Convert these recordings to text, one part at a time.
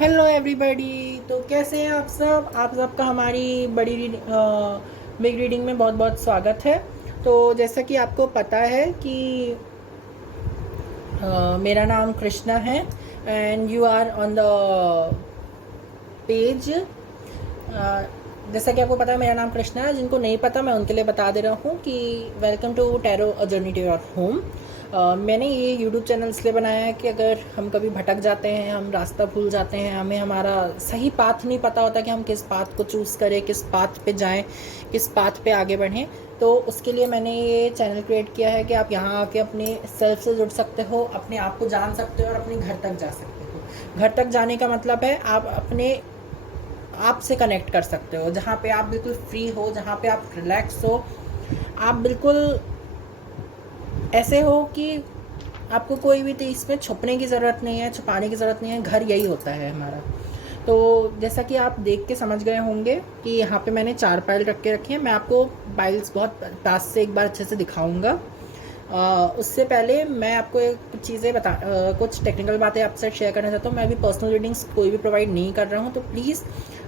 Hello everybody. तो कैसे हैं आप सबका हमारी बिग रीडिंग में बहुत बहुत स्वागत है। तो जैसा कि आपको पता है कि मेरा नाम कृष्णा है and you are on the page. जैसा कि आपको पता है मेरा नाम कृष्णा है, जिनको नहीं पता मैं उनके लिए बता दे रहा हूँ कि welcome to tarot a journey to your home. मैंने ये यूट्यूब चैनल इसलिए बनाया है कि अगर हम कभी भटक जाते हैं, हम रास्ता भूल जाते हैं, हमें हमारा सही पाथ नहीं पता होता कि हम किस पाथ को चूज़ करें, किस पाथ पे जाएं, किस पाथ पे आगे बढ़ें, तो उसके लिए मैंने ये चैनल क्रिएट किया है कि आप यहाँ आके अपने सेल्फ से जुड़ सकते हो, अपने आप को जान सकते हो और अपने घर तक जा सकते हो। घर तक जाने का मतलब है आप अपने आप से कनेक्ट कर सकते हो, जहाँ पे आप बिल्कुल फ्री हो, जहाँ पे आप रिलैक्स हो, आप बिल्कुल ऐसे हो कि आपको कोई भी चीज़ में छुपने की ज़रूरत नहीं है, छुपाने की ज़रूरत नहीं है। घर यही होता है हमारा। तो जैसा कि आप देख के समझ गए होंगे कि यहाँ पे मैंने 4 पायल रख के रखी हैं। मैं आपको पाइल्स बहुत पास से एक बार अच्छे से दिखाऊंगा। उससे पहले मैं आपको कुछ चीज़ें कुछ टेक्निकल बातें आपसे शेयर करना चाहता हूँ। मैं अभी पर्सनल रीडिंग्स कोई भी प्रोवाइड नहीं कर रहा हूँ, तो प्लीज़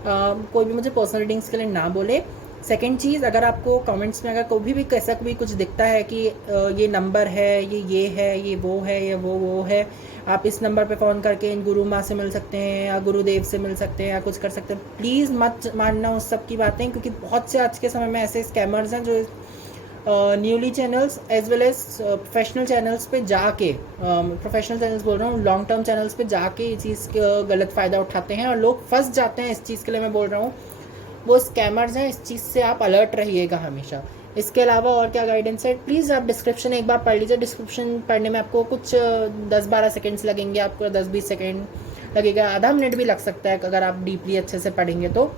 कोई भी मुझे पर्सनल रीडिंग्स के लिए ना बोले। सेकेंड चीज़, अगर आपको कमेंट्स में अगर कोई भी कैसा भी कुछ दिखता है कि ये नंबर है, ये है, ये वो है, या वो है, आप इस नंबर पे फ़ोन करके गुरु माँ से मिल सकते हैं या गुरुदेव से मिल सकते हैं या कुछ कर सकते हैं, प्लीज़ मत मानना उस सब की बातें, क्योंकि बहुत से आज के समय में ऐसे स्कैमर्स हैं जो newly channels as well as professional channels पे जाके, प्रोफेशनल चैनल्स बोल रहा हूँ, लॉन्ग टर्म चैनल्स पे जाके ये चीज़ का गलत फ़ायदा उठाते हैं और लोग फंस जाते हैं। इस चीज़ के लिए मैं बोल रहा हूँ, वो स्कैमर्स हैं, इस चीज़ से आप अलर्ट रहिएगा हमेशा। इसके अलावा और क्या गाइडेंस है, प्लीज़ आप डिस्क्रिप्शन एक बार पढ़ लीजिए। डिस्क्रिप्शन पढ़ने में आपको कुछ 10-12 सेकेंड्स लगेंगे, आपको 10-20 सेकेंड लगेगा, आधा मिनट भी लग सकता है अगर आप डीपली अच्छे से पढ़ेंगे तो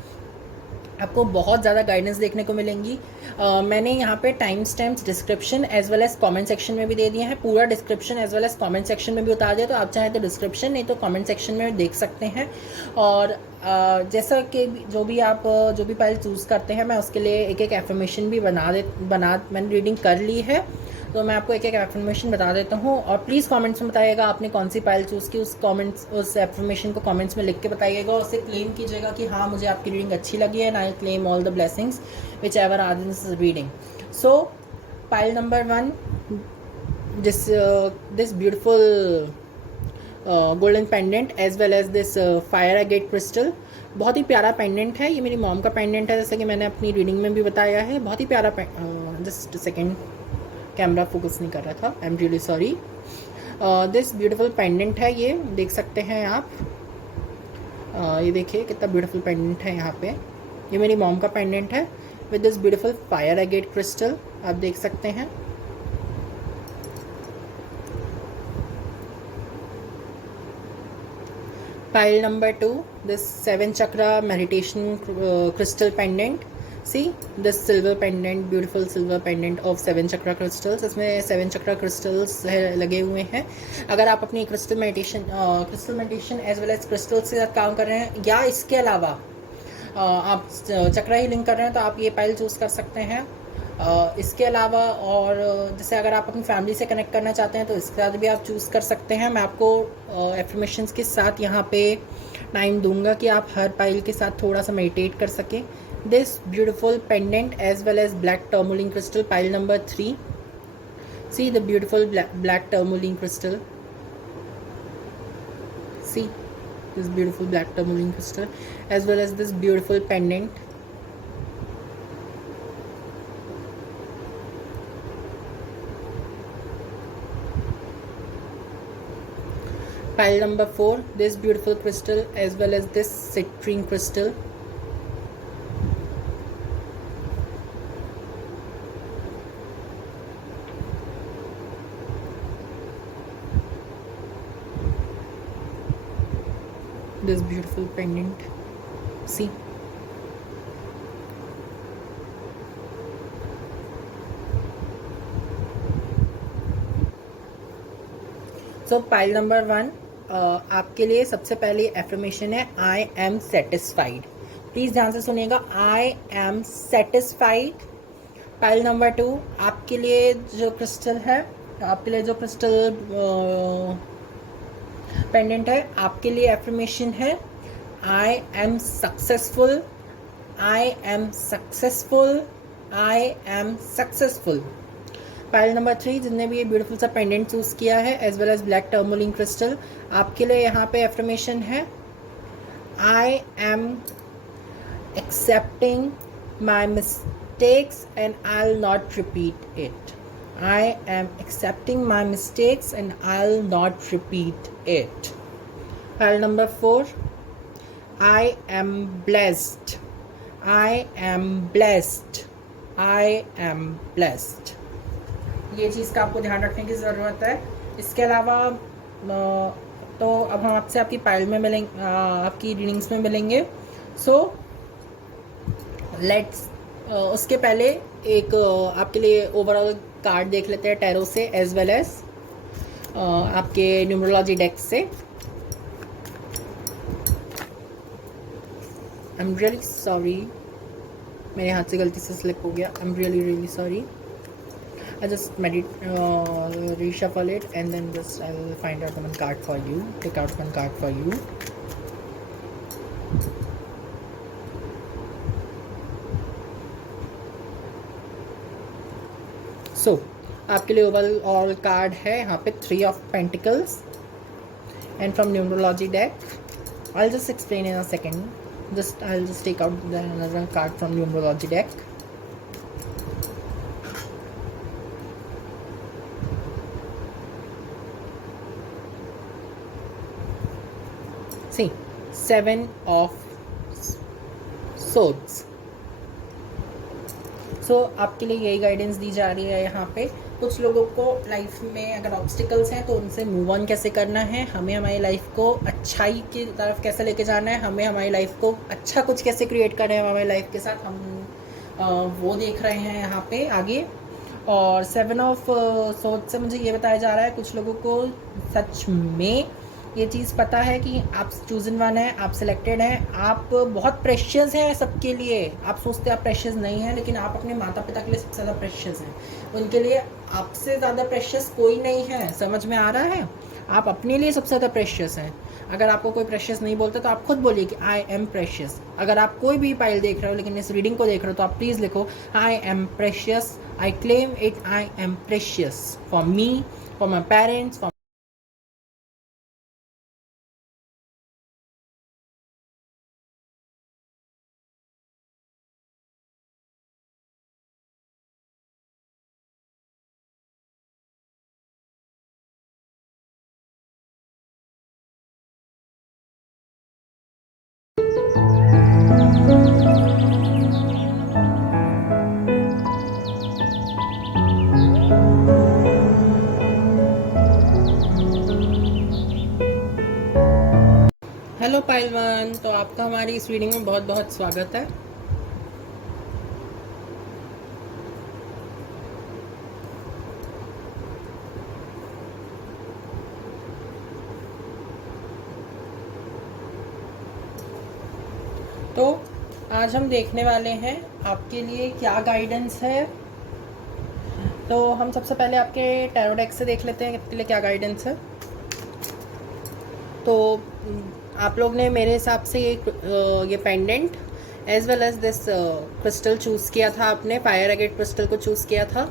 आपको बहुत ज़्यादा गाइडेंस देखने को मिलेंगी। मैंने यहाँ पे time stamps description as well as comment section में भी दे दिए हैं। पूरा description as well as comment section में भी उतार दिया, तो आप चाहें तो डिस्क्रिप्शन, नहीं तो कमेंट सेक्शन में देख सकते हैं। और जैसा कि जो भी फाइल चूज़ करते हैं, मैं उसके लिए एक एक एफर्मेशन भी मैंने रीडिंग कर ली है, तो मैं आपको एक एक एफर्मेशन बता देता हूँ। और प्लीज़ कमेंट्स में बताइएगा आपने कौन सी फाइल चूज़ की, उस एफर्मेशन को कमेंट्स में लिख के बताइएगा। उससे क्लेम कीजिएगा कि हाँ, मुझे आपकी रीडिंग अच्छी लगी है, and I claim all the blessings which ever are in this reading. So file number 1, this beautiful golden pendant as well as this fire agate crystal. बहुत ही प्यारा पेंडेंट है, ये मेरी मॉम का पेंडेंट है, जैसे कि मैंने अपनी रीडिंग में भी बताया है। बहुत ही प्यारा जस्ट सेकेंड, कैमरा फोकस नहीं कर रहा था, I am really sorry. This beautiful pendant है, ये देख सकते हैं आप। ये देखिए कितना ब्यूटीफुल पेंडेंट है यहाँ पे। ये मेरी मॉम का पेंडेंट है with this beautiful fire agate crystal, आप देख सकते हैं। Pile number 2, this 7 chakra meditation crystal pendant. See this silver pendant, beautiful silver pendant of 7 chakra crystals. इसमें 7 chakra crystals लगे हुए हैं। अगर आप अपनी crystal meditation as well as crystal से साथ काम कर रहे हैं, या इसके अलावा आप चक्रा हीलिंग कर रहे हैं, तो आप ये पाइल चूज़ कर सकते हैं। इसके अलावा और जैसे अगर आप अपनी फैमिली से कनेक्ट करना चाहते हैं, तो इसके साथ भी आप चूज़ कर सकते हैं। मैं आपको एफर्मेशंस के साथ यहाँ पे टाइम दूंगा कि आप हर पाइल के साथ थोड़ा सा मेडिटेट कर सकें। This beautiful pendant as well as black tourmaline crystal, pile number 3। See the beautiful black tourmaline crystal, see this beautiful black tourmaline crystal as well as this beautiful pendant. Pile number 4, this beautiful crystal as well as this citrine crystal. This beautiful pendant, see. So pile number 1, आपके लिए सबसे पहली affirmation है I am satisfied. Please ध्यान से सुनिएगा, आई am satisfied. Pile number 2, आपके लिए जो क्रिस्टल है, आपके लिए जो क्रिस्टल पेंडेंट है, आपके लिए एफर्मेशन है I am successful. I am successful. I am successful. Pile number 3, जिनने भी ये ब्यूटीफुल सा पेंडेंट चूज़ किया है as well as black tourmaline crystal, आपके लिए यहाँ पे एफर्मेशन है, I am accepting my mistakes and I will not repeat it. I am accepting my mistakes and I'll not repeat it. Pile number 4, I am blessed. I am blessed. I am blessed. ये चीज़ का आपको ध्यान रखने की ज़रूरत है. इसके अलावा तो अब हम आपसे आपकी पाइल में मिलेंगे, आपकी रीडिंग्स में मिलेंगे. सो लेट्स उसके पहले एक आपके लिए ओवरऑल कार्ड देख लेते हैं टैरो से एज वेल एज आपके न्यूमरोलॉजी डेक से. आई एम रियली सॉरी, मेरे हाथ से गलती से स्लिप हो गया. I am really really sorry. I just reshuffle it and then just I will find out one card for you. Take out one card for you. So आपके लिए overall card है यहाँ पे 3 of Pentacles and from numerology deck. I'll just explain in a second. I'll just take out another card from numerology deck. See, 7 of Swords. सो आपके लिए यही guidance दी जा रही है यहाँ पे. कुछ लोगों को लाइफ में अगर ऑब्स्टिकल्स हैं तो उनसे मूव ऑन कैसे करना है, हमें हमारी लाइफ को अच्छाई की तरफ कैसे लेके जाना है, हमें हमारी लाइफ को अच्छा कुछ कैसे क्रिएट करना है हमारी लाइफ के साथ, हम वो देख रहे हैं यहाँ पे आगे. और 7 ऑफ सोच से मुझे ये बताया जा रहा है कुछ लोगों को सच में ये चीज़ पता है कि आप चूजन वन है, आप सिलेक्टेड हैं, आप बहुत प्रेशियस हैं सबके लिए. आप सोचते हैं आप प्रेशियस नहीं हैं, लेकिन आप अपने माता पिता के लिए सबसे ज़्यादा प्रेशियस हैं. उनके लिए आपसे ज़्यादा प्रेशियस कोई नहीं है. समझ में आ रहा है? आप अपने लिए सबसे ज़्यादा प्रेशियस हैं. अगर आपको कोई प्रेशियस नहीं बोलता तो आप खुद बोलिए कि आई एम प्रेशियस. अगर आप कोई भी पाइल देख रहे हो लेकिन इस रीडिंग को देख रहे हो तो आप प्लीज़ लिखो I am precious. I claim it. I am precious for me, for my parents, for hello pile one. तो आपका हमारी इस रीडिंग में बहुत बहुत स्वागत है. तो आज हम देखने वाले हैं आपके लिए क्या गाइडेंस है. तो हम सबसे पहले आपके टैरो डेक से देख लेते हैं आपके लिए क्या गाइडेंस है. तो आप लोग ने मेरे हिसाब से ये pendant as well as this crystal choose किया था. आपने फायर एगेट क्रिस्टल को चूज़ किया था.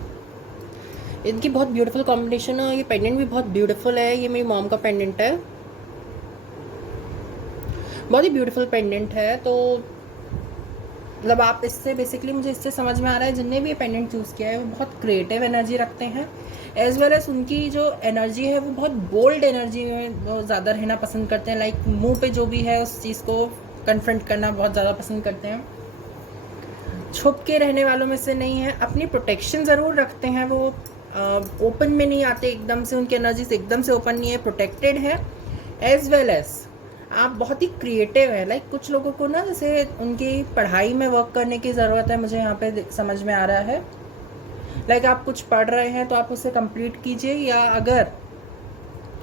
इनकी बहुत ब्यूटीफुल कॉम्बिनेशन है. ये पेंडेंट भी बहुत ब्यूटीफुल है. ये मेरी मॉम का पेंडेंट है. बहुत ही ब्यूटीफुल पेंडेंट है. तो मतलब आप इससे बेसिकली मुझे इससे समझ में आ रहा है जिनने भी ये पेंडेंट चूज़ किया है वो बहुत क्रिएटिव एनर्जी रखते हैं. एज वेल एज उनकी जो एनर्जी है वो बहुत बोल्ड एनर्जी में बहुत ज़्यादा रहना पसंद करते हैं. लाइक मुंह पे जो भी है उस चीज़ को कन्फ्रंट करना बहुत ज़्यादा पसंद करते हैं. छुप के रहने वालों में से नहीं है. अपनी प्रोटेक्शन ज़रूर रखते हैं. वो ओपन में नहीं आते एकदम से. उनकी एनर्जी से एकदम से ओपन नहीं है. प्रोटेक्टेड है. एज वेल एज आप बहुत ही क्रिएटिव है. लाइक कुछ लोगों को ना जैसे उनकी पढ़ाई में वर्क करने की ज़रूरत है. मुझे यहाँ पे समझ में आ रहा है. लाइक आप कुछ पढ़ रहे हैं तो आप उसे कंप्लीट कीजिए. या अगर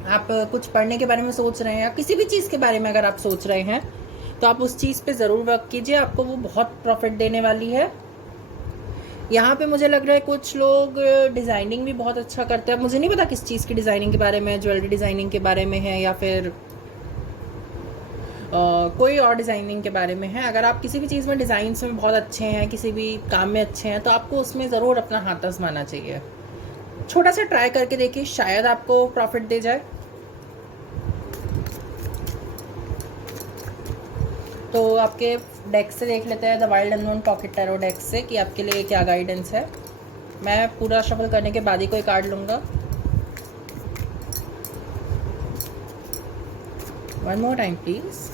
आप कुछ पढ़ने के बारे में सोच रहे हैं या किसी भी चीज़ के बारे में अगर आप सोच रहे हैं तो आप उस चीज़ पे ज़रूर वर्क कीजिए. आपको वो बहुत प्रॉफिट देने वाली है. यहाँ पे मुझे लग रहा है कुछ लोग डिज़ाइनिंग भी बहुत अच्छा करते हैं. मुझे नहीं पता किस चीज़ की डिज़ाइनिंग के बारे में, ज्वेलरी डिज़ाइनिंग के बारे में है या फिर कोई और डिज़ाइनिंग के बारे में है। अगर आप किसी भी चीज़ में डिज़ाइंस में बहुत अच्छे हैं, किसी भी काम में अच्छे हैं, तो आपको उसमें ज़रूर अपना हाथ आजमाना चाहिए। छोटा सा ट्राई करके देखिए, शायद आपको प्रॉफिट दे जाए। तो आपके डेक से देख लेते हैं, the wild unknown pocket tarot deck से, कि आपके लिए क्या गाइडेंस है। मैं पूरा शफल करने के बाद ही कोई कार्ड लूँगा। One more time please,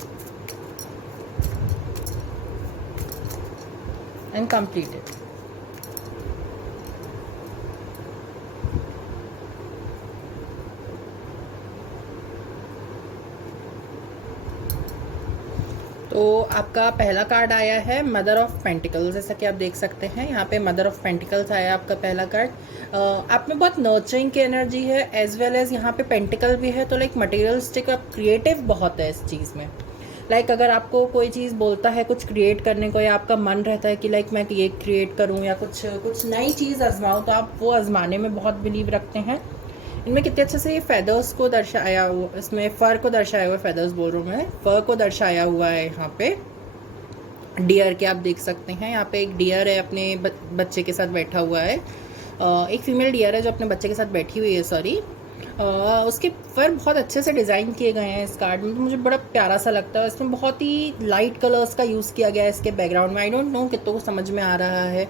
and complete it. तो आपका पहला कार्ड आया है मदर ऑफ पेंटिकल्स। जैसा कि आप देख सकते हैं, यहाँ पे मदर ऑफ पेंटिकल्स आया आपका पहला कार्ड। आप में बहुत नर्चरिंग की एनर्जी है, एज वेल एज यहाँ पे पेंटिकल भी है। तो लाइक मटेरियलिस्टिक, आप क्रिएटिव बहुत है इस चीज़ में। लाइक अगर आपको कोई चीज़ बोलता है कुछ क्रिएट करने को, या आपका मन रहता है कि लाइक मैं ये क्रिएट करूँ या कुछ नई चीज़ आजमाऊँ, तो आप वो आजमाने में बहुत बिलीव रखते हैं। इनमें कितने अच्छे से ये फेदर्स को दर्शाया हुआ, इसमें फर को दर्शाया हुआ, फेदर्स बोल रहा हूँ मैं, फर को दर्शाया हुआ है। यहाँ पे डियर के आप देख सकते हैं, यहाँ पे एक डियर है अपने बच्चे के साथ बैठा हुआ है। एक फीमेल डियर है जो अपने बच्चे के साथ बैठी हुई है, सॉरी। उसके फर बहुत अच्छे से डिज़ाइन किए गए हैं इस कार्ड में, तो मुझे बड़ा प्यारा सा लगता है। इसमें बहुत ही लाइट कलर्स का यूज़ किया गया है इसके बैकग्राउंड में। आई डोंट नो कितनों को समझ में आ रहा है,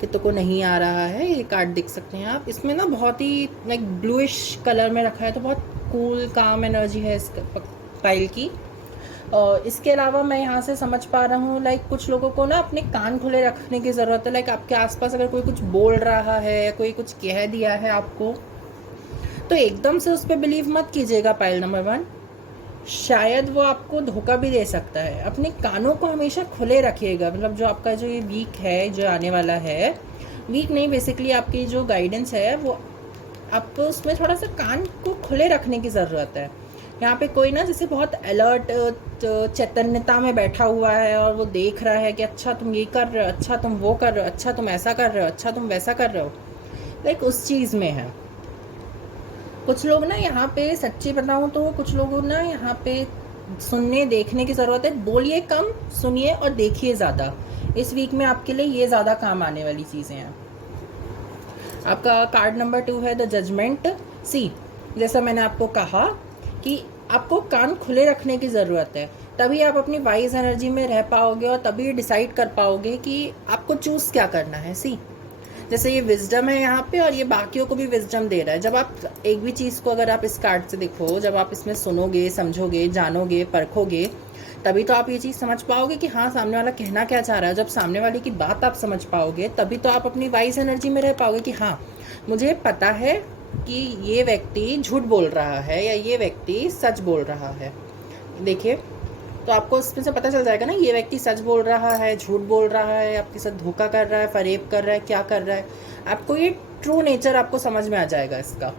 कितनों को नहीं आ रहा है। ये कार्ड देख सकते हैं आप, इसमें ना बहुत ही लाइक ब्लूइश कलर में रखा है, तो बहुत कूल काम एनर्जी है इस पाइल की। इसके अलावा मैं यहाँ से समझ पा रहा हूँ लाइक कुछ लोगों को ना अपने कान खुले रखने की ज़रूरत है। लाइक आपके आसपास अगर कोई कुछ बोल रहा है या कोई कुछ कह दिया है आपको, तो एकदम से उस पर बिलीव मत कीजिएगा। पाइल नंबर 1, शायद वो आपको धोखा भी दे सकता है। अपने कानों को हमेशा खुले रखिएगा। मतलब जो आपका जो ये वीक है, जो आने वाला है, वीक नहीं, बेसिकली आपकी जो गाइडेंस है वो आपको उसमें थोड़ा सा कान को खुले रखने की ज़रूरत है। यहाँ पे कोई ना जैसे बहुत अलर्ट चैतन्यता में बैठा हुआ है और वो देख रहा है कि अच्छा तुम ये कर रहे हो, अच्छा तुम वो कर रहे हो, अच्छा तुम ऐसा कर रहे हो, अच्छा तुम वैसा कर रहे हो, लाइक उस चीज़ में है। कुछ लोग ना यहाँ पे, सच्ची बताऊँ तो कुछ लोगों ना यहाँ पे सुनने देखने की ज़रूरत है। बोलिए कम, सुनिए और देखिए ज़्यादा। इस वीक में आपके लिए ये ज़्यादा काम आने वाली चीज़ें हैं। आपका कार्ड नंबर 2 है द जजमेंट। सी, जैसा मैंने आपको कहा कि आपको कान खुले रखने की ज़रूरत है, तभी आप अपनी वाइज एनर्जी में रह पाओगे और तभी डिसाइड कर पाओगे कि आपको चूज़ क्या करना है। सी, जैसे ये विजडम है यहाँ पे, और ये बाकियों को भी विजडम दे रहा है। जब आप एक भी चीज़ को, अगर आप इस कार्ड से देखो, जब आप इसमें सुनोगे, समझोगे, जानोगे, परखोगे, तभी तो आप ये चीज़ समझ पाओगे कि हाँ सामने वाला कहना क्या चाह रहा है। जब सामने वाले की बात आप समझ पाओगे, तभी तो आप अपनी वाइज एनर्जी में रह पाओगे कि हाँ मुझे पता है कि ये व्यक्ति झूठ बोल रहा है या ये व्यक्ति सच बोल रहा है। देखिए, तो आपको इसमें से पता चल जाएगा ना, ये व्यक्ति सच बोल रहा है, झूठ बोल रहा है, आपके साथ धोखा कर रहा है, फरेब कर रहा है, क्या कर रहा है। आपको ये ट्रू नेचर आपको समझ में आ जाएगा इसका।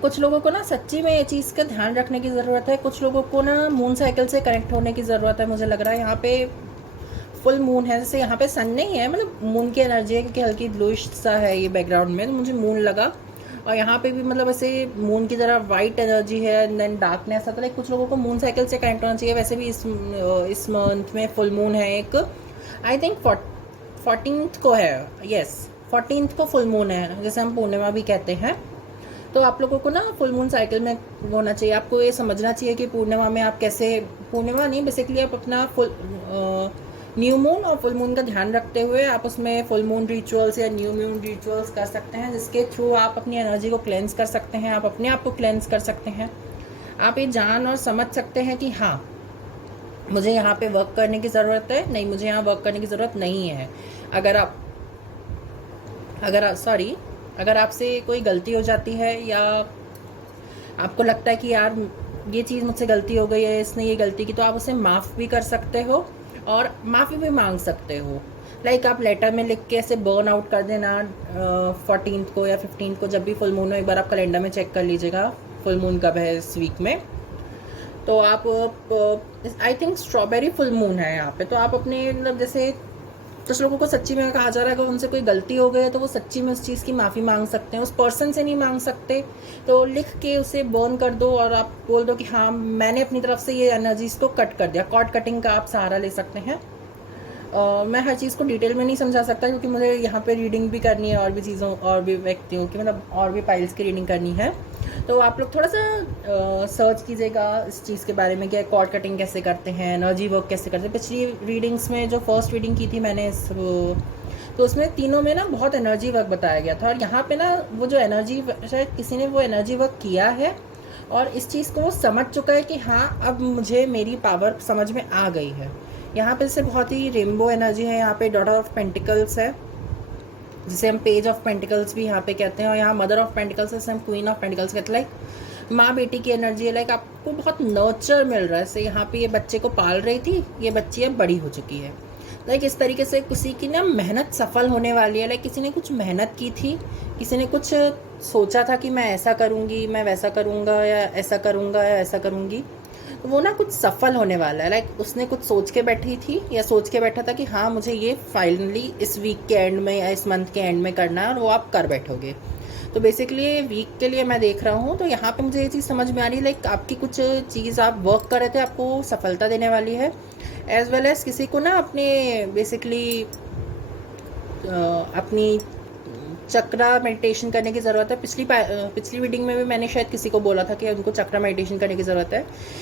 कुछ लोगों को ना सच्ची में ये चीज़ का ध्यान रखने की ज़रूरत है। कुछ लोगों को ना मून साइकिल से कनेक्ट होने की ज़रूरत है। मुझे लग रहा है यहाँ पे फुल मून है, जैसे यहाँ पे सन नहीं है, मतलब मून की एनर्जी है, क्योंकि हल्की ब्लूइश सा है ये बैकग्राउंड में, तो मुझे मून लगा। और यहाँ पे भी मतलब ऐसे मून की तरह वाइट एनर्जी है, देन डार्कनेस आता है। कुछ लोगों को मून साइकिल से कनेक्ट होना चाहिए। वैसे भी इस मंथ में फुल मून है एक, आई थिंक 14th को है, यस 14th को फुल मून है, जैसे हम पूर्णिमा भी कहते हैं। तो आप लोगों को ना फुल मून साइकिल में होना चाहिए। आपको ये समझना चाहिए कि पूर्णिमा में आप कैसे, पूर्णिमा नहीं, बेसिकली आप अपना फुल न्यू मून और फुल मून का ध्यान रखते हुए आप उसमें फुल मून रिचुअल्स या न्यू मून रिचुअल्स कर सकते हैं, जिसके थ्रू आप अपनी एनर्जी को क्लेंस कर सकते हैं, आप अपने आप को क्लेंस कर सकते हैं। आप ये जान और समझ सकते हैं कि हाँ मुझे यहाँ पे वर्क करने की ज़रूरत है, नहीं मुझे यहाँ वर्क करने की ज़रूरत नहीं है। अगर आपसे कोई गलती हो जाती है या आपको लगता है कि यार ये चीज़ मुझसे गलती हो गई है, इसने ये गलती की, तो आप उसे माफ़ भी कर सकते हो और माफ़ी भी मांग सकते हो। लाइक आप लेटर में लिख के ऐसे बर्न आउट कर देना 14th को या 15th को, जब भी फुल मून हो। एक बार आप कैलेंडर में चेक कर लीजिएगा फुल मून कब है इस वीक में। तो आप I think strawberry full moon है यहाँ पे, तो आप अपने मतलब जैसे कुछ लोगों को सच्ची में कहा जा रहा है अगर उनसे कोई गलती हो गई है तो वो सच्ची में उस चीज़ की माफ़ी मांग सकते हैं, उस पर्सन से नहीं मांग सकते तो लिख के उसे बर्न कर दो और आप बोल दो कि हाँ मैंने अपनी तरफ से ये एनर्जीज़ को कट कर दिया। कॉर्ड कटिंग का आप सहारा ले सकते हैं। मैं हर चीज़ को डिटेल में नहीं समझा सकता क्योंकि मुझे यहाँ पे रीडिंग भी करनी है और भी चीज़ों और भी व्यक्तियों की, मतलब और भी पाइल्स की रीडिंग करनी है। तो आप लोग थोड़ा सा सर्च कीजिएगा इस चीज़ के बारे में कि कॉर्ड कटिंग कैसे करते हैं, एनर्जी वर्क कैसे करते हैं। पिछली रीडिंग्स में जो फर्स्ट रीडिंग की थी मैंने तो उसमें तीनों में ना बहुत एनर्जी वर्क बताया गया था और यहाँ पे ना वो जो एनर्जी, शायद किसी ने वो एनर्जी वर्क किया है और इस चीज़ को वो समझ चुका है कि हाँ अब मुझे मेरी पावर समझ में आ गई है। यहाँ पे से बहुत ही रेनबो एनर्जी है। यहाँ पे डॉटर ऑफ पेंटिकल्स है जिसे हम पेज ऑफ पेंटिकल्स भी यहाँ पे कहते हैं और यहाँ मदर ऑफ पेंटिकल्स है जिसे हम क्वीन ऑफ पेंटिकल्स कहते हैं। लाइक माँ बेटी की एनर्जी है। लाइक आपको बहुत नर्चर मिल रहा है। जैसे यहाँ पे ये बच्चे को पाल रही थी, ये बच्ची अब बड़ी हो चुकी है। लाइक इस तरीके से किसी की ना मेहनत सफल होने वाली है। लाइक किसी ने कुछ मेहनत की थी, किसी ने कुछ सोचा था कि मैं ऐसा करूँगी, मैं वैसा करूँगा या ऐसा करूँगा या ऐसा करूँगी, तो वो ना कुछ सफल होने वाला है। लाइक उसने कुछ सोच के बैठी थी या सोच के बैठा था कि हाँ मुझे ये फाइनली इस वीक के एंड में या इस मंथ के एंड में करना है और वो आप कर बैठोगे। तो बेसिकली वीक के लिए मैं देख रहा हूँ। तो यहाँ पे मुझे ये चीज़ समझ में आ रही है लाइक आपकी कुछ चीज़ आप वर्क कर रहे थे, आपको सफलता देने वाली है। एज वेल एज किसी को ना अपने बेसिकली अपनी चक्रा मेडिटेशन करने की ज़रूरत है। पिछली रीडिंग में भी मैंने शायद किसी को बोला था कि उनको चक्रा मेडिटेशन करने की ज़रूरत है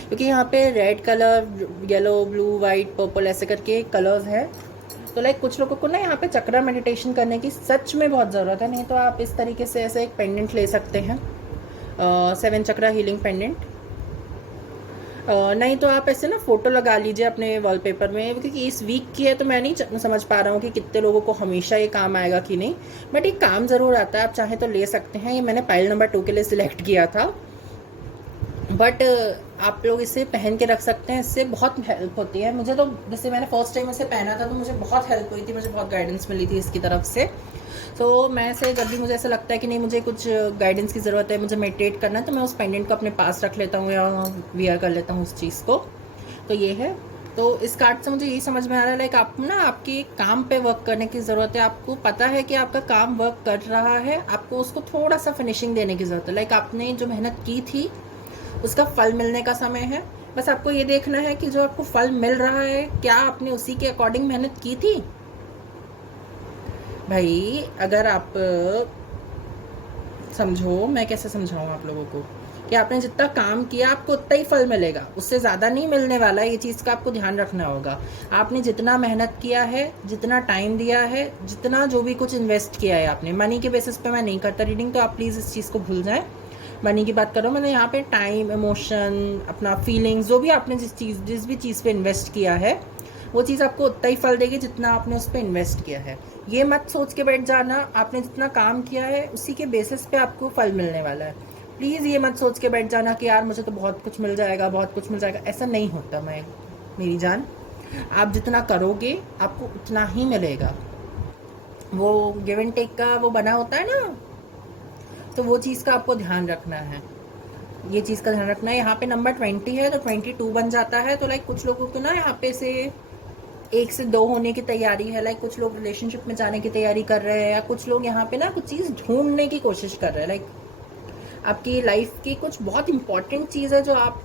क्योंकि यहाँ पे red colour, yellow, blue, white, purple ऐसे करके कलर्स हैं। तो लाइक कुछ लोगों को ना यहाँ पे चक्रा मेडिटेशन करने की सच में बहुत ज़रूरत है। नहीं तो आप इस तरीके से ऐसे एक पेंडेंट ले सकते हैं, 7 चक्रा हीलिंग पेंडेंट। नहीं तो आप ऐसे ना फ़ोटो लगा लीजिए अपने वॉलपेपर में, क्योंकि इस वीक की है तो मैं नहीं समझ पा रहा हूँ कि कितने लोगों को हमेशा ये काम आएगा कि नहीं, बट ये काम ज़रूर आता है। आप चाहे तो ले सकते हैं। ये मैंने पाइल नंबर 2 के लिए सिलेक्ट किया था, बट आप लोग इसे पहन के रख सकते हैं। इससे बहुत हेल्प होती है। मुझे तो जैसे मैंने फर्स्ट टाइम इसे पहना था तो मुझे बहुत हेल्प हुई थी, मुझे बहुत गाइडेंस मिली थी इसकी तरफ से। तो मैं से जब भी मुझे ऐसा लगता है कि नहीं मुझे कुछ गाइडेंस की ज़रूरत है, मुझे मेडिटेट करना है, तो मैं उस पेंडेंट को अपने पास रख लेता हूँ या वियर कर लेता हूँ उस चीज़ को। तो ये है। तो इस कार्ड से मुझे यही समझ में आ रहा है लाइक आप ना आपके काम पे वर्क करने की ज़रूरत है। आपको पता है कि आपका काम वर्क कर रहा है, आपको उसको थोड़ा सा फिनिशिंग देने की ज़रूरत है। लाइक आपने जो मेहनत की थी उसका फल मिलने का समय है। बस आपको ये देखना है कि जो आपको फल मिल रहा है क्या आपने उसी के अकॉर्डिंग मेहनत की थी। भाई अगर आप समझो, मैं कैसे समझाऊँ आप लोगों को कि आपने जितना काम किया आपको उतना ही फल मिलेगा, उससे ज़्यादा नहीं मिलने वाला। ये चीज़ का आपको ध्यान रखना होगा। आपने जितना मेहनत किया है, जितना टाइम दिया है, जितना जो भी कुछ इन्वेस्ट किया है आपने, मनी के बेसिस पे मैं नहीं करता रीडिंग, तो आप प्लीज़ इस चीज़ को भूल जाएं। मनी की बात करो, मैंने यहाँ पे टाइम, इमोशन, अपना फीलिंग्स, जो भी आपने जिस भी चीज़ पे इन्वेस्ट किया है वो चीज़ आपको उतना ही फल देगी जितना आपने उस पर इन्वेस्ट किया है। ये मत सोच के बैठ जाना आपने जितना काम किया है उसी के बेसिस पे आपको फल मिलने वाला है। प्लीज़ ये मत सोच के बैठ जाना कि यार मुझे तो बहुत कुछ मिल जाएगा, बहुत कुछ मिल जाएगा। ऐसा नहीं होता मेरी जान। आप जितना करोगे आपको उतना ही मिलेगा। वो गिव एंड टेक का वो बना होता है ना, तो वो चीज़ का आपको ध्यान रखना है। ये चीज़ का ध्यान रखना है। यहाँ पे नंबर 20 है तो 22 बन जाता है। तो लाइक कुछ लोगों को ना यहाँ पे से 1 से 2 होने की तैयारी है। लाइक कुछ लोग रिलेशनशिप में जाने की तैयारी कर रहे हैं, या कुछ लोग यहाँ पे ना कुछ चीज़ ढूंढने की कोशिश कर रहे हैं। लाइक आपकी लाइफ की कुछ बहुत इंपॉर्टेंट चीज़ है जो आप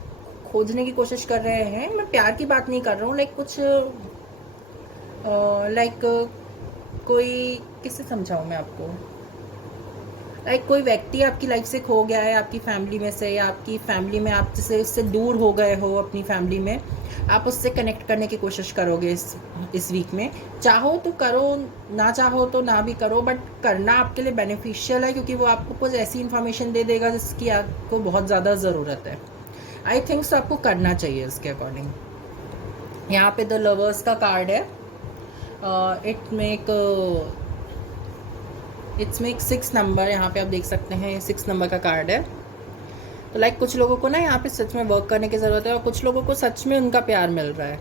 खोजने की कोशिश कर रहे हैं। मैं प्यार की बात नहीं कर रहा हूँ। लाइक कुछ लाइक कोई, किससे समझाऊँ मैं आपको, लाइक कोई व्यक्ति आपकी लाइफ से खो गया है, आपकी फैमिली में से, या आपकी फैमिली में आप जैसे उससे दूर हो गए हो अपनी फैमिली में, आप उससे कनेक्ट करने की कोशिश करोगे इस वीक में। चाहो तो करो, ना चाहो तो ना भी करो, बट करना आपके लिए बेनिफिशियल है क्योंकि वो आपको कुछ ऐसी इन्फॉर्मेशन दे देगा जिसकी आपको बहुत ज़्यादा ज़रूरत है। आई थिंक सो आपको करना चाहिए इसके अकॉर्डिंग। यहाँ पे द लवर्स का कार्ड है। इट्स मेक 6 नंबर, यहाँ पे आप देख सकते हैं 6 नंबर का कार्ड है। तो लाइक कुछ लोगों को ना यहाँ पे सच में वर्क करने की ज़रूरत है और कुछ लोगों को सच में उनका प्यार मिल रहा है।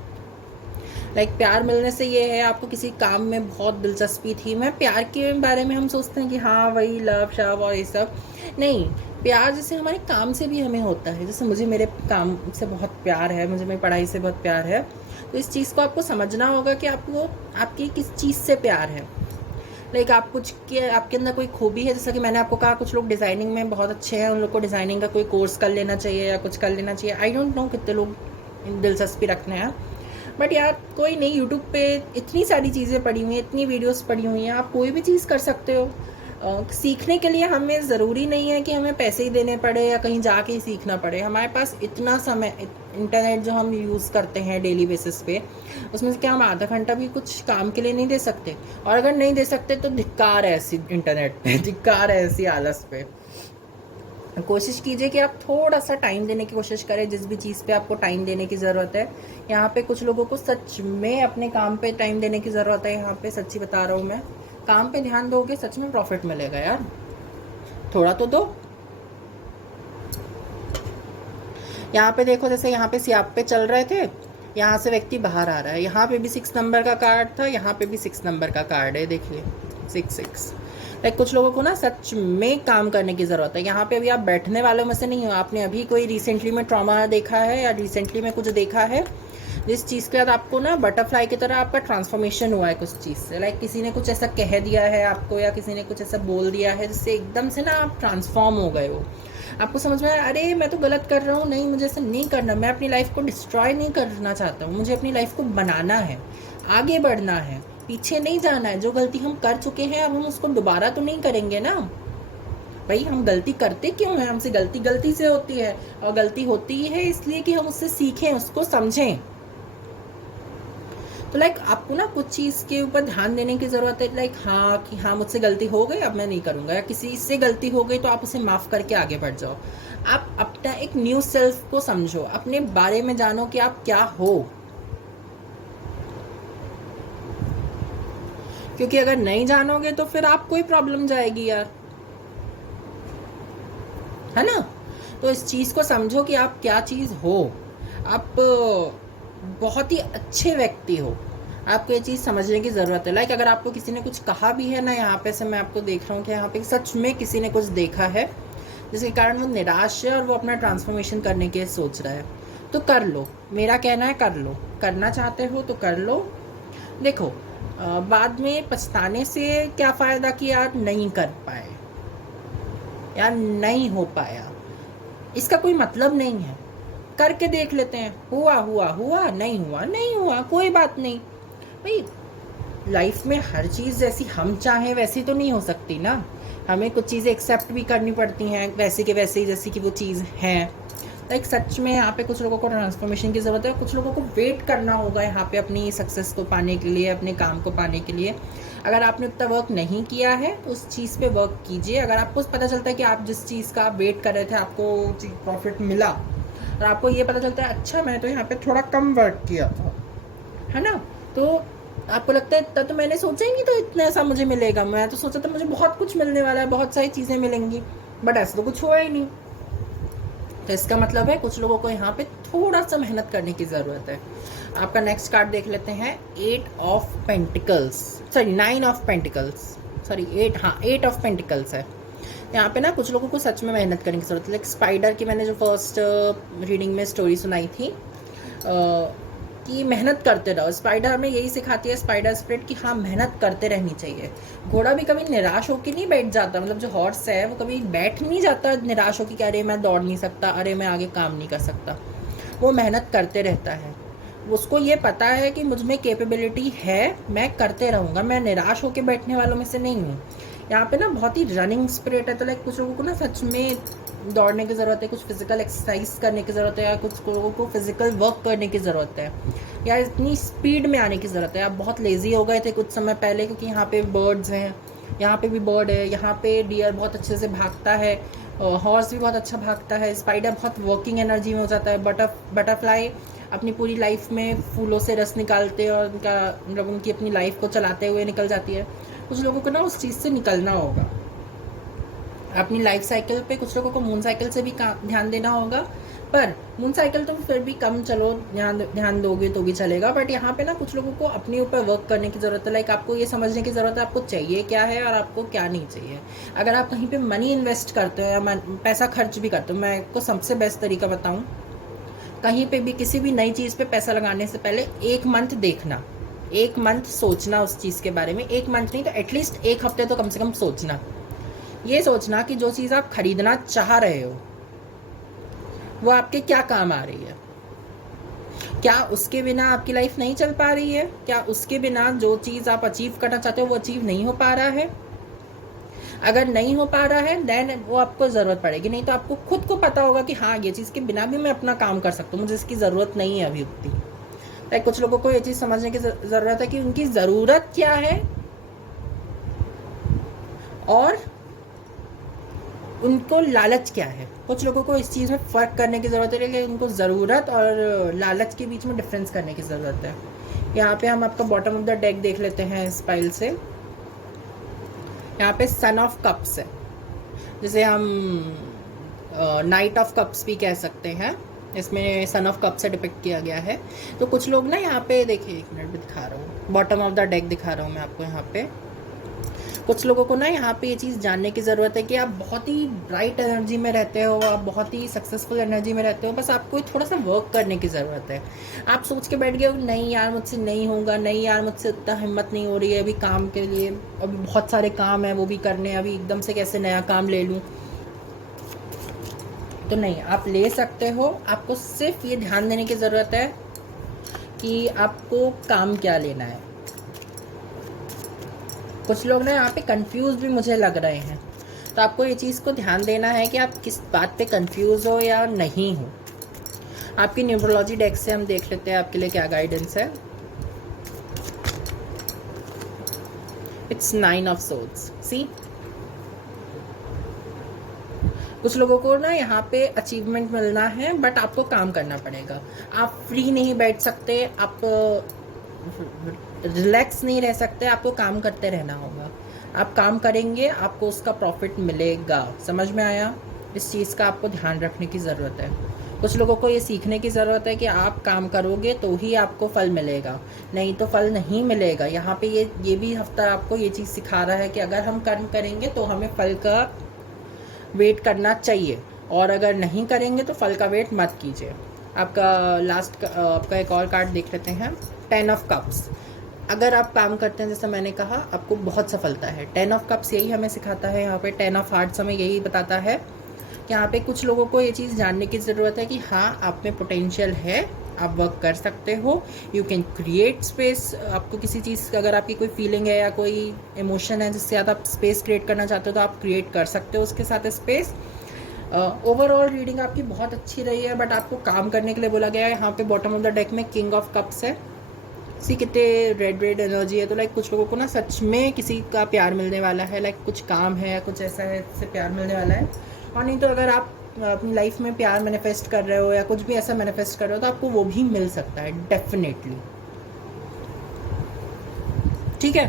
लाइक प्यार मिलने से ये है आपको किसी काम में बहुत दिलचस्पी थी। मैं प्यार के बारे में हम सोचते हैं कि हाँ वही लव शव और ये सब नहीं। प्यार जैसे हमारे काम से भी हमें होता है। जैसे मुझे मेरे काम से बहुत प्यार है, मुझे मेरी पढ़ाई से बहुत प्यार है, तो इस चीज़ को आपको समझना होगा कि आपको आपकी किस चीज़ से प्यार है। लाइक आप कुछ के आपके अंदर कोई खूबी है, जैसा कि मैंने आपको कहा कुछ लोग डिज़ाइनिंग में बहुत अच्छे हैं, उन लोग को डिज़ाइनिंग का कोई कोर्स कर लेना चाहिए या कुछ कर लेना चाहिए। आई डोंट नो कितने लोग दिलचस्पी रखने हैं, बट यार कोई नहीं, यूट्यूब पे इतनी सारी चीज़ें पड़ी हुई हैं, इतनी वीडियोस पड़ी हुई हैं, आप कोई भी चीज़ कर सकते हो। सीखने के लिए हमें ज़रूरी नहीं है कि हमें पैसे ही देने पड़े या कहीं जाके ही सीखना पड़े। हमारे पास इतना समय, इंटरनेट जो हम यूज़ करते हैं डेली बेसिस पे, उसमें से क्या हम आधा घंटा भी कुछ काम के लिए नहीं दे सकते? और अगर नहीं दे सकते तो धिक्कार है ऐसी इंटरनेट पे, धिक्कार है ऐसी आलस पे। कोशिश कीजिए कि आप थोड़ा सा टाइम देने की कोशिश करें जिस भी चीज़ पे आपको टाइम देने की ज़रूरत है। यहाँ पे कुछ लोगों को सच में अपने काम पे टाइम देने की ज़रूरत है। यहाँ पे सच्ची बता रहा हूँ मैं, काम पे ध्यान दोगे सच में प्रॉफिट मिलेगा यार, थोड़ा तो दो। यहाँ पे देखो, जैसे यहाँ पे सियाप पे चल रहे थे, यहाँ से व्यक्ति बाहर आ रहा है, यहाँ पे भी 6 नंबर का कार्ड था, यहाँ पे भी 6 नंबर का कार्ड है, देखिए 6 लाइक कुछ लोगों को ना सच में काम करने की ज़रूरत है। यहाँ पे अभी आप बैठने वालों में से नहीं हो, आपने अभी कोई रिसेंटली में ट्रॉमा देखा है या रिसेंटली में कुछ देखा है जिस चीज़ के बाद आपको ना बटरफ्लाई की तरह आपका ट्रांसफॉर्मेशन हुआ है कुछ चीज़ से। लाइक किसी ने कुछ ऐसा कह दिया है आपको या किसी ने कुछ ऐसा बोल दिया है जिससे एकदम से ना आप ट्रांसफॉर्म हो गए हो। आपको समझ में आया, अरे मैं तो गलत कर रहा हूँ, नहीं मुझे ऐसा नहीं करना, मैं अपनी लाइफ को डिस्ट्रॉय नहीं करना चाहता हूँ, मुझे अपनी लाइफ को बनाना है, आगे बढ़ना है, पीछे नहीं जाना है। जो गलती हम कर चुके हैं अब हम उसको दोबारा तो नहीं करेंगे ना भाई। हम गलती करते क्यों हैं? हमसे गलती से होती है, और गलती होती है इसलिए कि हम उससे सीखें, उसको समझें। तो लाइक आपको ना कुछ चीज़ के ऊपर ध्यान देने की ज़रूरत है। लाइक हाँ कि हाँ मुझसे गलती हो गई, अब मैं नहीं करूँगा, या किसी से गलती हो गई तो आप उसे माफ़ करके आगे बढ़ जाओ। आप अपना एक न्यू सेल्फ को समझो, अपने बारे में जानो कि आप क्या हो, क्योंकि अगर नहीं जानोगे तो फिर आपको ही प्रॉब्लम जाएगी यार, है ना। तो इस चीज़ को समझो कि आप क्या चीज़ हो। आप बहुत ही अच्छे व्यक्ति हो, आपको ये चीज़ समझने की ज़रूरत है। लाइक अगर आपको किसी ने कुछ कहा भी है ना, यहाँ पे से मैं आपको देख रहा हूँ कि यहाँ पे सच में किसी ने कुछ देखा है जिसके कारण वो निराश है और वो अपना ट्रांसफॉर्मेशन करने के सोच रहा है, तो कर लो। मेरा कहना है कर लो, करना चाहते हो तो कर लो। देखो बाद में पछताने से क्या फ़ायदा कि यार नहीं कर पाए, यार नहीं हो पाया, इसका कोई मतलब नहीं है। करके देख लेते हैं, हुआ हुआ हुआ, नहीं हुआ नहीं हुआ, कोई बात नहीं भाई। लाइफ में हर चीज़ जैसी हम चाहें वैसी तो नहीं हो सकती ना, हमें कुछ चीज़ें एक्सेप्ट भी करनी पड़ती हैं वैसे के वैसे ही जैसी कि वो चीज़ है। लाइक सच में यहाँ पे कुछ लोगों को ट्रांसफॉर्मेशन की ज़रूरत है, कुछ लोगों को वेट करना होगा यहाँ पे अपनी सक्सेस को पाने के लिए, अपने काम को पाने के लिए। अगर आपने उतना वर्क नहीं किया है तो उस चीज़ पे वर्क कीजिए। अगर आपको पता चलता है कि आप जिस चीज़ का वेट कर रहे थे आपको प्रॉफिट मिला, और आपको ये पता चलता है अच्छा मैं तो यहाँ पे थोड़ा कम वर्क किया था, है ना, तो आपको लगता है इतना तो मैंने सोचा ही नहीं तो इतना ऐसा मुझे मिलेगा, मैं तो सोचा था मुझे बहुत कुछ मिलने वाला है, बहुत सारी चीज़ें मिलेंगी, बट ऐसा तो कुछ हुआ ही नहीं। तो इसका मतलब है कुछ लोगों को यहाँ पे थोड़ा सा मेहनत करने की ज़रूरत है। आपका नेक्स्ट कार्ड देख लेते हैं, 8 of pentacles, sorry 9 of pentacles, sorry 8 of pentacles है। यहाँ पे ना कुछ लोगों को सच में मेहनत करने की ज़रूरत है। लाइक स्पाइडर की मैंने जो फर्स्ट रीडिंग में स्टोरी सुनाई थी कि मेहनत करते रहो। स्पाइडर हमें यही सिखाती है, स्पाइडर स्पिरिट, कि हाँ मेहनत करते रहनी चाहिए। घोड़ा भी कभी निराश होकर नहीं बैठ जाता, मतलब जो हॉर्स है वो कभी बैठ नहीं जाता निराश होकर कि अरे मैं दौड़ नहीं सकता, अरे मैं आगे काम नहीं कर सकता। वो मेहनत करते रहता है, उसको ये पता है कि मुझ में कैपेबिलिटी है, मैं करते रहूँगा, मैं निराश होकर बैठने वालों में से नहीं हूँ। यहाँ पे ना बहुत ही रनिंग स्पिरिट है। तो लाइक कुछ लोगों को ना सच में दौड़ने की ज़रूरत है, कुछ फिजिकल एक्सरसाइज करने की ज़रूरत है, या कुछ लोगों को फिजिकल वर्क करने की ज़रूरत है, या इतनी स्पीड में आने की ज़रूरत है। आप बहुत लेज़ी हो गए थे कुछ समय पहले, क्योंकि यहाँ पे बर्ड्स हैं, यहाँ पे भी बर्ड है, यहाँ पे डियर बहुत अच्छे से भागता है, हॉर्स भी बहुत अच्छा भागता है, स्पाइडर बहुत वर्किंग एनर्जी में हो जाता है, बटरफ्लाई अपनी पूरी लाइफ में फूलों से रस निकालते हैं और उनका मतलब उनकी अपनी लाइफ को चलाते हुए निकल जाती है। कुछ लोगों को ना उस चीज़ से निकलना होगा अपनी लाइफ साइकिल पे। कुछ लोगों को मून साइकिल से भी ध्यान देना होगा, पर मून साइकिल तो फिर भी कम चलो, ध्यान दोगे तो भी चलेगा। बट यहाँ पे ना कुछ लोगों को अपने ऊपर वर्क करने की ज़रूरत है। लाइक आपको ये समझने की ज़रूरत है आपको चाहिए क्या है और आपको क्या नहीं चाहिए। अगर आप कहीं पे मनी इन्वेस्ट करते हो या पैसा खर्च भी करते हो, मैं आपको सबसे बेस्ट तरीका बताऊँ कहीं पे भी किसी भी नई चीज़ पे पैसा लगाने से पहले 1 मंथ देखना, 1 मंथ सोचना उस चीज़ के बारे में। 1 मंथ नहीं तो एटलीस्ट 1 हफ्ते तो कम से कम सोचना। ये सोचना कि जो चीज़ आप खरीदना चाह रहे हो वो आपके क्या काम आ रही है। क्या उसके बिना आपकी लाइफ नहीं चल पा रही है? क्या उसके बिना जो चीज़ आप अचीव करना चाहते हो वो अचीव नहीं हो पा रहा है? अगर नहीं हो पा रहा है देन वो आपको ज़रूरत पड़ेगी। नहीं तो आपको खुद को पता होगा कि हाँ, ये चीज़ के बिना भी मैं अपना काम कर सकता हूँ, मुझे इसकी ज़रूरत नहीं है अभी उतनी। लाइक कुछ लोगों को ये चीज़ समझने की ज़रूरत है कि उनकी ज़रूरत क्या है और उनको लालच क्या है। कुछ लोगों को इस चीज़ में फ़र्क करने की ज़रूरत है कि उनको ज़रूरत और लालच के बीच में डिफरेंस करने की ज़रूरत है। यहाँ पे हम आपका बॉटम ऑफ द डेक देख लेते हैं इस पाइल से। यहाँ पे सन ऑफ कप्स है, जिसे हम नाइट ऑफ कप्स भी कह सकते हैं। इसमें सन ऑफ कप से डिपिक्ट किया गया है। तो कुछ लोग ना यहाँ पे देखिए, 1 मिनट भी दिखा रहा हूँ, बॉटम ऑफ द डेक दिखा रहा हूँ मैं आपको। यहाँ पे कुछ लोगों को ना यहाँ पे ये चीज़ जानने की ज़रूरत है कि आप बहुत ही ब्राइट एनर्जी में रहते हो, आप बहुत ही सक्सेसफुल एनर्जी में रहते हो, बस आपको थोड़ा सा वर्क करने की ज़रूरत है। आप सोच के बैठ गए नहीं यार मुझसे नहीं होगा, नहीं यार मुझसे उतना हिम्मत नहीं हो रही है अभी काम के लिए, अभी बहुत सारे काम है वो भी करने, अभी एकदम से कैसे नया काम ले लूँ। तो नहीं, आप ले सकते हो। आपको सिर्फ ये ध्यान देने की ज़रूरत है कि आपको काम क्या लेना है। कुछ लोग ना यहाँ पे कंफ्यूज भी मुझे लग रहे हैं, तो आपको ये चीज़ को ध्यान देना है कि आप किस बात पे कंफ्यूज हो या नहीं हो। आपकी न्यूमरोलॉजी डेक से हम देख लेते हैं आपके लिए क्या गाइडेंस है। It's 9 of swords. सी, कुछ लोगों को ना यहाँ पे अचीवमेंट मिलना है बट आपको काम करना पड़ेगा। आप फ्री नहीं बैठ सकते, आप रिलैक्स नहीं रह सकते, आपको काम करते रहना होगा। आप काम करेंगे, आपको उसका प्रॉफिट मिलेगा। समझ में आया? इस चीज़ का आपको ध्यान रखने की ज़रूरत है। कुछ लोगों को ये सीखने की ज़रूरत है कि आप काम करोगे तो ही आपको फल मिलेगा, नहीं तो फल नहीं मिलेगा। यहाँ पे ये भी हफ्ता आपको ये चीज़ सिखा रहा है कि अगर हम कर्म करेंगे तो हमें फल का वेट करना चाहिए, और अगर नहीं करेंगे तो फल का वेट मत कीजिए। आपका लास्ट आपका एक और कार्ड देख लेते हैं, 10 ऑफ कप्स। अगर आप काम करते हैं, जैसे मैंने कहा, आपको बहुत सफलता है। 10 ऑफ कप्स यही हमें सिखाता है। यहाँ पे 10 ऑफ हार्ट्स हमें यही बताता है कि यहाँ पे कुछ लोगों को ये चीज़ जानने की ज़रूरत है कि हाँ, आप में पोटेंशियल है, आप वर्क कर सकते हो, यू कैन क्रिएट स्पेस। आपको किसी चीज़, अगर आपकी कोई फीलिंग है या कोई इमोशन है जिससे आप स्पेस क्रिएट करना चाहते हो, तो आप क्रिएट कर सकते हो उसके साथ स्पेस। ओवरऑल रीडिंग आपकी बहुत अच्छी रही है, बट आपको काम करने के लिए बोला गया है। यहाँ पे बॉटम ऑफ द डेक में किंग ऑफ कप्स है। सी, कितने रेड एनर्जी है। तो लाइक कुछ लोगों को ना सच में किसी का प्यार मिलने वाला है, लाइक कुछ काम है, कुछ ऐसा है जिससे प्यार मिलने वाला है। और नहीं तो अगर आप अपनी लाइफ में प्यार मैनिफेस्ट कर रहे हो या कुछ भी ऐसा मैनिफेस्ट कर रहे हो, तो आपको वो भी मिल सकता है डेफिनेटली। ठीक है,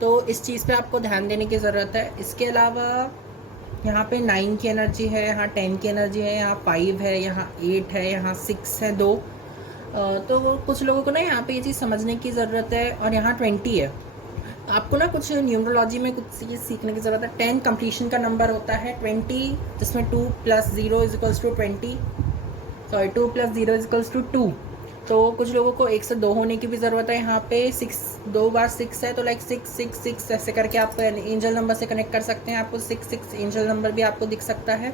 तो इस चीज़ पे आपको ध्यान देने की ज़रूरत है। इसके अलावा यहाँ पे 9 की एनर्जी है, यहाँ 10 की एनर्जी है, यहाँ 5 है, यहाँ 8 है, यहाँ 6 है, 2। तो कुछ लोगों को ना यहाँ पे ये चीज़ समझने की ज़रूरत है। और यहाँ 20 है। आपको ना कुछ न्यूमरोलॉजी में कुछ चीज़ सीखने की ज़रूरत है। 10 कंप्लीशन का नंबर होता है, 20 जिसमें 2 + 0 = 20, सॉरी 2 + 0 = 2। तो कुछ लोगों को 1 से 2 होने की भी ज़रूरत है। यहाँ पे 6 2 बार 6 है, तो लाइक 6 6 6 ऐसे करके आप एंजल नंबर से कनेक्ट कर सकते हैं। आपको 6 6 एंजल नंबर भी आपको दिख सकता है,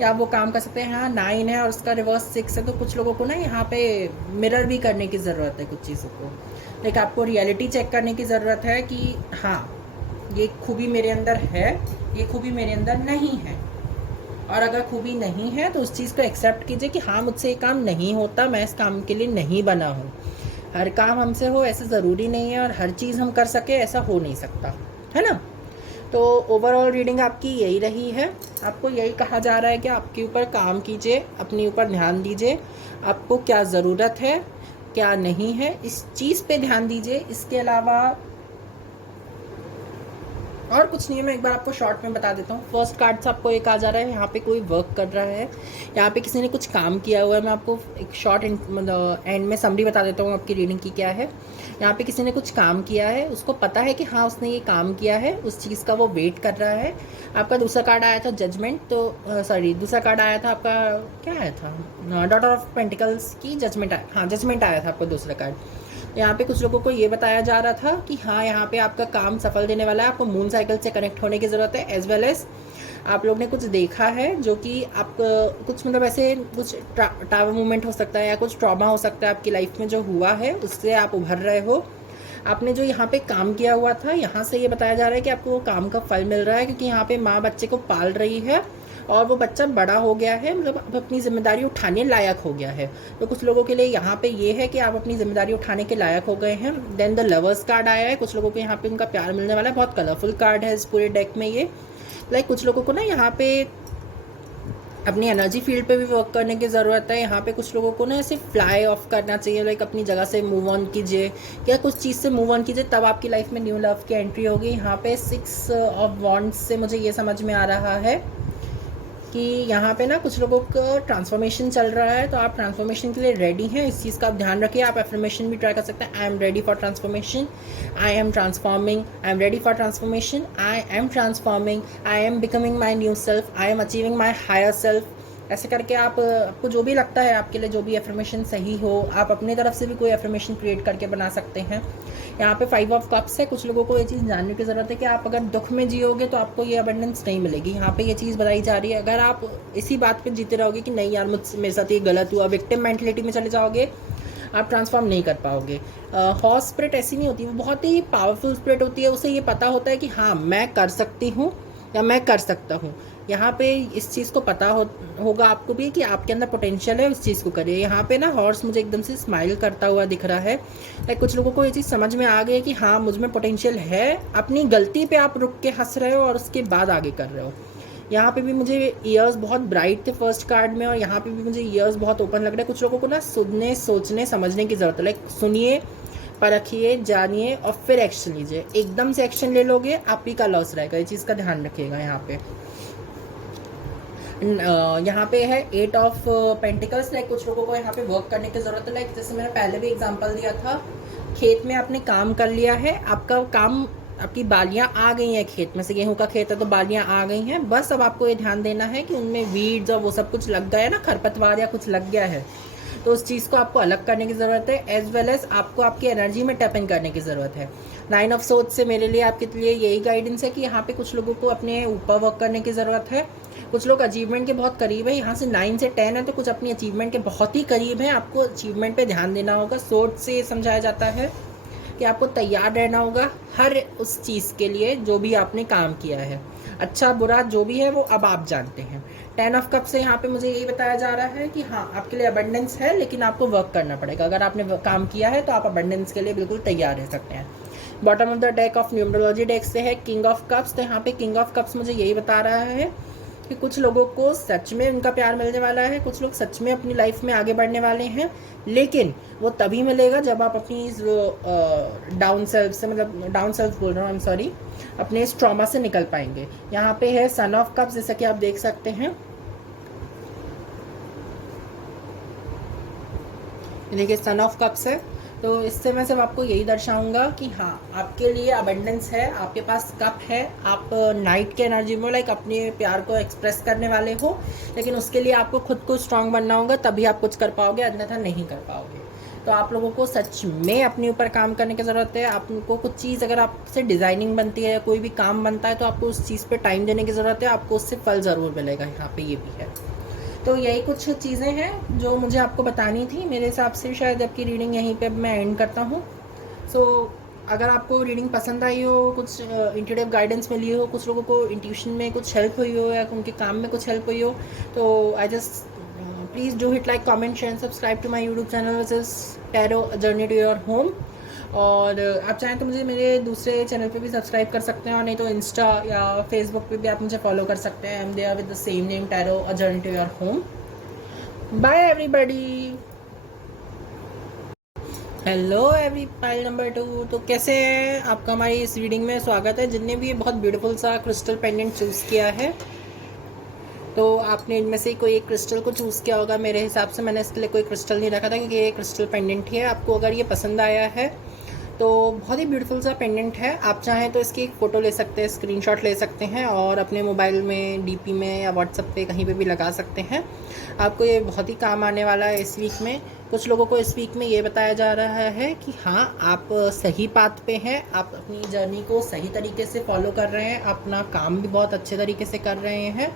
या आप वो काम कर सकते हैं। यहाँ 9 है और उसका रिवर्स 6 है। तो कुछ लोगों को ना यहाँ पे मिरर भी करने की ज़रूरत है कुछ चीज़ों को। लाइक आपको रियलिटी चेक करने की ज़रूरत है कि हाँ, ये खूबी मेरे अंदर है, ये खूबी मेरे अंदर नहीं है। और अगर खूबी नहीं है तो उस चीज़ को एक्सेप्ट कीजिए कि हाँ, मुझसे ये काम नहीं होता, मैं इस काम के लिए नहीं बना हूँ। हर काम हमसे हो ऐसे ज़रूरी नहीं है, और हर चीज़ हम कर सके ऐसा हो नहीं सकता, है ना। तो ओवरऑल रीडिंग आपकी यही रही है। आपको यही कहा जा रहा है कि आपके ऊपर काम कीजिए, अपने ऊपर ध्यान दीजिए, आपको क्या ज़रूरत है क्या नहीं है, इस चीज़ पे ध्यान दीजिए। इसके अलावा और कुछ नहीं है, मैं एक बार आपको शॉर्ट में बता देता हूँ। फर्स्ट कार्ड से आपको एक आ जा रहा है, यहाँ पे कोई वर्क कर रहा है, यहाँ पे किसी ने कुछ काम किया हुआ है। मैं आपको एक शॉर्ट मतलब एंड में समरी बता देता हूँ आपकी रीडिंग की क्या है। यहाँ पे किसी ने कुछ काम किया है, उसको पता है कि हाँ उसने ये काम किया है, उस चीज़ का वो वेट कर रहा है। आपका दूसरा कार्ड आया था जजमेंट, तो सॉरी दूसरा कार्ड आया था आपका, क्या आया था, डॉटर ऑफ पेंटिकल्स की जजमेंट, हाँ जजमेंट आया था आपका दूसरा कार्ड। यहाँ पे कुछ लोगों को ये बताया जा रहा था कि हाँ यहाँ पे आपका काम सफल देने वाला है, आपको मून साइकिल से कनेक्ट होने की ज़रूरत है, एज वेल एज आप लोग ने कुछ देखा है जो कि आप कुछ मतलब ऐसे कुछ टावर मूवमेंट हो सकता है या कुछ ट्रॉमा हो सकता है आपकी लाइफ में जो हुआ है, उससे आप उभर रहे हो। आपने जो यहाँ पे काम किया हुआ था, यहाँ से ये बताया जा रहा है कि आपको वो काम का फल मिल रहा है, क्योंकि यहाँ पे माँ बच्चे को पाल रही है और वो बच्चा बड़ा हो गया है, मतलब अब अपनी जिम्मेदारी उठाने लायक हो गया है। तो कुछ लोगों के लिए यहाँ पे ये है कि आप अपनी जिम्मेदारी उठाने के लायक हो गए हैं। देन द लवर्स कार्ड आया है, कुछ लोगों को यहाँ पे उनका प्यार मिलने वाला है। बहुत कलरफुल कार्ड है इस पूरे डेक में ये। लाइक कुछ लोगों को ना यहाँ पे अपनी एनर्जी फील्ड पे भी वर्क करने की ज़रूरत है। यहाँ पे कुछ लोगों को ना ऐसे फ्लाई ऑफ करना चाहिए, लाइक अपनी जगह से मूव ऑन कीजिए या कुछ चीज़ से मूव ऑन कीजिए, तब आपकी लाइफ में न्यू लव की एंट्री होगी। यहाँ पे 6 ऑफ वॉन्ड्स से मुझे ये समझ में आ रहा है कि यहाँ पे ना कुछ लोगों का ट्रांसफॉर्मेशन चल रहा है, तो आप ट्रांसफॉर्मेशन के लिए रेडी हैं। इस चीज़ का आप ध्यान रखिए। आप एफर्मेशन भी ट्राई कर सकते हैं। I am ready for transformation, I am transforming, I am ready for transformation, I am transforming, I am becoming my new self, I am achieving my higher self. ऐसे करके आपको जो भी लगता है आपके लिए, जो भी एफर्मेशन सही हो, आप अपनी तरफ से भी कोई एफर्मेशन क्रिएट करके बना सकते हैं। यहाँ पे 5 ऑफ कप्स है। कुछ लोगों को ये चीज़ जानने की ज़रूरत है कि आप अगर दुख में जियोगे तो आपको ये अबंडेंस नहीं मिलेगी। यहाँ पे ये चीज़ बताई जा रही है, अगर आप इसी बात पे जीते रहोगे कि नहीं यार मुझसे मेरे साथ ये गलत हुआ, विक्टिम मेंटलिटी में चले जाओगे, आप ट्रांसफॉर्म नहीं कर पाओगे। हॉर्स स्पिरिट ऐसी नहीं होती, वो बहुत ही पावरफुल स्पिरिट होती है। उसे ये पता होता है कि हाँ मैं कर सकती हूँ या मैं कर सकता हूँ। यहाँ पे इस चीज़ को पता होगा आपको भी कि आपके अंदर पोटेंशियल है, उस चीज़ को करिए। यहाँ पे ना हॉर्स मुझे एकदम से स्माइल करता हुआ दिख रहा है। लाइक कुछ लोगों को ये चीज़ समझ में आ गई है कि हाँ मुझ में पोटेंशियल है। अपनी गलती पे आप रुक के हंस रहे हो और उसके बाद आगे कर रहे हो। यहाँ पे भी मुझे ईयर्स बहुत ब्राइट थे फर्स्ट कार्ड में, और यहाँ पे भी मुझे ईयर्स बहुत ओपन लग रहे हैं। कुछ लोगों को ना सुनने, सोचने, समझने की ज़रूरत है। लाइक सुनिए, परखिए, जानिए और फिर एक्शन लीजिए। एकदम से एक्शन ले लोगे आप ही का लॉस रहेगा, ये चीज़ का ध्यान रखिएगा। यहाँ पे है 8 ऑफ पेंटिकल्स। लाइक कुछ लोगों को यहाँ पे वर्क करने की ज़रूरत है। लाइक जैसे मैंने पहले भी एग्जांपल दिया था, खेत में आपने काम कर लिया है, आपका काम, आपकी बालियाँ आ गई हैं खेत में से, गेहूं का खेत है तो बालियाँ आ गई हैं। बस अब आपको ये ध्यान देना है कि उनमें वीड्स और वो सब कुछ लग गया है ना, खरपतवार या कुछ लग गया है, तो उस चीज़ को आपको अलग करने की ज़रूरत है। एज वेल एज आपको आपकी एनर्जी में टैप इन करने की ज़रूरत है। 9 ऑफ सोर्ड्स से मेरे लिए, आपके लिए यही गाइडेंस है कि यहाँ पे कुछ लोगों को अपने ऊपर वर्क करने की ज़रूरत है। कुछ लोग अचीवमेंट के बहुत करीब है, यहाँ से 9 से 10 है, तो कुछ अपनी अचीवमेंट के बहुत ही करीब है। आपको अचीवमेंट पे ध्यान देना होगा। सोर्ड से ये समझाया जाता है कि आपको तैयार रहना होगा हर उस चीज़ के लिए जो भी आपने काम किया है, अच्छा बुरा जो भी है वो अब आप जानते हैं। 10 ऑफ कप से यहाँ पे मुझे यही बताया जा रहा है कि हाँ आपके लिए अबंडेंस है, लेकिन आपको वर्क करना पड़ेगा। अगर आपने काम किया है तो आप अबंडेंस के लिए बिल्कुल तैयार रह सकते हैं। Bottom of the deck of numerology deck से है किंग ऑफ कप्स। तो यहाँ पे किंग ऑफ कप्स मुझे यही बता रहा है कि कुछ लोगों को सच में उनका प्यार मिलने वाला है, कुछ लोग सच में अपनी लाइफ में आगे बढ़ने वाले हैं, लेकिन वो तभी मिलेगा जब आप अपनी डाउन सेल्फ से, मतलब डाउन सेल्फ बोल रहा हूँ, आई एम सॉरी, अपने इस ट्रॉमा से निकल पाएंगे। यहाँ पे है सन ऑफ कप्स, जैसा कि आप देख सकते हैं। देखिए सन ऑफ कप्स है, तो इससे मैं सिर्फ आपको यही दर्शाऊंगा कि हाँ आपके लिए अबंडेंस है, आपके पास कप है, आप नाइट के एनर्जी में लाइक अपने प्यार को एक्सप्रेस करने वाले हो, लेकिन उसके लिए आपको खुद को स्ट्रांग बनना होगा, तभी आप कुछ कर पाओगे, अन्यथा नहीं कर पाओगे। तो आप लोगों को सच में अपने ऊपर काम करने की ज़रूरत है। आपको कुछ चीज़ अगर आपसे डिज़ाइनिंग बनती है या कोई भी काम बनता है तो आपको उस चीज़ पर टाइम देने की ज़रूरत है, आपको उससे फल ज़रूर मिलेगा। यहाँ पर ये भी है। तो यही कुछ चीज़ें हैं जो मुझे आपको बतानी थी। मेरे हिसाब से शायद आपकी रीडिंग यहीं पे मैं एंड करता हूँ। सो अगर आपको रीडिंग पसंद आई हो, कुछ इंट्यूटिव गाइडेंस मिली हो, कुछ लोगों को इंट्यूशन में कुछ हेल्प हुई हो या उनके काम में कुछ हेल्प हुई हो, तो I just please do hit like, comment, share, subscribe to my YouTube channel which is tarot journey to your home. और आप चाहें तो मुझे मेरे दूसरे चैनल पे भी सब्सक्राइब कर सकते हैं, और नहीं तो इंस्टा या फेसबुक पे भी आप मुझे फॉलो कर सकते हैं। I am there with the same name, tarot a journey to your home. Bye everybody. Hello every pile number 2। तो कैसे हैं आपका हमारी इस रीडिंग में स्वागत है। जिनने भी ये बहुत ब्यूटीफुल सा क्रिस्टल पेंडेंट चूज़ किया है, तो आपने इनमें से कोई एक क्रिस्टल को चूज़ किया होगा। मेरे हिसाब से मैंने इसके लिए कोई क्रिस्टल नहीं रखा था, क्योंकि ये क्रिस्टल पेंडेंट ही है। आपको अगर ये पसंद आया है तो बहुत ही ब्यूटीफुल सा पेंडेंट है। आप चाहें तो इसकी एक फ़ोटो ले सकते हैं, स्क्रीनशॉट ले सकते हैं और अपने मोबाइल में डीपी में या व्हाट्सएप पे कहीं पे भी लगा सकते हैं। आपको ये बहुत ही काम आने वाला है इस वीक में। कुछ लोगों को इस वीक में ये बताया जा रहा है कि हाँ, आप सही पाथ पे हैं, आप अपनी जर्नी को सही तरीके से फॉलो कर रहे हैं, अपना काम भी बहुत अच्छे तरीके से कर रहे हैं।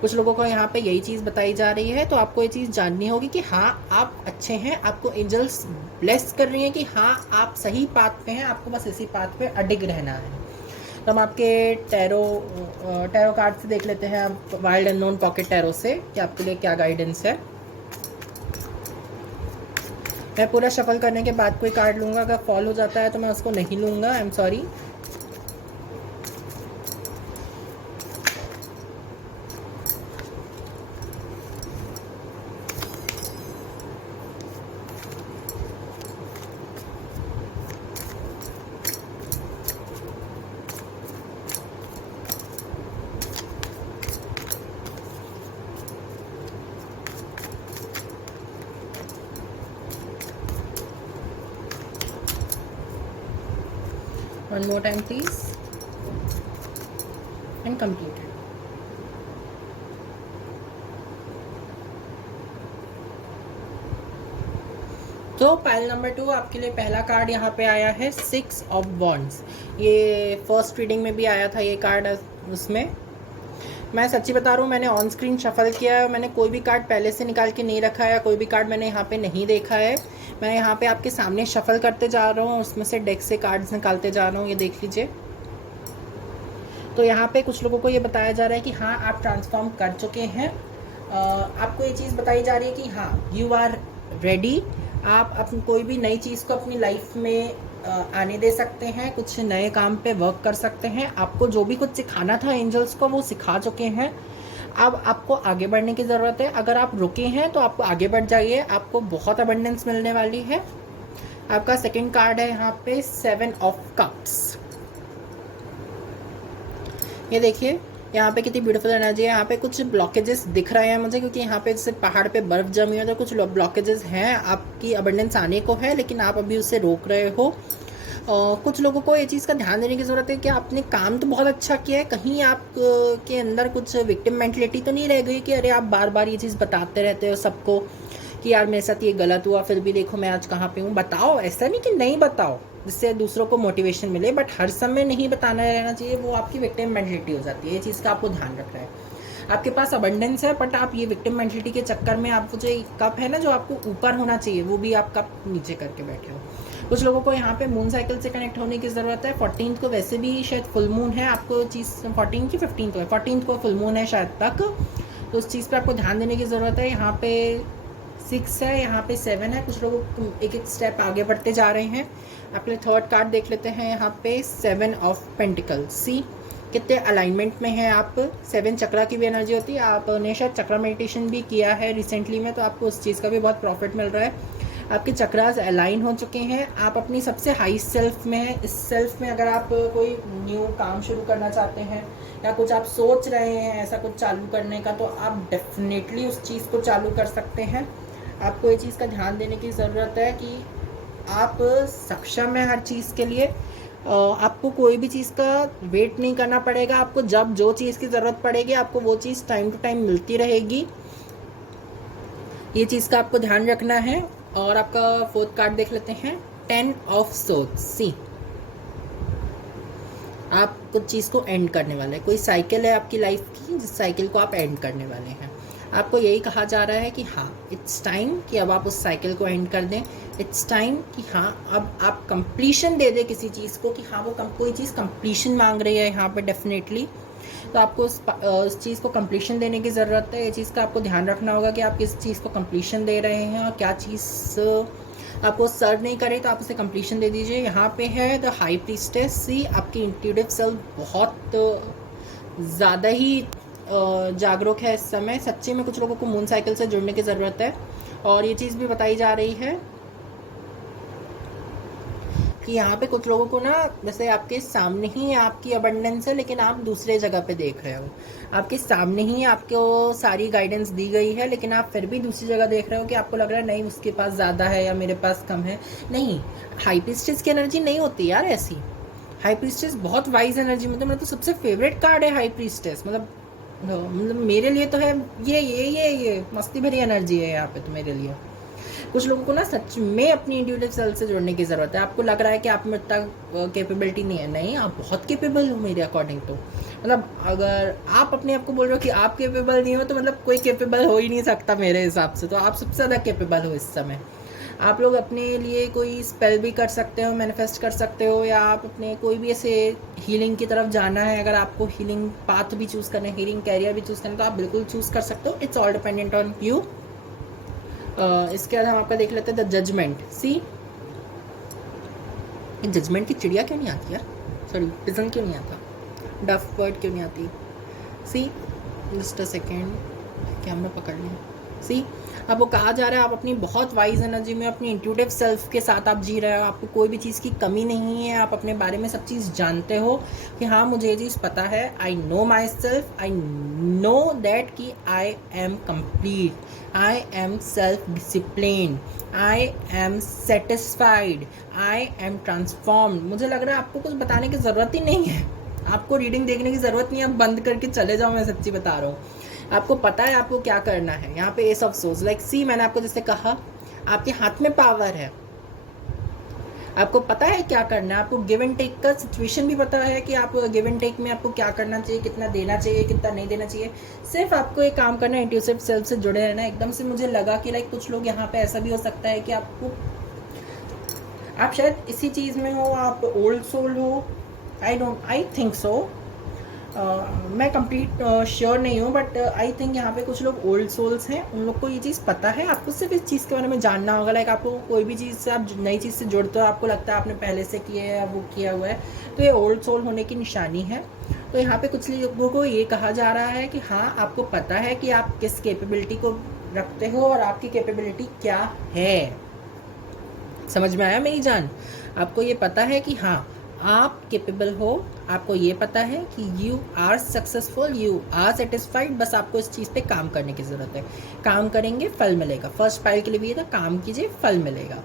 कुछ लोगों को यहाँ पे यही चीज़ बताई जा रही है, तो आपको ये चीज़ जाननी होगी कि हाँ, आप अच्छे हैं। आपको एंजल्स ब्लेस कर रही हैं कि हाँ, आप सही पाथ पे हैं, आपको बस इसी पाथ पे अडिग रहना है। तो हम आपके टैरो कार्ड से देख लेते हैं, आप वाइल्ड अननोन पॉकेट टैरो से, कि आपके लिए क्या गाइडेंस है। मैं पूरा शफल करने के बाद कोई कार्ड लूँगा, अगर फॉल हो जाता है तो मैं उसको नहीं लूँगा, I am sorry. One more time please, and completed. तो पाइल नंबर 2 आपके लिए पहला कार्ड यहाँ पे आया है 6 ऑफ वॉन्ड्स। ये फर्स्ट रीडिंग में भी आया था ये कार्ड। उसमें मैं सच्ची बता रहा हूँ, मैंने ऑन स्क्रीन शफल किया है। मैंने कोई भी कार्ड पहले से निकाल के नहीं रखा है, कोई भी कार्ड मैंने यहाँ पे नहीं देखा है। मैं यहाँ पे आपके सामने शफल करते जा रहा हूँ, उसमें से डेक से कार्ड्स निकालते जा रहा हूँ। ये देख लीजिए। तो यहाँ पे कुछ लोगों को ये बताया जा रहा है कि हाँ, आप ट्रांसफॉर्म कर चुके हैं। आपको ये चीज़ बताई जा रही है कि हाँ, यू आर रेडी। आप अपनी कोई भी नई चीज़ को अपनी लाइफ में आने दे सकते हैं, कुछ नए काम पे वर्क कर सकते हैं। आपको जो भी कुछ सिखाना था एंजल्स को, वो सिखा चुके हैं। अब आपको आगे बढ़ने की ज़रूरत है। अगर आप रुके हैं तो आपको आगे बढ़ जाइए, आपको बहुत अबंडेंस मिलने वाली है। आपका सेकंड कार्ड है यहाँ पे 7 ऑफ कप्स। ये देखिए यहाँ पे कितनी ब्यूटीफुल एनर्जी है। यहाँ पे कुछ ब्लॉकेजेस दिख रहे हैं मुझे, क्योंकि यहाँ पे जैसे पहाड़ पे बर्फ जमी है, तो कुछ ब्लॉकेजेस हैं। आपकी अबंडेंस आने को है, लेकिन आप अभी उसे रोक रहे हो। कुछ लोगों को ये चीज़ का ध्यान देने की ज़रूरत है कि आपने काम तो बहुत अच्छा किया है, कहीं आप के अंदर कुछ विक्टिम मेंटलिटी तो नहीं रह गई कि अरे आप बार बार ये चीज़ बताते रहते हो सबको कि यार मेरे साथ ये गलत हुआ, फिर भी देखो मैं आज कहाँ पे हूँ। बताओ, ऐसा नहीं कि नहीं बताओ, जिससे दूसरों को मोटिवेशन मिले, बट हर समय नहीं बताना रहना चाहिए। वो आपकी विक्टिम मेंटलिटी हो जाती है। ये चीज़ का आपको ध्यान रखना है। आपके पास अबंडेंस है, बट आप ये विक्टिम मेंटलिटी के चक्कर में आप जो कप है ना, जो आपको ऊपर होना चाहिए, वो भी आप कप नीचे करके बैठे हो। कुछ लोगों को यहाँ पे मून साइकिल से कनेक्ट होने की ज़रूरत है। 14th को वैसे भी शायद फुल मून है। आपको चीज़ 14 की 15th को है, 14th को फुल मून है शायद तक, तो उस चीज़ पे आपको ध्यान देने की ज़रूरत है। यहाँ पे 6 है, यहाँ पे 7 है। कुछ लोग एक एक स्टेप आगे बढ़ते जा रहे हैं। अपने थर्ड कार्ड देख लेते हैं। यहाँ पे 7 ऑफ पेंटिकल्स। सी कितने अलाइनमेंट में है आप। 7 चक्रा की भी एनर्जी होती है। आपने शायद चक्रा मेडिटेशन भी किया है रिसेंटली में, तो आपको उस चीज़ का भी बहुत प्रॉफिट मिल रहा है। आपके चक्रास अलाइन हो चुके हैं। आप अपनी सबसे हाई सेल्फ में हैं। इस सेल्फ में अगर आप कोई न्यू काम शुरू करना चाहते हैं या कुछ आप सोच रहे हैं ऐसा कुछ चालू करने का, तो आप डेफिनेटली उस चीज़ को चालू कर सकते हैं। आपको ये चीज़ का ध्यान देने की ज़रूरत है कि आप सक्षम हैं हर चीज़ के लिए। आपको कोई भी चीज़ का वेट नहीं करना पड़ेगा। आपको जब जो चीज़ की ज़रूरत पड़ेगी, आपको वो चीज़ टाइम टू टाइम मिलती रहेगी। ये चीज़ का आपको ध्यान रखना है। और आपका फोर्थ कार्ड देख लेते हैं, 10 ऑफ सोर्ड्स। सी आप कुछ चीज़ को एंड करने वाले हैं। कोई साइकिल है आपकी लाइफ की, जिस साइकिल को आप एंड करने वाले हैं। आपको यही कहा जा रहा है कि हाँ, इट्स टाइम कि अब आप उस साइकिल को एंड कर दें। इट्स टाइम कि हाँ, अब आप कंप्लीशन दे दें किसी चीज़ को, कि हाँ, वो कोई चीज़ कंप्लीशन मांग रही है यहाँ पे डेफिनेटली। तो आपको उस चीज़ को कंप्लीशन देने की ज़रूरत है। ये चीज़ का आपको ध्यान रखना होगा कि आप किस चीज़ को कंप्लीशन दे रहे हैं और क्या चीज़ आपको सर्व नहीं करे, तो आप उसे कंप्लीशन दे दीजिए। यहाँ पे है द हाई प्रीस्टेस। सी आपकी इंट्यूटिव सेल्फ बहुत ज़्यादा ही जागरूक है इस समय। सच्चे में कुछ लोगों को मून साइकिल से जुड़ने की ज़रूरत है। और ये चीज़ भी बताई जा रही है कि यहाँ पे कुछ लोगों को ना, जैसे आपके सामने ही आपकी अबंडेंस है लेकिन आप दूसरे जगह पे देख रहे हो, आपके सामने ही आपको सारी गाइडेंस दी गई है लेकिन आप फिर भी दूसरी जगह देख रहे हो कि आपको लग रहा है नहीं उसके पास ज़्यादा है या मेरे पास कम है। नहीं, हाई प्रीस्टेस की एनर्जी नहीं होती यार ऐसी। हाई प्रीस्टेस बहुत वाइज एनर्जी, मतलब मेरा तो सबसे फेवरेट कार्ड है हाई प्रीस्टेस। मतलब मेरे लिए तो है ये मस्ती भरी एनर्जी है यहाँ पे तो मेरे लिए। कुछ लोगों को ना सच में अपनी इंडिविजुअल सेल्फ से जुड़ने की ज़रूरत है। आपको लग रहा है कि आप में इतना कैपेबिलिटी नहीं है, नहीं, आप बहुत कैपेबल हो मेरे अकॉर्डिंग तो। मतलब अगर आप अपने आप को बोल रहे हो कि आप कैपेबल नहीं हो तो मतलब कोई कैपेबल हो ही नहीं सकता मेरे हिसाब से, तो आप सबसे ज़्यादा कैपेबल हो इस समय। आप लोग अपने लिए कोई स्पेल भी कर सकते हो, मैनिफेस्ट कर सकते हो, या आप अपने कोई भी ऐसे हीलिंग की तरफ जाना है, अगर आपको हीलिंग पाथ भी चूज़ करना है, हीलिंग कैरियर भी चूज़ करना है तो आप बिल्कुल चूज़ कर सकते हो। It's all dependent on you. इसके बाद हम आपका देख लेते हैं द जजमेंट। सी, जजमेंट की चिड़िया क्यों नहीं आती यार, सॉरी पिजन क्यों नहीं आता, डफ बर्ड क्यों नहीं आती। सी, जस्ट अ सेकेंड, कैमरा पकड़ लें। सी, आपको कहा जा रहा है आप अपनी बहुत वाइज एनर्जी में अपनी इंट्यूटिव सेल्फ के साथ आप जी रहे हो, आपको कोई भी चीज़ की कमी नहीं है, आप अपने बारे में सब चीज़ जानते हो कि हाँ मुझे ये चीज़ पता है। I know myself, I know that कि I am complete, I am self discipline, I am satisfied, I am transformed. मुझे लग रहा है आपको कुछ बताने की ज़रूरत ही नहीं है, आपको रीडिंग देखने की ज़रूरत नहीं है, आप बंद करके चले जाओ, मैं सच्ची बता रहा हूँ। आपको पता है आपको क्या करना है। यहाँ पे एस ऑफ सोर्स, लाइक सी, मैंने आपको जैसे कहा आपके हाथ में पावर है, आपको पता है क्या करना है, आपको गिव एंड टेक का सिचुएशन भी पता है कि आप गिव एंड टेक में आपको क्या करना चाहिए, कितना देना चाहिए, कितना नहीं देना चाहिए। सिर्फ आपको एक काम करना है, इंट्यूसिव सेल्फ से जुड़े रहना। एकदम से मुझे लगा कि लाइक कुछ लोग यहाँ पे ऐसा भी हो सकता है कि आप शायद इसी चीज़ में हो, आप ओल्ड सोल हो, आई थिंक सो। मैं कंप्लीट श्योर नहीं हूँ, बट आई थिंक यहाँ पे कुछ लोग ओल्ड सोल्स हैं, उन लोग को ये चीज़ पता है। आपको सिर्फ इस चीज़ के बारे में जानना होगा। लाइक आपको कोई भी चीज़ से, आप नई चीज़ से जुड़ते हो, आपको लगता है आपने पहले से किया है या वो किया हुआ है, तो ये ओल्ड सोल होने की निशानी है। तो यहाँ पे कुछ लोगों को ये कहा जा रहा है कि हाँ आपको पता है कि आप किस कैपेबिलिटी को रखते हो और आपकी कैपेबिलिटी क्या है। समझ में आया मेरी जान? आपको ये पता है कि हाँ आप कैपेबल हो, आपको ये पता है कि you are successful, you are satisfied. बस आपको इस चीज़ पे काम करने की ज़रूरत है। काम करेंगे फल मिलेगा। फर्स्ट पाइल के लिए भी ये था, काम कीजिए फल मिलेगा।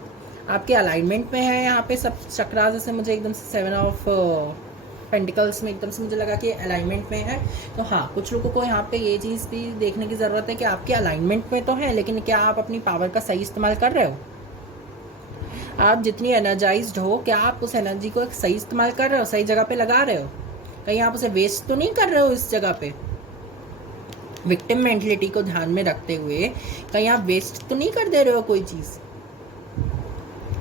आपके अलाइनमेंट में है यहाँ पे सब चक्रा, जैसे मुझे एकदम से 7 ऑफ पेंटिकल्स में एकदम से मुझे लगा कि अलाइनमेंट में है। तो हाँ, कुछ लोगों को यहाँ पे ये चीज़ भी देखने की ज़रूरत है कि आपके अलाइनमेंट में तो है, लेकिन क्या आप अपनी पावर का सही इस्तेमाल कर रहे हो? आप जितनी एनर्जाइज्ड हो, क्या आप उस एनर्जी को एक सही इस्तेमाल कर रहे हो, सही जगह पे लगा रहे हो? कहीं आप उसे वेस्ट तो नहीं कर रहे हो इस जगह पे? विक्टिम मेंटलिटी को ध्यान में रखते हुए कहीं आप वेस्ट तो नहीं कर दे रहे हो कोई चीज़?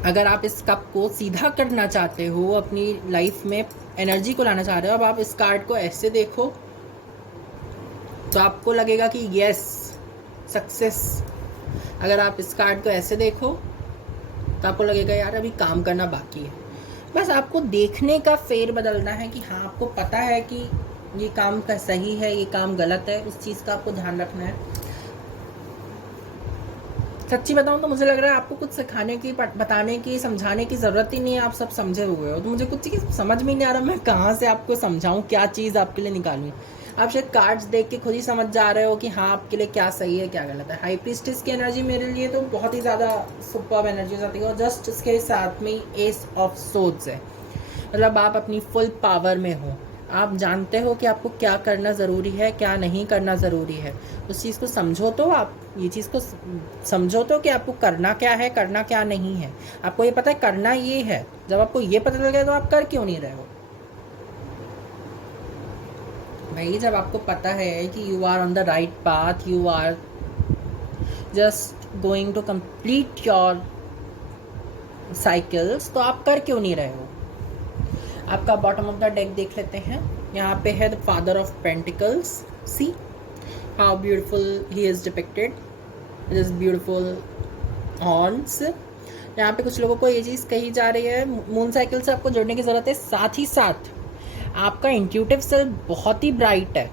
अगर आप इस कप को सीधा करना चाहते हो, अपनी लाइफ में एनर्जी को लाना चाह रहे हो, अब आप इस कार्ड को ऐसे देखो तो आपको लगेगा कि यस सक्सेस। अगर आप इस कार्ड को ऐसे देखो तो आपको लगेगा यार अभी काम करना बाकी है। बस आपको देखने का फेर बदलना है कि हाँ आपको पता है कि ये काम का सही है, ये काम गलत है, उस चीज़ का आपको ध्यान रखना है। सच्ची बताऊँ तो मुझे लग रहा है आपको कुछ सिखाने की, बताने की, समझाने की ज़रूरत ही नहीं है, आप सब समझे हुए हो। तो मुझे कुछ चीज़ समझ में नहीं आ रहा मैं कहाँ से आपको समझाऊँ, क्या चीज़ आपके लिए निकालूँ। आप शायद कार्ड्स देख के खुद ही समझ जा रहे हो कि हाँ आपके लिए क्या सही है क्या गलत है। हाई प्रीस्टेस की एनर्जी मेरे लिए तो बहुत ही ज़्यादा सुपर्ब एनर्जी आती है, और जस्ट इसके साथ में एस ऑफ सोर्ड्स है। मतलब आप अपनी फुल पावर में हो, आप जानते हो कि आपको क्या करना ज़रूरी है, क्या नहीं करना ज़रूरी है। उस चीज़ को समझो तो, आप ये चीज़ को समझो तो कि आपको करना क्या है, करना क्या नहीं है। आपको ये पता है करना ये है, जब आपको ये पता चल गया तो आप कर क्यों नहीं रहे हो भाई? जब आपको पता है कि you are on the right path, you are just going to complete your cycles, तो आप कर क्यों नहीं रहे हो? आपका बॉटम ऑफ द डेक देख लेते हैं। यहाँ पे है the father of pentacles. See how beautiful he is depicted, it is beautiful horns. यहाँ पे कुछ लोगों को ये चीज़ कही जा रही है, मून साइकिल से आपको जुड़ने की ज़रूरत है। साथ ही साथ आपका इंट्यूटिव सेल्फ बहुत ही ब्राइट है।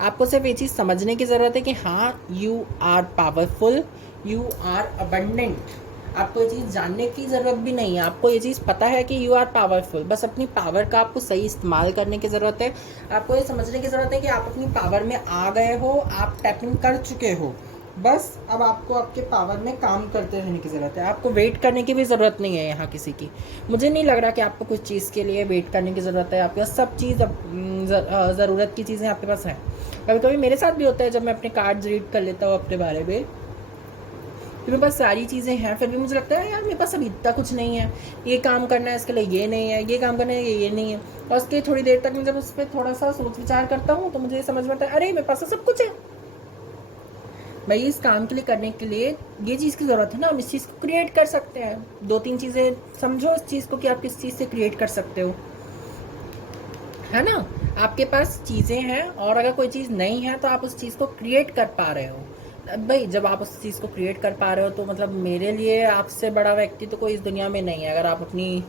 आपको सिर्फ ये चीज़ समझने की ज़रूरत है कि हाँ you are powerful, you are abundant, आपको ये चीज़ जानने की ज़रूरत भी नहीं है, आपको ये चीज़ पता है कि यू आर पावरफुल। बस अपनी पावर का आपको सही इस्तेमाल करने की ज़रूरत है। आपको ये समझने की ज़रूरत है कि आप अपनी पावर में आ गए हो, आप टैपिंग कर चुके हो। बस अब आपको आपके पावर में काम करते रहने की ज़रूरत है। आपको वेट करने की भी ज़रूरत नहीं है यहाँ किसी की। मुझे नहीं लग रहा कि आपको कुछ चीज़ के लिए वेट करने की ज़रूरत है। आपके पास सब चीज़ ज़रूरत की चीज़ें आपके पास हैं। कभी कभी मेरे साथ भी होता है, जब मैं अपने कार्ड्स रीड कर लेता हूँ अपने बारे में, तो मेरे पास सारी चीज़ें हैं, फिर भी मुझे लगता है यार मेरे पास अभी इतना कुछ नहीं है, ये काम करना है इसके लिए ये नहीं है, ये काम करना है ये नहीं है। और उसके थोड़ी देर तक मैं जब उस पर थोड़ा सा सोच विचार करता हूँ तो मुझे समझ में आता है अरे मेरे पास तो सब कुछ है भाई। इस काम के लिए करने के लिए ये चीज़ की ज़रूरत है ना, हम इस चीज़ को क्रिएट कर सकते हैं। 2-3 चीज़ें समझो इस चीज़ को कि आप किस चीज़ से क्रिएट कर सकते हो, है ना। आपके पास चीज़ें हैं और अगर कोई चीज़ नहीं है तो आप उस चीज़ को क्रिएट कर पा रहे हो। अब भाई जब आप उस चीज़ को क्रिएट कर पा रहे हो तो मतलब मेरे लिए आपसे बड़ा व्यक्ति तो कोई इस दुनिया में नहीं है, अगर आप अपनी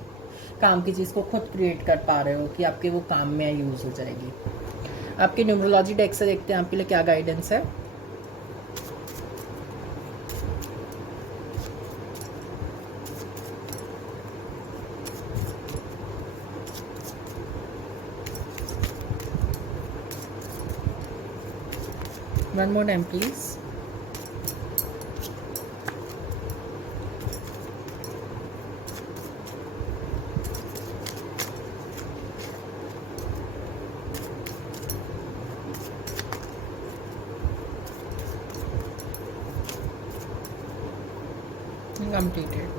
काम की चीज़ को खुद क्रिएट कर पा रहे हो कि आपके वो काम में यूज़ हो जाएगी। आपकी न्यूमरोलॉजी डेक से देखते हैं आपके लिए क्या गाइडेंस है। One more time please. Completed.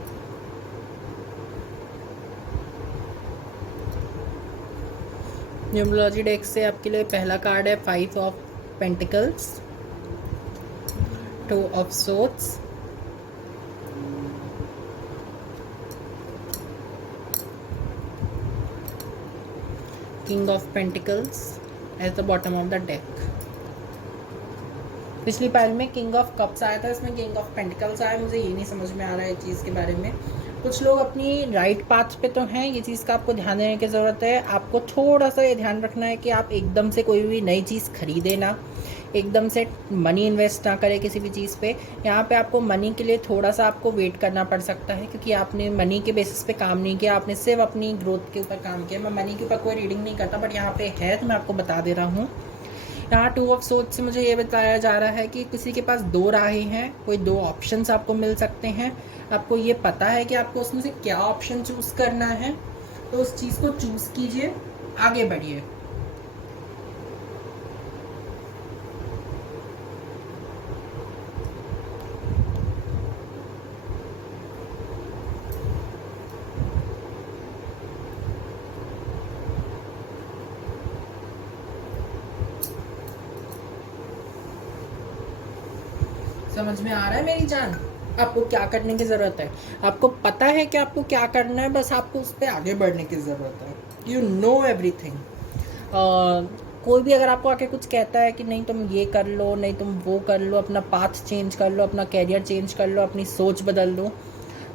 Numerology deck से आपके लिए पहला कार्ड है 5 of pentacles, 2 of swords, king of pentacles at the bottom of the deck. पिछली पाइल में किंग ऑफ कप्स आया था, इसमें किंग ऑफ पेंटिकल्स आया। मुझे ये नहीं समझ में आ रहा है चीज़ के बारे में। कुछ लोग अपनी राइट पाथ पे तो हैं, ये चीज़ का आपको ध्यान देने की ज़रूरत है। आपको थोड़ा सा ये ध्यान रखना है कि आप एकदम से कोई भी नई चीज़ खरीदे ना, एकदम से मनी इन्वेस्ट ना करें किसी भी चीज़ पे। यहाँ पे आपको मनी के लिए थोड़ा सा आपको वेट करना पड़ सकता है, क्योंकि आपने मनी के बेसिस पे काम नहीं किया, आपने सिर्फ अपनी ग्रोथ के ऊपर काम किया। मैं मनी के ऊपर कोई रीडिंग नहीं करता, बट यहाँ पे है तो मैं आपको बता दे रहा हूँ। यहाँ 2 ऑफ सोर्ड्स से मुझे ये बताया जा रहा है कि किसी के पास 2 राहें हैं, कोई 2 ऑप्शंस आपको मिल सकते हैं। आपको ये पता है कि आपको उसमें से क्या ऑप्शन चूज़ करना है, तो उस चीज़ को चूज़ कीजिए, आगे बढ़िए। समझ में आ रहा है मेरी जान? आपको क्या करने की ज़रूरत है, आपको पता है कि आपको क्या करना है, बस आपको उस पर आगे बढ़ने की ज़रूरत है। You know everything. कोई भी अगर आपको आके कुछ कहता है कि नहीं तुम ये कर लो, नहीं तुम वो कर लो, अपना पाथ चेंज कर लो, अपना कैरियर चेंज कर लो, अपनी सोच बदल लो,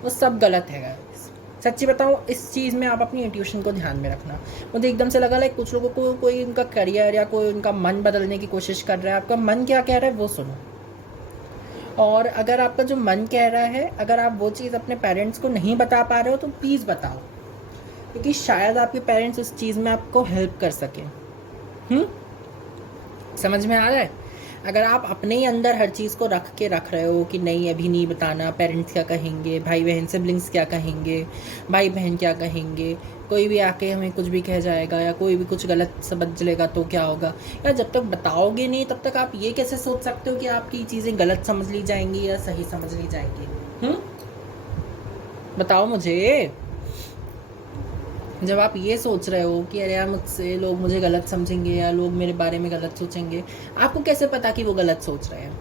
वो सब गलत है गाइस। सच्ची बताऊँ, इस चीज़ में आप अपनी इंट्यूशन को ध्यान में रखना। मुझे एकदम से लगा लाइक कुछ लोगों को कोई उनका करियर या कोई उनका मन बदलने की कोशिश कर रहा है। आपका मन क्या कह रहा है वो सुनो, और अगर आपका जो मन कह रहा है, अगर आप वो चीज़ अपने पेरेंट्स को नहीं बता पा रहे हो तो प्लीज़ बताओ, क्योंकि शायद आपके पेरेंट्स उस चीज़ में आपको हेल्प कर सकें। समझ में आ रहा है? अगर आप अपने ही अंदर हर चीज़ को रख रहे हो कि नहीं अभी नहीं बताना, पेरेंट्स क्या कहेंगे, भाई बहन सिबलिंग्स क्या कहेंगे, भाई बहन क्या कहेंगे, कोई भी आके हमें कुछ भी कह जाएगा या कोई भी कुछ गलत समझ लेगा तो क्या होगा। या जब तक बताओगे नहीं तब तक आप ये कैसे सोच सकते हो कि आपकी चीज़ें गलत समझ ली जाएंगी या सही समझ ली जाएंगी? बताओ मुझे। जब आप ये सोच रहे हो कि अरे यार मुझसे लोग मुझे गलत समझेंगे या लोग मेरे बारे में गलत सोचेंगे, आपको कैसे पता कि वो गलत सोच रहे हैं?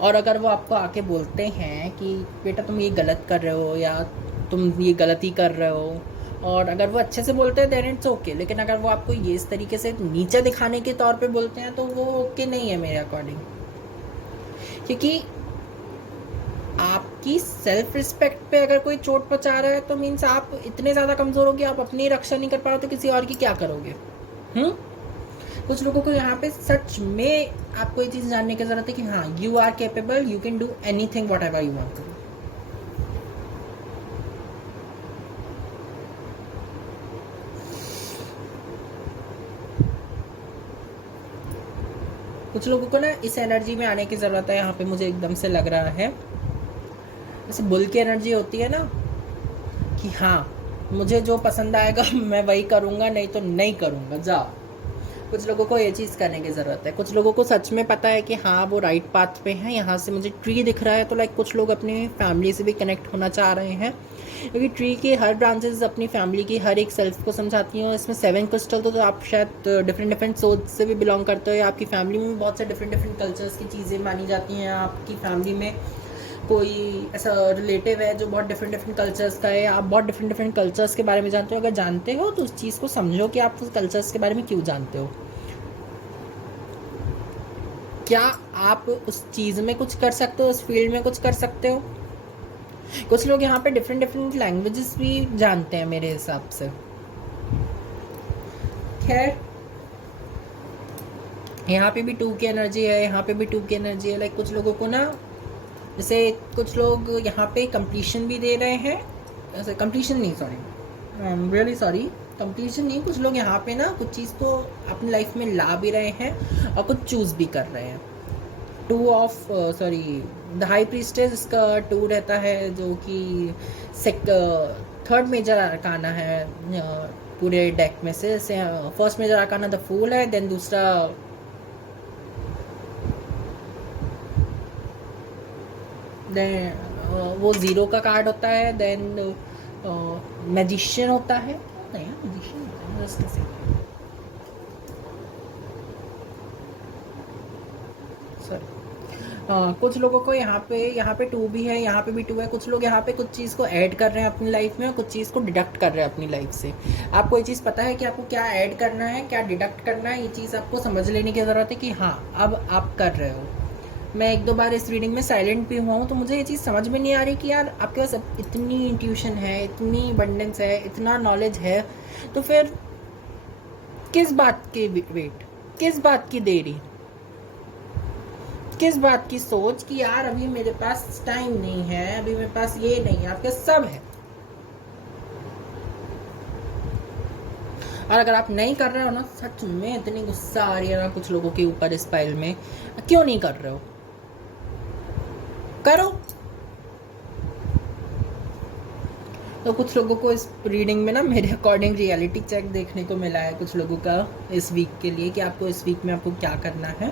और अगर वो आपको आके बोलते हैं कि बेटा तुम ये गलत कर रहे हो या तुम ये गलती कर रहे हो, और अगर वो अच्छे से बोलते हैं देन इट्स ओके, लेकिन अगर वो आपको ये इस तरीके से नीचे दिखाने के तौर पे बोलते हैं तो वो ओके नहीं है मेरे अकॉर्डिंग। क्योंकि आपकी सेल्फ रिस्पेक्ट पे अगर कोई चोट पहुंचा रहा है तो मीन्स आप इतने ज़्यादा कमज़ोर हो कि आप अपनी रक्षा नहीं कर पा रहे तो किसी और की क्या करोगे? कुछ लोगों को यहाँ पे सच में आपको ये चीज़ जानने की ज़रूरत है कि हाँ, you are capable, you can do anything whatever you want to. कुछ लोगों को ना इस एनर्जी में आने की ज़रूरत है, यहाँ पे मुझे एकदम से लग रहा है जैसे बुल की एनर्जी होती है ना कि हाँ, मुझे जो पसंद आएगा मैं वही करूँगा, नहीं तो नहीं करूँगा, जाओ। कुछ लोगों को ये चीज़ करने की ज़रूरत है। कुछ लोगों को सच में पता है कि हाँ, वो राइट पाथ पे हैं। यहाँ से मुझे ट्री दिख रहा है, तो लाइक कुछ लोग अपनी फैमिली से भी कनेक्ट होना चाह रहे हैं, क्योंकि ट्री की हर ब्रांचेस अपनी फैमिली की हर एक सेल्फ को समझाती हैं। इसमें 7 क्रिस्टल तो आप शायद डिफरेंट सोच से भी बिलोंग करते हो। आपकी फैमिली में भी बहुत से डिफरेंट कल्चर्स की चीज़ें मानी जाती हैं। आपकी फैमिली में कोई ऐसा रिलेटिव है जो बहुत डिफरेंट कल्चर्स का है, आप बहुत डिफरेंट कल्चर्स के बारे में जानते हो। अगर जानते हो तो उस चीज़ को समझो कि आप उस कल्चर्स के बारे में क्यों जानते हो। क्या आप उस चीज़ में कुछ कर सकते हो, उस फील्ड में कुछ कर सकते हो। कुछ लोग यहाँ पे डिफरेंट लैंग्वेजेस भी जानते हैं मेरे हिसाब से। खैर, यहाँ पे भी 2 की एनर्जी है, यहाँ पे भी 2 की एनर्जी है। लाइक कुछ लोगों को ना, जैसे कुछ लोग यहाँ पे कंप्लीशन भी दे रहे हैं, ऐसे कंप्लीशन नहीं, sorry, I am really sorry, completion नहीं, कुछ लोग यहाँ पे ना कुछ चीज़ को अपनी लाइफ में ला भी रहे हैं और कुछ चूज़ भी कर रहे हैं। 2 ऑफ द हाई प्रीस्टेस, इसका 2 रहता है, जो कि थर्ड मेजर अरकाना है पूरे डेक में से। First major arcana the fool है, देन दूसरा वो 0 का कार्ड होता है, देन मैजिशियन होता है, नहीं मैजिशियन होता है, कुछ लोगों को यहाँ पे 2 भी है, यहाँ पे भी 2 है। कुछ लोग यहाँ पे कुछ चीज़ को ऐड कर रहे हैं अपनी लाइफ में और कुछ चीज़ को डिडक्ट कर रहे हैं अपनी लाइफ से। आपको ये चीज़ पता है कि आपको क्या ऐड करना है, क्या डिडक्ट करना है। ये चीज़ आपको समझ लेने की ज़रूरत है कि हाँ, अब आप कर रहे हो। मैं 1-2 बार इस रीडिंग में साइलेंट भी हुआ हूँ, तो मुझे ये चीज़ समझ में नहीं आ रही कि यार आपके पास इतनी इंट्यूशन है, इतनी अबंडेंस है, इतना नॉलेज है, तो फिर किस बात की वेट, किस बात की देरी, किस बात की सोच कि यार अभी मेरे पास टाइम नहीं है, अभी मेरे पास ये नहीं है। आपके सब है, और अगर आप नहीं कर रहे हो ना, सच में इतनी गुस्सा आ रही है ना कुछ लोगों के ऊपर इस फाइल में, क्यों नहीं कर रहे हो, करो। तो कुछ लोगों को इस रीडिंग में ना मेरे अकॉर्डिंग रियलिटी चेक देखने को मिला है कुछ लोगों का इस वीक के लिए, कि आपको इस वीक में आपको क्या करना है।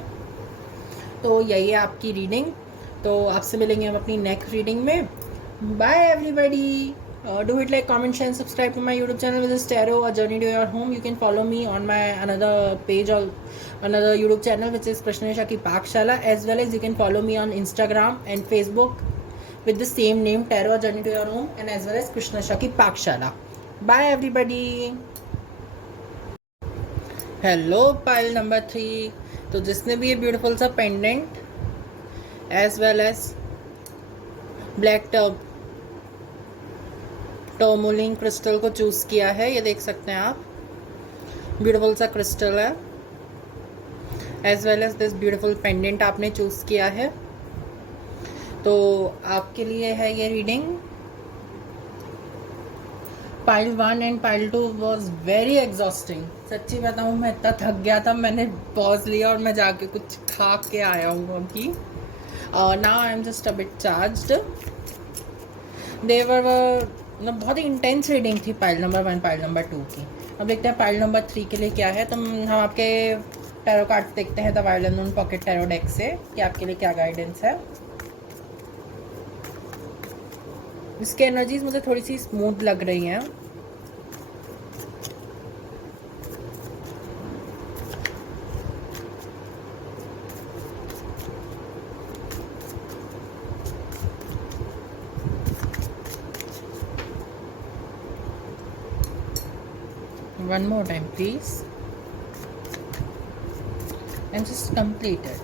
तो यही है आपकी रीडिंग। तो आपसे मिलेंगे हम अपनी नेक्स्ट रीडिंग में। Bye everybody. Do hit like, comment, share and subscribe to my YouTube channel, which is Tarot, A Journey to Your Home. You can follow me on my another page or another YouTube channel, which is Krishna Shaki Pakshala, as well as you can follow me on Instagram and Facebook with the same name, Tarot, A Journey to Your Home, and as well as Krishna Shaki Pakshala. Bye everybody. Hello pile number 3. तो जिसने भी ये beautiful सा pendant as well as black tourmaline crystal को choose किया है, ये देख सकते हैं आप, ब्यूटीफुल सा क्रिस्टल है, as well as this beautiful pendant आपने चूज़ किया है। तो आपके लिए है ये reading. Pile 1 and pile 2 was very exhausting. सच्ची बताऊँ, मैं इतना थक गया था, मैंने पॉज लिया और मैं जाके कुछ खा के आया हूँ अभी। Now I am just a bit charged. देवर बहुत ही इंटेंस रीडिंग थी पाइल नंबर 1 पाइल नंबर 2 की। अब देखते हैं पाइल नंबर 3 के लिए क्या है। तो हम आपके टैरो कार्ड्स देखते हैं the wild unknown pocket tarot deck से कि आपके लिए क्या गाइडेंस है। इसके एनर्जीज मुझे थोड़ी सी स्मूथ लग रही हैं। One more time please, and just complete it.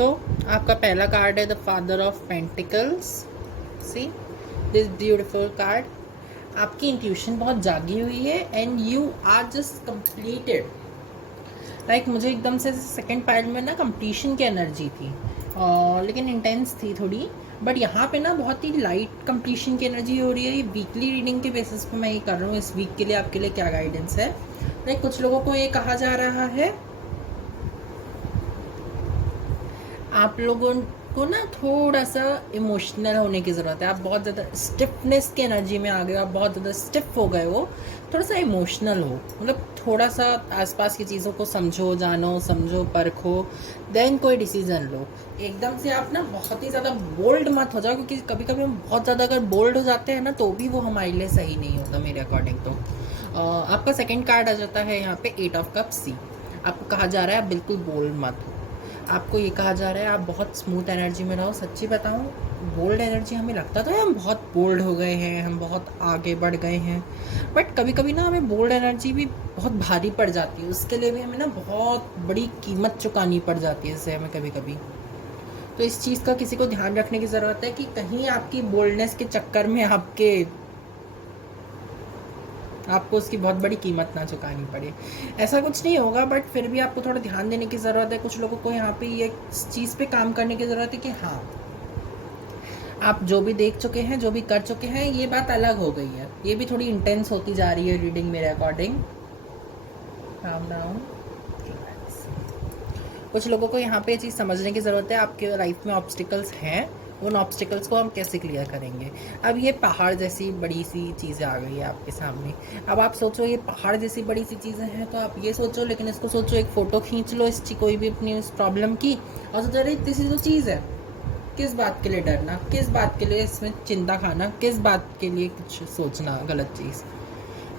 सो आपका पहला कार्ड है the father of pentacles. See this beautiful card. आपकी इंट्यूशन बहुत जागी हुई है and you are just completed. Like मुझे एकदम से सेकंड पार्ट में ना कंप्लीशन की एनर्जी थी, लेकिन इंटेंस थी थोड़ी, बट यहाँ पे ना बहुत ही लाइट कंप्लीशन की एनर्जी हो रही है। ये वीकली रीडिंग के बेसिस पे मैं ये कर रहा हूँ। इस वीक के लिए आपके लिए क्या गाइडेंस है? लाइक कुछ लोगों को ये कहा जा रहा है आप लोगों को ना थोड़ा सा इमोशनल होने की ज़रूरत है। आप बहुत ज़्यादा स्टिफनेस की एनर्जी में आ गए हो, आप बहुत ज़्यादा स्टिफ हो गए हो। थोड़ा सा इमोशनल हो, मतलब थोड़ा सा आसपास की चीज़ों को समझो, जानो, समझो, परखो, देन कोई डिसीज़न लो। एकदम से आप ना बहुत ही ज़्यादा बोल्ड मत हो जाओ, क्योंकि कभी कभी हम बहुत ज़्यादा अगर बोल्ड हो जाते हैं ना तो भी वो हमारे लिए सही नहीं होता मेरे अकॉर्डिंग। तो आपका सेकेंड कार्ड आ जाता है यहाँ पे 8 ऑफ कप्स। सी आपको कहा जा रहा है आप बिल्कुल बोल्ड मत हो। आपको ये कहा जा रहा है आप बहुत स्मूथ एनर्जी में रहो। सच्ची बताऊँ, बोल्ड एनर्जी हमें लगता तो है हम बहुत बोल्ड हो गए हैं, हम बहुत आगे बढ़ गए हैं, बट कभी कभी ना हमें बोल्ड एनर्जी भी बहुत भारी पड़ जाती है। उसके लिए भी हमें ना बहुत बड़ी कीमत चुकानी पड़ जाती है इससे हमें कभी कभी। तो इस चीज़ का किसी को ध्यान रखने की ज़रूरत है कि कहीं आपकी बोल्डनेस के चक्कर में आपको उसकी बहुत बड़ी कीमत ना चुकानी पड़े। ऐसा कुछ नहीं होगा, बट फिर भी आपको थोड़ा ध्यान देने की ज़रूरत है। कुछ लोगों को यहाँ पे ये चीज़ पे काम करने की ज़रूरत है कि हाँ, आप जो भी देख चुके हैं, जो भी कर चुके हैं, ये बात अलग हो गई है। ये भी थोड़ी इंटेंस होती जा रही है रीडिंग मेरे अकॉर्डिंग। Calm down. कुछ लोगों को यहाँ पे ये चीज़ समझने की ज़रूरत है आपके लाइफ में ऑब्स्टिकल्स हैं, उन ऑब्स्टिकल्स को हम कैसे क्लियर करेंगे। अब ये पहाड़ जैसी बड़ी सी चीज़ें आ गई है आपके सामने। अब आप सोचो ये पहाड़ जैसी बड़ी सी चीज़ें हैं तो आप ये सोचो, लेकिन इसको सोचो, एक फ़ोटो खींच लो इस कोई भी अपनी उस प्रॉब्लम की, और सोचो अरे इतनी सी तो चीज़ है, किस बात के लिए डरना, किस बात के लिए इसमें चिंता खाना, किस बात के लिए कुछ सोचना गलत चीज़।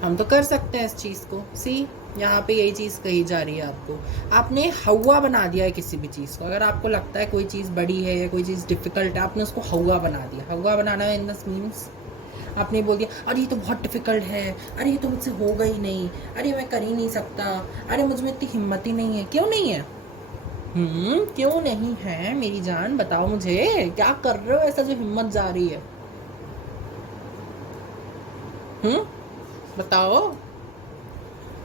हम तो कर सकते हैं इस चीज़ को। सी यहाँ पे यही चीज़ कही जा रही है आपको। आपने हवा बना दिया है किसी भी चीज़ को। अगर आपको लगता है कोई चीज़ बड़ी है या कोई चीज़ डिफ़िकल्ट है, आपने उसको हवा बना दिया। हवा बनाना इन द मीन्स आपने बोल दिया अरे ये तो बहुत डिफ़िकल्ट है, अरे ये तो मुझसे होगा ही नहीं, अरे मैं कर ही नहीं सकता, अरे मुझ में इतनी हिम्मत ही नहीं है। क्यों नहीं है? क्यों नहीं है मेरी जान, बताओ मुझे, क्या कर रहे हो ऐसा जो हिम्मत जा रही है? बताओ,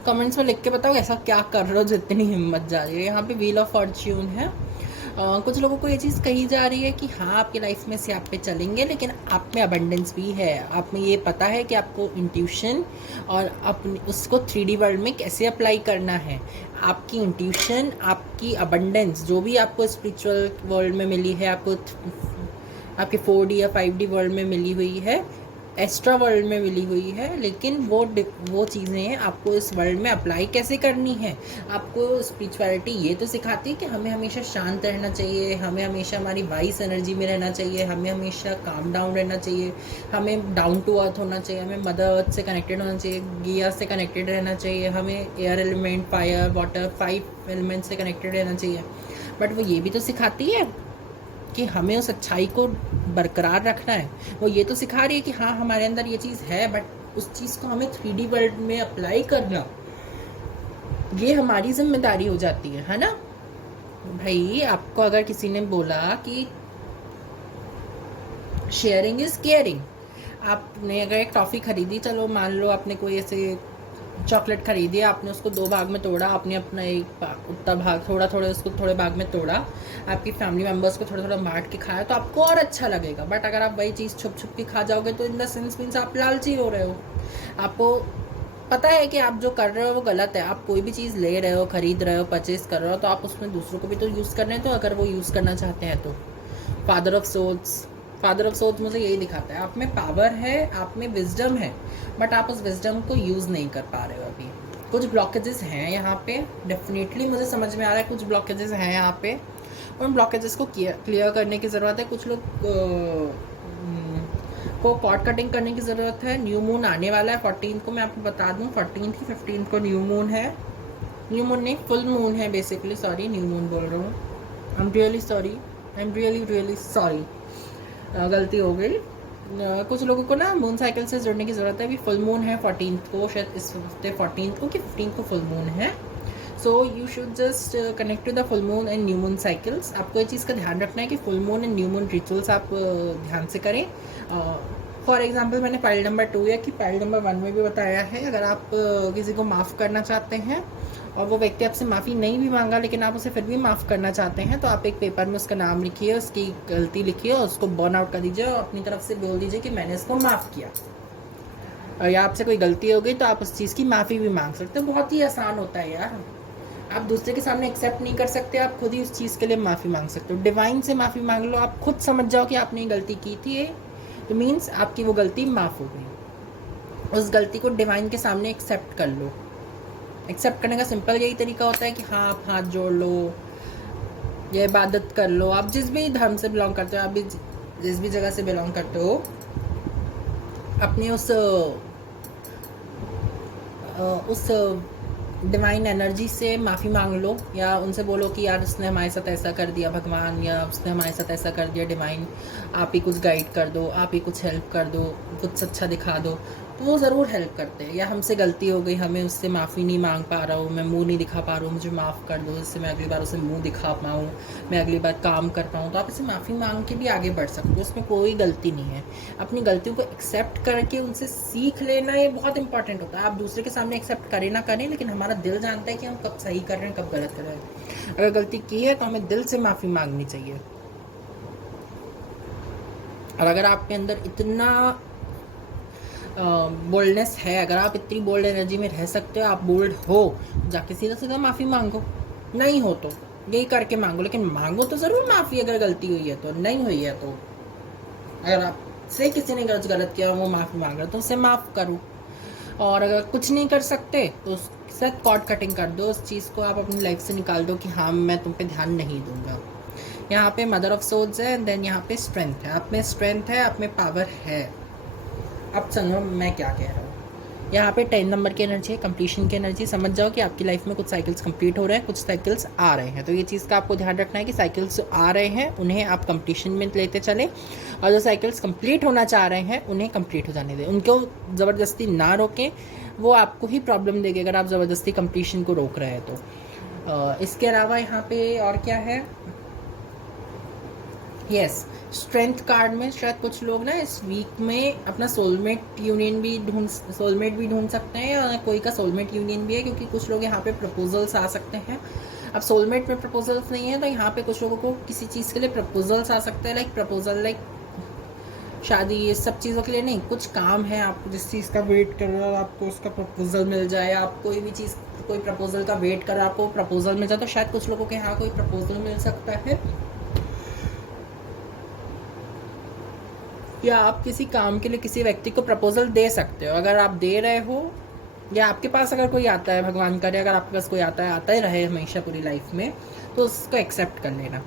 कमेंट्स में लिख के बताओ ऐसा क्या कर रहे हो जो इतनी हिम्मत जा रही है। यहाँ पे व्हील ऑफ फॉर्च्यून है। कुछ लोगों को ये चीज़ कही जा रही है कि हाँ आपकी लाइफ में से आप पे चलेंगे, लेकिन आप में अबंडेंस भी है। आप में ये पता है कि आपको इंट्यूशन और अपनी उसको 3D वर्ल्ड में कैसे अप्लाई करना है। आपकी इंट्यूशन, आपकी अबंडेंस जो भी आपको स्पिरिचुअल वर्ल्ड में मिली है, आपको आपके 4D या 5D वर्ल्ड में मिली हुई है, एक्स्ट्रा वर्ल्ड में मिली हुई है, लेकिन वो चीज़ें आपको इस वर्ल्ड में अप्लाई कैसे करनी है। आपको स्पिरिचुअलिटी ये तो सिखाती है कि हमें हमेशा शांत रहना चाहिए, हमें हमेशा हमारी वाइस एनर्जी में रहना चाहिए, हमें हमेशा काम डाउन रहना चाहिए, हमें डाउन टू अर्थ होना चाहिए, हमें मदर अर्थ से कनेक्टेड होना चाहिए, गिया से कनेक्टेड रहना चाहिए, हमें air element, fire, water, 5 element से कनेक्टेड रहना चाहिए। बट वो ये भी तो सिखाती है कि हमें उस अच्छाई को बरकरार रखना है। वो ये तो सिखा रही है कि हाँ हमारे अंदर ये चीज़ है, बट उस चीज़ को हमें 3D वर्ल्ड में अप्लाई करना, ये हमारी जिम्मेदारी हो जाती है ना भाई। आपको अगर किसी ने बोला कि शेयरिंग इज केयरिंग, आपने अगर एक टॉफ़ी खरीदी, चलो मान लो आपने कोई ऐसे चॉकलेट खरीदी, आपने उसको 2 भाग में तोड़ा, आपने अपना एक उतना भाग थोड़ा थोड़ा उसको थोड़े भाग में तोड़ा, आपकी फैमिली मेम्बर्स को थोड़ा थोड़ा बांट के खाया तो आपको और अच्छा लगेगा। बट अगर आप वही चीज़ छुप छुप के खा जाओगे तो इन द सेंस मीन्स आप लालची हो रहे हो। आपको पता है कि आप जो कर रहे हो वो गलत है। आप कोई भी चीज़ ले रहे हो, खरीद रहे हो, परचेज कर रहे हो, तो आप उसमें दूसरों को भी तो यूज़ करना है। तो अगर वो यूज़ करना चाहते हैं तो फादर ऑफ सोल्स मुझे यही दिखाता है। आप में पावर है, आप में विजडम है, बट आप उस विजडम को यूज़ नहीं कर पा रहे हो अभी। कुछ ब्लॉकेजेस हैं यहाँ पे, डेफिनेटली मुझे समझ में आ रहा है कुछ ब्लॉकेजेस हैं यहाँ पे। उन ब्लॉकेजेस को क्लियर करने की ज़रूरत है। कुछ लोग को कॉर्ड कटिंग करने की ज़रूरत है। न्यू मून आने वाला है 14 को, मैं आपको बता दूँ 14 की 15 को न्यू मून है। न्यू मून नहीं, फुल मून है बेसिकली, सॉरी न्यू मून बोल रहा हूँ। आई एम रियली सॉरी, गलती हो गई। कुछ लोगों को ना मून साइकिल से जुड़ने की ज़रूरत है। अभी फुल मून है 14 को, शायद इस हफ्ते 14 को कि 15 को फुल मून है। So you should just connect to the full moon and new moon cycles. आपको ये चीज़ का ध्यान रखना है कि full moon and new moon rituals आप ध्यान से करें। फॉर एग्जाम्पल मैंने फाइल नंबर 2 या कि फाइल नंबर 1 में भी बताया है, अगर आप किसी को माफ़ करना चाहते हैं और वो व्यक्ति आपसे माफ़ी नहीं भी मांगा लेकिन आप उसे फिर भी माफ़ करना चाहते हैं, तो आप एक पेपर में उसका नाम लिखिए, उसकी गलती लिखिए और उसको बर्न आउट कर दीजिए और अपनी तरफ से बोल दीजिए कि मैंने इसको माफ़ किया। या आपसे कोई गलती हो गई तो आप उस चीज़ की माफ़ी भी मांग सकते हो। बहुत ही आसान होता है यार। आप दूसरे के सामने एक्सेप्ट नहीं कर सकते, आप खुद ही उस चीज़ के लिए माफ़ी मांग सकते हो। डिवाइन से माफ़ी मांग लो, आप खुद समझ जाओ कि आपने ये गलती की थी, तो मीन्स आपकी वो गलती माफ़ हो गई। उस गलती को डिवाइन के सामने एक्सेप्ट कर लो। एक्सेप्ट करने का सिंपल यही तरीका होता है कि हाँ, आप हाथ जोड़ लो या इबादत कर लो। आप जिस भी धर्म से बिलोंग करते हो, आप भी जिस भी जगह से बिलोंग करते हो, अपने उस डिवाइन एनर्जी से माफ़ी मांग लो या उनसे बोलो कि यार उसने हमारे साथ ऐसा कर दिया भगवान, या उसने हमारे साथ ऐसा कर दिया डिवाइन, आप ही कुछ गाइड कर दो, आप ही कुछ हेल्प कर दो, कुछ अच्छा दिखा दो। तो वो ज़रूर हेल्प करते हैं। या हमसे गलती हो गई, हमें उससे माफ़ी नहीं मांग पा रहा हूँ, मैं मुंह नहीं दिखा पा रहा हूँ, मुझे माफ़ कर दो जिससे मैं अगली बार उसे मुंह दिखा पाऊँ, मैं अगली बार काम कर पाऊँ। तो आप इसे माफ़ी मांग के भी आगे बढ़ सकते हो, उसमें कोई गलती नहीं है। अपनी गलतियों को एक्सेप्ट करके उनसे सीख लेना ये बहुत इंपॉर्टेंट होता है। आप दूसरे के सामने एक्सेप्ट करें ना करें, लेकिन हमारा दिल जानता है कि हम कब सही कर रहे हैं, कब गलत कर रहे हैं। अगर गलती की है तो हमें दिल से माफ़ी मांगनी चाहिए। और अगर आपके अंदर इतना बोल्डनेस है, अगर आप इतनी बोल्ड एनर्जी में रह सकते हो, आप बोल्ड हो, जाके सीधा सीधा माफ़ी मांगो। नहीं हो तो यही करके मांगो, लेकिन मांगो तो ज़रूर माफ़ी। अगर गलती हुई है तो, नहीं हुई है तो, अगर आपसे किसी ने गलत किया वो माफ़ी मांग रहा है तो उसे माफ़ करो। और अगर कुछ नहीं कर सकते तो उसके साथ कॉर्ड कटिंग कर दो, उस चीज़ को आप अपनी लाइफ से निकाल दो कि हाँ, मैं तुम पे ध्यान नहीं दूंगा। यहाँ पे मदर ऑफ सोल्स है एंड देन यहाँ पे स्ट्रेंथ है। आप में स्ट्रेंथ है, आप में पावर है। अब समझो मैं क्या कह रहा हूँ। यहाँ पे 10 नंबर की एनर्जी है, कंप्लीशन की एनर्जी। समझ जाओ कि आपकी लाइफ में कुछ साइकिल्स कंप्लीट हो रहे हैं, कुछ साइकिल्स आ रहे हैं। तो ये चीज़ का आपको ध्यान रखना है कि साइकिल्स आ रहे हैं उन्हें आप कंप्लीशन में लेते चले, और जो साइकिल्स कंप्लीट होना चाह रहे हैं उन्हें कंप्लीट हो जाने दें। उनको ज़बरदस्ती ना रोकें, वो आपको ही प्रॉब्लम देगी अगर आप ज़बरदस्ती कंप्लीशन को रोक रहे हैं तो। इसके अलावा यहाँ पे और क्या है, यस, स्ट्रेंथ कार्ड में शायद कुछ लोग ना इस वीक में अपना सोलमेट भी ढूंढ सकते हैं, या कोई का सोलमेट यूनियन भी है, क्योंकि कुछ लोग यहाँ पे प्रपोजल्स आ सकते हैं। अब सोलमेट में प्रपोजल्स नहीं है तो यहाँ पे कुछ लोगों को किसी चीज़ के लिए प्रपोजल्स आ सकते हैं, लाइक प्रपोजल, लाइक शादी, ये सब चीज़ों के लिए नहीं। कुछ काम है, आप जिस चीज़ का वेट कर रहे हो आपको उसका प्रपोजल मिल जाए। आप कोई भी चीज़, कोई प्रपोजल का वेट कर रहे हो, आपको प्रपोजल मिल जाए, तो शायद कुछ लोगों के यहाँ कोई प्रपोजल मिल सकता है। या आप किसी काम के लिए किसी व्यक्ति को प्रपोजल दे सकते हो। अगर आप दे रहे हो, या आपके पास अगर कोई आता है, भगवान करे अगर आपके पास कोई आता ही रहे हमेशा पूरी लाइफ में, तो उसको एक्सेप्ट कर लेना।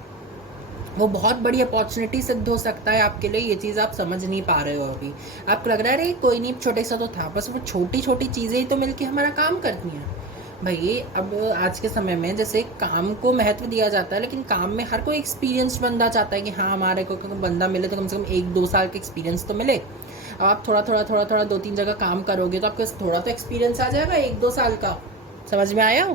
वो बहुत बड़ी अपॉर्चुनिटी सिद्ध हो सकता है आपके लिए। ये चीज़ आप समझ नहीं पा रहे हो अभी। आपको लग रहा है अरे कोई नहीं, छोटे सा तो था, बस वो छोटी छोटी चीज़ें ही तो मिलके हमारा काम करती हैं। भाई अब आज के समय में जैसे काम को महत्व दिया जाता है, लेकिन काम में हर कोई एक्सपीरियंस्ड बंदा चाहता है कि हाँ, हमारे को बंदा मिले तो कम से कम 1-2 साल का एक्सपीरियंस तो मिले। अब आप थोड़ा थोड़ा 2-3 जगह काम करोगे तो आपके थोड़ा तो एक्सपीरियंस आ जाएगा 1-2 साल का। समझ में आया हो?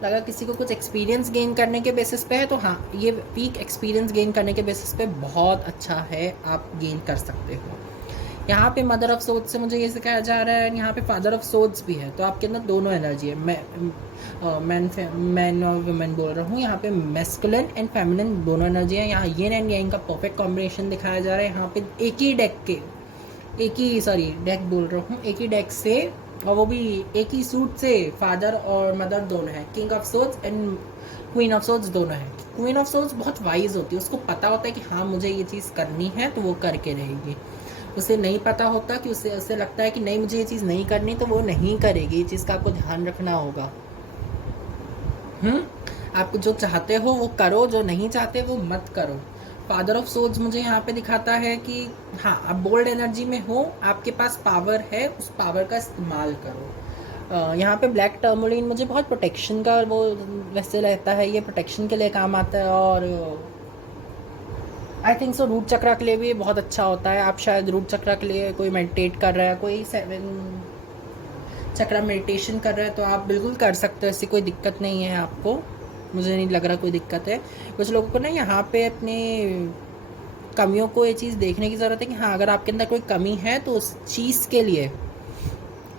तो अगर किसी को कुछ एक्सपीरियंस गेन करने के बेसिस पे है तो हाँ, ये वीक एक्सपीरियंस गेन करने के बेसिस पे बहुत अच्छा है, आप गेन कर सकते हो। यहाँ पे मदर ऑफ सोड्स से मुझे ये सिखाया जा रहा है, यहाँ पे फादर ऑफ सोड्स भी है, तो आपके अंदर दोनों एनर्जी है। मैन और वुमेन बोल रहा हूँ, यहाँ पे मैस्कुलिन एंड फेमिनिन दोनों एनर्जी है। यहाँ येन एंड यांग का परफेक्ट कॉम्बिनेशन दिखाया जा रहा है। यहाँ पे एक ही डेक से, और वो भी एक ही सूट से फादर और मदर दोनों है। King of swords and queen of swords दोनों है। क्वीन ऑफ सोड्स बहुत वाइज होती है, उसको पता होता है कि हाँ, मुझे ये चीज़ करनी है तो वो करके रहेगी। उसे नहीं पता होता कि उसे लगता है कि नहीं, मुझे ये चीज़ नहीं करनी, तो वो नहीं करेगी। ये चीज़ का आपको ध्यान रखना होगा। आप जो चाहते हो वो करो, जो नहीं चाहते वो मत करो। फादर ऑफ सोड्स मुझे यहाँ पे दिखाता है कि हाँ, आप बोल्ड एनर्जी में हो, आपके पास पावर है, उस पावर का इस्तेमाल करो। यहाँ पे ब्लैक टर्मोलिन मुझे बहुत प्रोटेक्शन का वो वैसे रहता है, ये प्रोटेक्शन के लिए काम आता है। और आई थिंक सो रूट चक्रा के लिए भी बहुत अच्छा होता है। आप शायद रूट चक्रा के लिए कोई मेडिटेट कर रहा है, कोई 7 चक्रा मेडिटेशन कर रहे हैं तो आप बिल्कुल कर सकते हो, ऐसी कोई दिक्कत नहीं है आपको, मुझे नहीं लग रहा कोई दिक्कत है। कुछ लोगों को ना यहाँ पे अपने कमियों को ये चीज़ देखने की ज़रूरत है कि हाँ, अगर आपके अंदर कोई कमी है तो उस चीज़ के लिए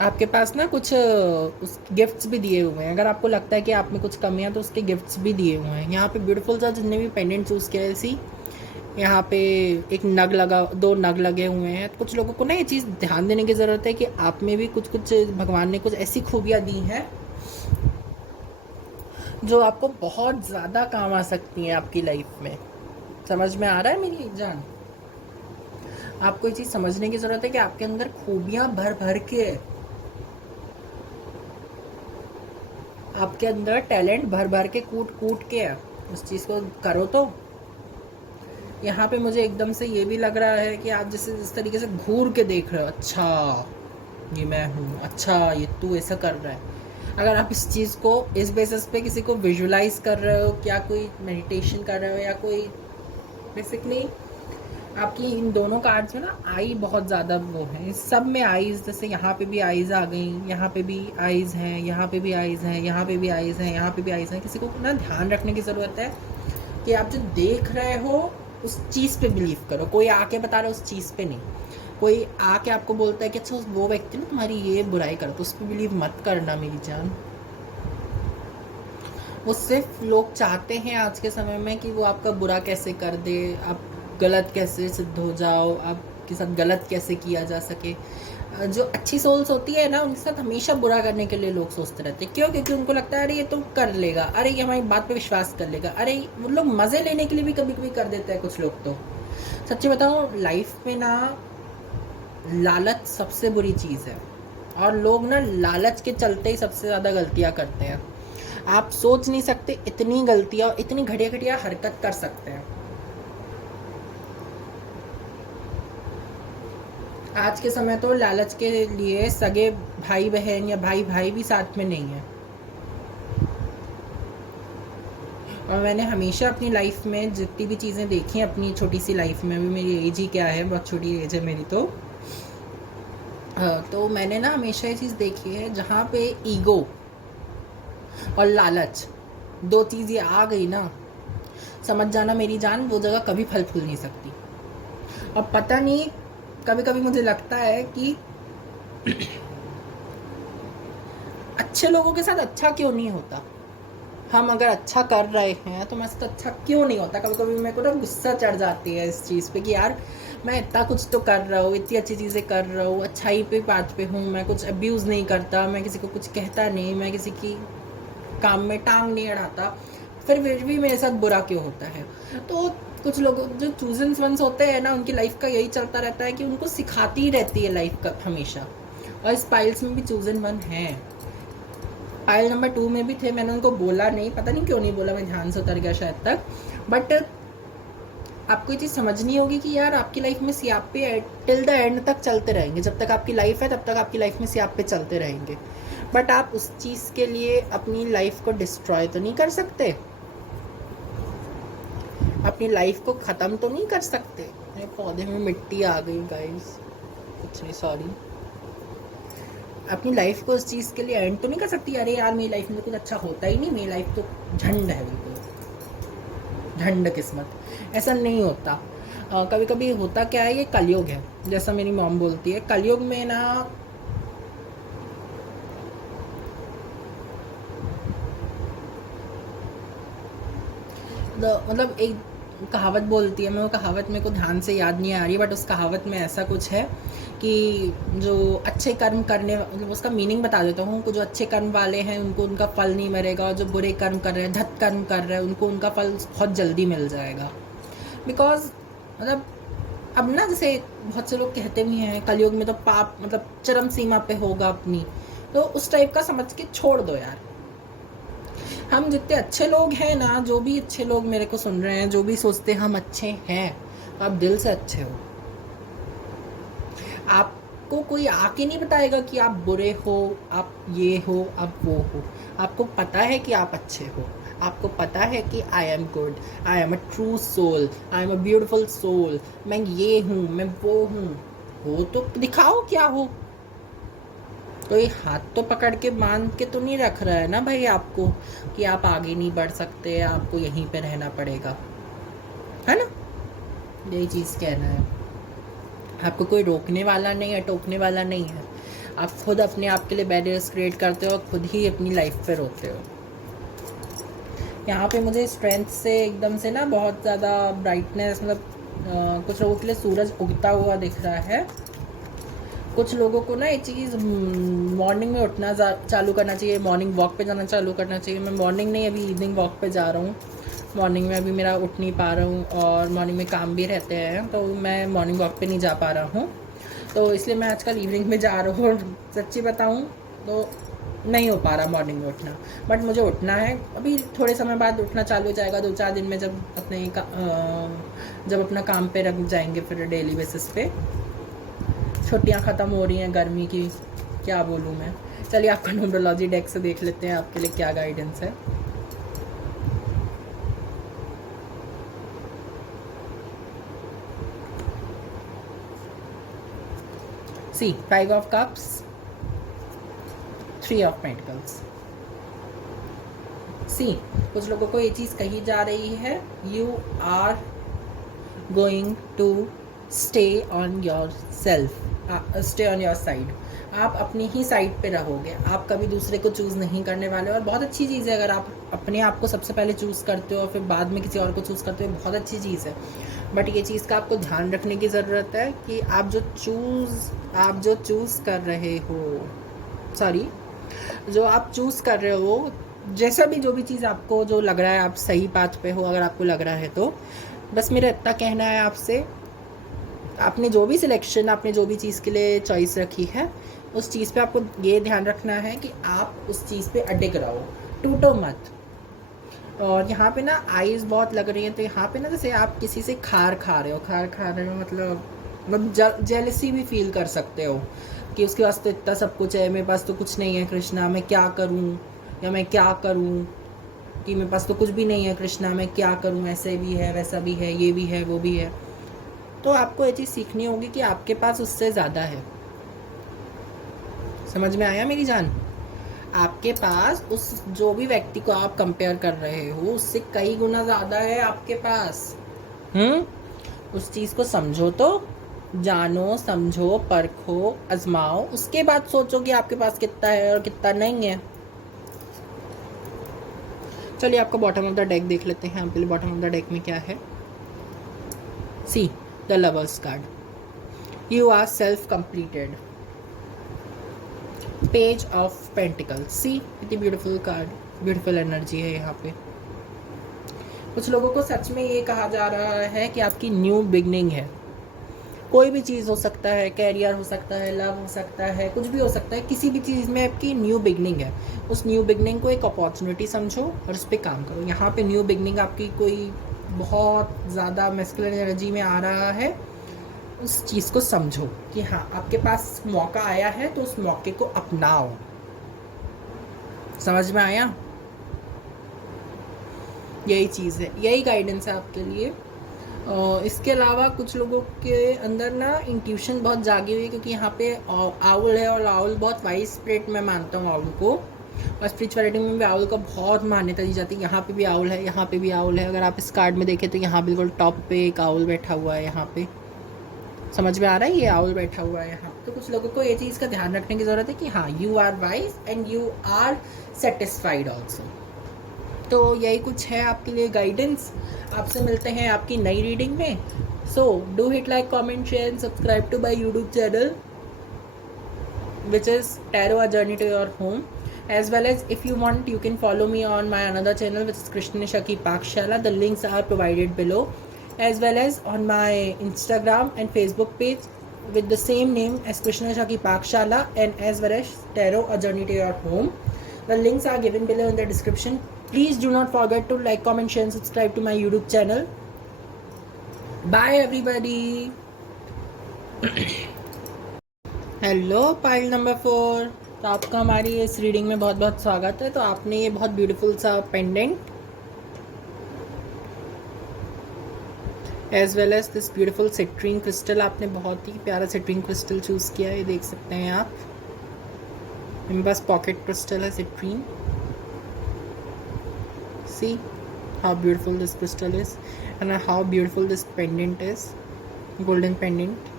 आपके पास ना कुछ उस गिफ्ट्स भी दिए हुए हैं। अगर आपको लगता है कि आप में कुछ कमियाँ तो उसके गिफ्ट्स भी दिए हुए हैं। यहाँ पे ब्यूटीफुल सा जितने भी पेंडेंट चूज़ किया है, सी यहाँ पे एक नग लगा, 2 नग लगे हुए हैं। कुछ लोगों को ना ये चीज़ ध्यान देने की ज़रूरत है कि आप में भी कुछ कुछ भगवान ने कुछ ऐसी खूबियाँ दी हैं जो आपको बहुत ज़्यादा काम आ सकती हैं आपकी लाइफ में। समझ में आ रहा है मेरी जान? आपको ये चीज़ समझने की ज़रूरत है कि आपके अंदर खूबियाँ भर भर के है, आपके अंदर टैलेंट भर भर के कूट कूट के है। उस चीज़ को करो। तो यहाँ पे मुझे एकदम से ये भी लग रहा है कि आप जिस तरीके से घूर के देख रहे हो, अच्छा ये मैं हूँ, अच्छा ये तू ऐसा कर रहा है। अगर आप इस चीज़ को इस बेसिस पे किसी को विजुलाइज कर रहे हो, क्या कोई मेडिटेशन कर रहे हो, या कोई बेसिकली आपकी इन दोनों कार्ड्स में ना आई बहुत ज़्यादा वो है, इस सब में आईज़, जैसे यहाँ पे भी आईज़ आ गई, यहाँ पे भी आईज़ हैं, यहाँ पे भी आईज़ हैं, यहाँ पे भी आईज़ हैं, यहाँ पे भी आईज़ हैं। किसी को ना ध्यान रखने की ज़रूरत है कि आप जो देख रहे हो उस चीज़ पे बिलीव करो। कोई आके बता रहा है उस चीज़ पे नहीं। कोई आके आपको बोलता है कि अच्छा वो व्यक्ति ना तुम्हारी ये बुराई करो, तो उस पर बिलीव मत करना मेरी जान। वो सिर्फ लोग चाहते हैं आज के समय में कि वो आपका बुरा कैसे कर दे, आप गलत कैसे सिद्ध हो जाओ, आपके साथ गलत कैसे किया जा सके। जो अच्छी सोल्स होती है ना, उनके साथ हमेशा बुरा करने के लिए लोग सोचते रहते हैं। क्यों? क्योंकि उनको लगता है अरे ये तो कर लेगा, अरे ये हमारी बात पे विश्वास कर लेगा, अरे वो लोग मज़े लेने के लिए भी कभी कभी कर देते हैं कुछ लोग। तो सच्ची बताओ, लाइफ में ना लालच सबसे बुरी चीज़ है, और लोग ना लालच के चलते ही सबसे ज़्यादा गलतियाँ करते हैं। आप सोच नहीं सकते इतनी गलतियाँ, इतनी घटिया घटिया हरकत कर सकते हैं। आज के समय तो लालच के लिए सगे भाई बहन या भाई भाई भी साथ में नहीं है। और मैंने हमेशा अपनी लाइफ में जितनी भी चीज़ें देखी हैं, अपनी छोटी सी लाइफ में भी, मेरी एज ही क्या है, बहुत छोटी एज है मेरी, तो मैंने ना हमेशा ये चीज़ देखी है, जहाँ पे ईगो और लालच 2 चीज़ ये आ गई ना, समझ जाना मेरी जान, वो जगह कभी फल फूल नहीं सकती। और पता नहीं, कभी कभी मुझे लगता है कि अच्छे लोगों के साथ अच्छा क्यों नहीं होता। हम अगर अच्छा कर रहे हैं तो मेरे साथ अच्छा क्यों नहीं होता। कभी कभी मेरे को ना गुस्सा चढ़ जाती है इस चीज़ पे कि यार मैं इतना कुछ तो कर रहा हूँ, इतनी अच्छी चीज़ें कर रहा हूँ, अच्छाई पे बात पे हूँ, मैं कुछ अब्यूज़ नहीं करता, मैं किसी को कुछ कहता नहीं, मैं किसी की काम में टांग नहीं अड़ाता, फिर भी मेरे साथ बुरा क्यों होता है। तो कुछ लोग जो चूजन वंस होते हैं ना, उनकी लाइफ का यही चलता रहता है कि उनको सिखाती ही रहती है लाइफ का हमेशा। और इस पाइल्स में भी चूजन वन है, पाइल नंबर 2 में भी थे। मैंने उनको बोला नहीं, पता नहीं क्यों नहीं बोला, मैं ध्यान से उतर गया शायद तक। बट आपको ये चीज़ समझनी होगी कि यार आपकी लाइफ में सियापे टिल द एंड तक चलते रहेंगे। जब तक आपकी लाइफ है तब तक आपकी लाइफ में सियापे चलते रहेंगे। बट आप उस चीज़ के लिए अपनी लाइफ को डिस्ट्रॉय तो नहीं कर सकते, अपनी लाइफ को ख़त्म तो नहीं कर सकते। मेरे पौधे में मिट्टी आ गई गाइस, कुछ नहीं, सॉरी। अपनी लाइफ को उस चीज़ के लिए एंड तो नहीं कर सकती, अरे यार मेरी लाइफ में कुछ अच्छा होता ही नहीं, मेरी लाइफ तो झंड है, बिल्कुल झंड किस्मत। ऐसा नहीं होता। कभी कभी होता क्या है, ये कलयुग है, जैसा मेरी मॉम बोलती है। कलयुग में ना मतलब एक कहावत बोलती है, मैं वो कहावत मेरे को ध्यान से याद नहीं आ रही, बट उस कहावत में ऐसा कुछ है कि जो अच्छे कर्म करने, मतलब उसका मीनिंग बता देता हूँ। जो अच्छे कर्म वाले हैं उनको उनका फल नहीं मिलेगा, और जो बुरे कर्म कर रहे हैं, धत कर्म कर रहे हैं, उनको उनका फल बहुत जल्दी मिल जाएगा। बिकॉज मतलब अब ना, जैसे बहुत से लोग कहते भी हैं कलयुग में तो पाप मतलब चरम सीमा पे होगा अपनी, तो उस टाइप का समझ के छोड़ दो यार। हम जितने अच्छे लोग हैं ना, जो भी अच्छे लोग मेरे को सुन रहे हैं, जो भी सोचते हैं हम अच्छे हैं, आप दिल से अच्छे हो। आपको कोई आके नहीं बताएगा कि आप बुरे हो, आप ये हो, आप वो हो। आपको पता है कि आप अच्छे हो, आपको पता है कि I am good, I am a true soul, I am a beautiful soul, मैं ये हूँ, मैं वो हूँ। हो तो दिखाओ क्या हो। कोई हाथ तो पकड़ के बांध के तो नहीं रख रहा है ना भाई आपको कि आप आगे नहीं बढ़ सकते, आपको यहीं पे रहना पड़ेगा, है ना? यही चीज़ कहना है। आपको कोई रोकने वाला नहीं है, टोकने वाला नहीं है। आप खुद अपने आप के लिए बैरियर्स क्रिएट करते हो और खुद ही अपनी लाइफ पे रोते हो। यहाँ पे मुझे स्ट्रेंथ से एकदम से ना बहुत ज़्यादा ब्राइटनेस, मतलब कुछ लोगों के लिए सूरज उगता हुआ दिख रहा है। कुछ लोगों को ना ये चीज़ मॉर्निंग में उठना चालू करना चाहिए, मॉर्निंग वॉक पे जाना चालू करना चाहिए। मैं मॉर्निंग नहीं, अभी इवनिंग वॉक पे जा रहा हूँ। मॉर्निंग में अभी मेरा उठ नहीं पा रहा हूँ और मॉर्निंग में काम भी रहते हैं, तो मैं मॉर्निंग वॉक पे नहीं जा पा रहा हूँ, तो इसलिए मैं आजकल इवनिंग में जा रहा हूँ। सच्ची बताऊँ तो नहीं हो पा रहा मॉर्निंग में उठना, बट मुझे उठना है। अभी थोड़े समय बाद उठना चालू हो जाएगा, 2-4 दिन में, जब अपना काम पे रख जाएंगे फिर डेली बेसिस पे। छुट्टियाँ ख़त्म हो रही हैं गर्मी की, क्या बोलूँ मैं। चलिए आपका न्यूमरोलॉजी डेक से देख लेते हैं आपके लिए क्या गाइडेंस है। See 5 of cups, 3 of pentacles. See कुछ लोगों को ये चीज़ कही जा रही है, you are going to stay on your self, stay on your side. आप अपनी ही साइड पे रहोगे, आप कभी दूसरे को चूज़ नहीं करने वाले। और बहुत अच्छी चीज़ है अगर आप अपने आप को सबसे पहले चूज़ करते हो और फिर बाद में किसी और को चूज़ करते हो, बहुत अच्छी चीज़ है। बट ये चीज़ का आपको ध्यान रखने की ज़रूरत है कि आप जो चूज़ कर रहे हो, सॉरी, जो आप चूज़ कर रहे हो, जैसा भी जो भी चीज़ आपको जो लग रहा है आप सही पाथ पे हो, अगर आपको लग रहा है तो बस मेरा इतना कहना है आपसे, आपने जो भी सिलेक्शन, आपने जो भी चीज़ के लिए चॉइस रखी है, उस चीज़ पे आपको ये ध्यान रखना है कि आप उस चीज़ पे अडिग रहो, टूटो मत। और यहाँ पे ना आइज़ बहुत लग रही हैं, तो यहाँ पे ना जैसे आप किसी से खार खा रहे हो, मतलब जेलसी भी फील कर सकते हो कि उसके पास तो इतना सब कुछ है, मेरे पास तो कुछ नहीं है कृष्णा, मैं क्या करूँ, या मैं क्या करूँ कि मेरे पास तो कुछ भी नहीं है कृष्णा, मैं क्या करूँ, ऐसे भी है, वैसा भी है, ये भी है, वो भी है। तो आपको ये चीज़ सीखनी होगी कि आपके पास उससे ज़्यादा है। समझ में आया मेरी जान? आपके पास उस जो भी व्यक्ति को आप कंपेयर कर रहे हो उससे कई गुना ज़्यादा है आपके पास। उस चीज़ को समझो, तो जानो, समझो, परखो, आजमाओ, उसके बाद सोचो कि आपके पास कितना है और कितना नहीं है। चलिए आपको बॉटम ऑफ द डेक देख लेते हैं। पहले बॉटम ऑफ द डेक में क्या है? See the lovers card, you are self completed. Page of pentacle, see कितनी ब्यूटीफुल कार्ड, ब्यूटीफुल एनर्जी है यहाँ पे। कुछ लोगों को सच में ये कहा जा रहा है कि आपकी न्यू बिगनिंग है। कोई भी चीज़ हो सकता है, कैरियर हो सकता है, लव हो सकता है, कुछ भी हो सकता है, किसी भी चीज़ में आपकी न्यू बिगनिंग है। उस न्यू बिगनिंग को एक अपॉर्चुनिटी समझो और उस पर काम करो। यहाँ पे न्यू बिगनिंग आपकी कोई बहुत ज़्यादा मैस्कुलिन एनर्जी में आ रहा है, उस चीज़ को समझो कि हाँ आपके पास मौका आया है, तो उस मौके को अपनाओ। समझ में आया? यही चीज़ है, यही गाइडेंस है आपके लिए। इसके अलावा कुछ लोगों के अंदर ना इंट्यूशन बहुत जागी हुई है, क्योंकि यहाँ पे आउल है और आउल बहुत वाइज स्पिरिट में मानता हूँ आउल को, और स्पिरिचुअलिटी में भी आउल का बहुत मान्यता दी जाती है। यहाँ पे भी आउल है, यहाँ पे भी आउल है। अगर आप इस कार्ड में देखें तो यहाँ बिल्कुल टॉप पे एक आउल बैठा हुआ है। यहाँ पे समझ में आ रहा है, ये आउल बैठा हुआ है यहाँ। तो कुछ लोगों को ये चीज़ का ध्यान रखने की ज़रूरत है कि हाँ you are wise and you are satisfied also. तो यही कुछ है आपके लिए गाइडेंस। आपसे मिलते हैं आपकी नई रीडिंग में। So do hit like, comment, share and subscribe to my YouTube channel which is Tarot A Journey to Your Home, as well as if you want you can follow me on my another channel which is Krishna Shaki Pakshala. The links are provided below, as well as on my Instagram and Facebook page with the same name as Krishna Shaki Pakshala, and as well as Tarot A Journey to Your Home. The links are given below in the description. Please do not forget to like, comment, share and subscribe to my YouTube channel. Bye everybody. Hello pile number 4, तो आपका हमारी इस reading में बहुत बहुत स्वागत है। तो आपने ये बहुत ब्यूटीफुल सा pendant as well as this beautiful citrine crystal, आपने बहुत ही प्यारा सिट्रीन क्रिस्टल चूज़ किया है, ये देख सकते हैं आप। मेरे पास पॉकेट क्रिस्टल है citrine. See how beautiful this crystal is and how beautiful this pendant is, golden pendant.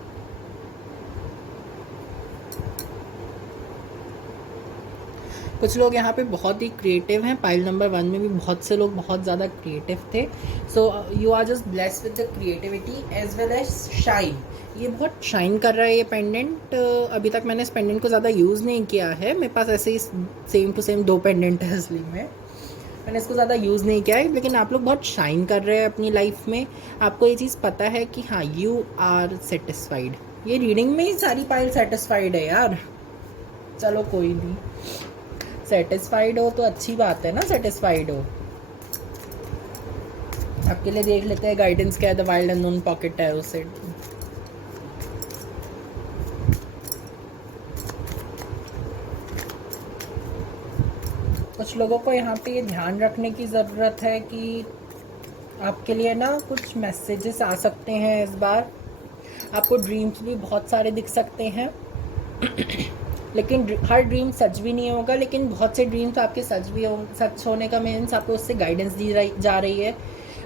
कुछ लोग यहाँ पे बहुत ही क्रिएटिव हैं. पाइल नंबर 1 में भी बहुत से लोग बहुत ज़्यादा क्रिएटिव थे. So you are just blessed with the creativity as well as shine. ये बहुत शाइन कर रहा है ये पेंडेंट. अभी तक मैंने इस पेंडेंट को ज़्यादा यूज़ नहीं किया है. मेरे पास ऐसे ही सेम टू सेम 2 पेंडेंट है असली में. मैंने इसको ज़्यादा यूज़ नहीं किया है. लेकिन आप लोग बहुत शाइन कर रहे हैं अपनी लाइफ में. आपको ये चीज़ पता है कि हाँ यू आर सेटिस्फाइड. ये रीडिंग में ही सारी पाइल सेटिस्फाइड है यार. चलो कोई नहीं, सेटिस्फाइड हो तो अच्छी बात है ना. सेटिस्फाइड हो. आपके लिए देख लेते हैं गाइडेंस क्या है the wild unknown pocket tarot से. कुछ लोगों को यहाँ पे ये ध्यान रखने की ज़रूरत है कि आपके लिए ना कुछ मैसेजेस आ सकते हैं इस बार. आपको ड्रीम्स भी बहुत सारे दिख सकते हैं. लेकिन हर ड्रीम सच भी नहीं होगा. लेकिन बहुत से ड्रीम्स आपके सच होने का मीन्स आपको उससे गाइडेंस दी जा रही है.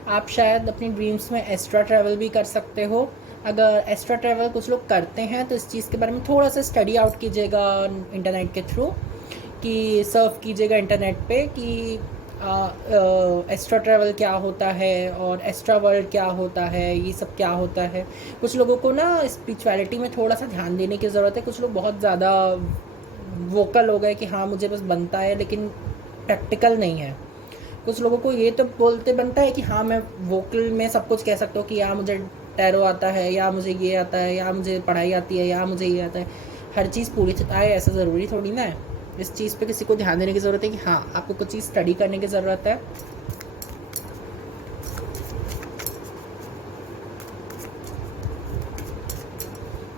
आप शायद अपनी ड्रीम्स में एस्ट्रा ट्रैवल भी कर सकते हो. अगर एस्ट्रा ट्रैवल कुछ लोग करते हैं तो इस चीज़ के बारे में थोड़ा सा स्टडी आउट कीजिएगा इंटरनेट के थ्रू, कि सर्फ कीजिएगा इंटरनेट पे कि एस्ट्रा ट्रैवल क्या होता है और एस्ट्रा वर्ल्ड क्या होता है, ये सब क्या होता है. कुछ लोगों को ना स्पिरिचुअलिटी में थोड़ा सा ध्यान देने की ज़रूरत है. कुछ लोग बहुत ज़्यादा वोकल हो गए कि हाँ मुझे बस बनता है, लेकिन प्रैक्टिकल नहीं है. कुछ लोगों को ये तो बोलते बनता है कि हाँ मैं वोकल में सब कुछ कह सकता हूँ कि या मुझे टैरो आता है, या मुझे ये आता है, या मुझे पढ़ाई आती है, या मुझे ये आता है. हर चीज़ पूरी आए ऐसा ज़रूरी थोड़ी ना है. इस चीज़ पे किसी को ध्यान देने की ज़रूरत है कि हाँ आपको कुछ चीज़ स्टडी करने की ज़रूरत है.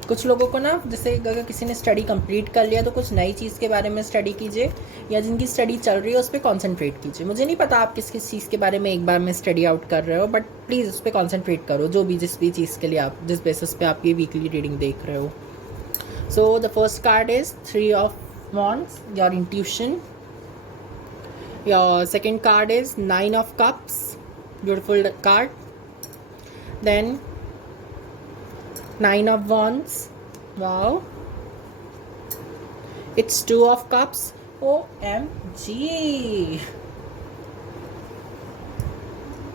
कुछ लोगों को ना, जैसे अगर किसी ने स्टडी कंप्लीट कर लिया तो कुछ नई चीज़ के बारे में स्टडी कीजिए, या जिनकी स्टडी चल रही है उस पर कॉन्सेंट्रेट कीजिए. मुझे नहीं पता आप किस किस चीज़ के बारे में एक बार में स्टडी आउट कर रहे हो, बट प्लीज़ उस पर कॉन्सेंट्रेट करो. जो भी जिस भी चीज़ के लिए आप जिस बेसिस पे आप ये वीकली रीडिंग देख रहे हो. So the first card is 3 of Wands, your intuition. Your second card is 9 of Cups, beautiful card. Then 9 of Wands, wow. It's 2 of Cups, OMG.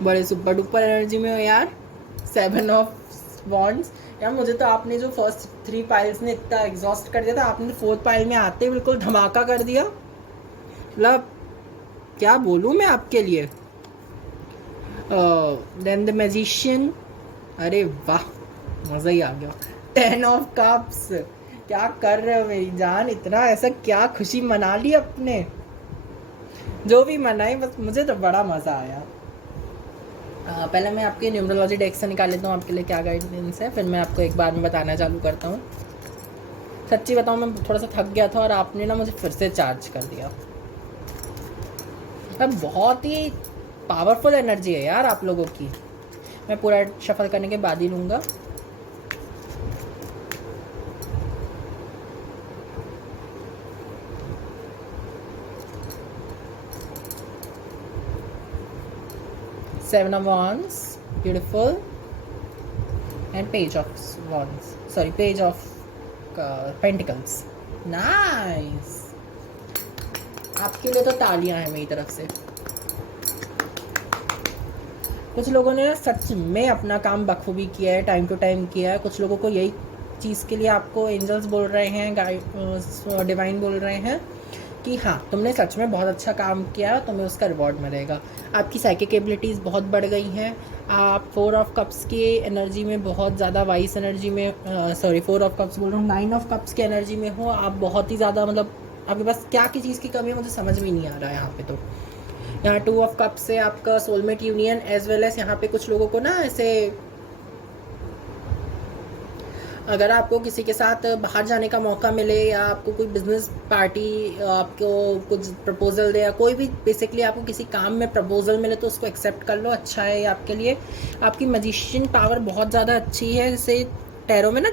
बड़े सुपर डुपर एनर्जी में हो यार. 7 of Wands. यार मुझे तो आपने जो फर्स्ट 3 पाइल्स ने इतना एग्जॉस्ट कर दिया था, आपने 4th पाइल में आते बिल्कुल धमाका कर दिया. मतलब क्या बोलूँ मैं आपके लिए. Then the magician. अरे वाह मज़ा ही आ गया. 10 of Cups. क्या कर रहे हो मेरी जान. इतना ऐसा क्या खुशी मना ली अपने. जो भी मनाई बस मुझे तो बड़ा मज़ा आया. पहले मैं आपके न्यूमरोलॉजी डेक से निकाल लेता हूँ आपके लिए क्या गाइडेंस है, फिर मैं आपको एक बार में बताना चालू करता हूँ. सच्ची बताऊँ मैं थोड़ा सा थक गया था और आपने ना मुझे फिर से चार्ज कर दिया. अब बहुत ही पावरफुल एनर्जी है यार आप लोगों की. मैं पूरा शफल करने के बाद ही लूँगा. Seven of Wands, beautiful, and Page of Wands. Sorry, Page of Pentacles. Nice. आपके लिए तो तालियां हैं मेरी तरफ से. कुछ लोगों ने सच में अपना काम बखूबी किया है, टाइम टू टाइम किया है. कुछ लोगों को यही चीज़ के लिए आपको एंजल्स बोल रहे हैं, डिवाइन बोल रहे हैं कि हाँ तुमने सच में बहुत अच्छा काम किया, तुम्हें उसका रिवॉर्ड मिलेगा. आपकी साइकिक एबिलिटीज़ बहुत बढ़ गई हैं. आप 4 of Cups की एनर्जी में बहुत ज़्यादा वाइस एनर्जी में 4 of Cups बोल रहा हूँ, 9 of Cups की एनर्जी में हो. आप बहुत ही ज़्यादा मतलब आपके पास क्या की चीज़ की कमी है मुझे समझ में नहीं आ रहा है यहाँ पे. तो यहाँ 2 of Cups से आपका soulmate union as well as यहाँ पे कुछ लोगों को ना ऐसे अगर आपको किसी के साथ बाहर जाने का मौका मिले, या आपको कोई बिजनेस पार्टी आपको कुछ प्रपोजल दे, या कोई भी बेसिकली आपको किसी काम में प्रपोजल मिले तो उसको एक्सेप्ट कर लो. अच्छा है आपके लिए. आपकी मैजिशियन पावर बहुत ज़्यादा अच्छी है. जैसे टैरो में ना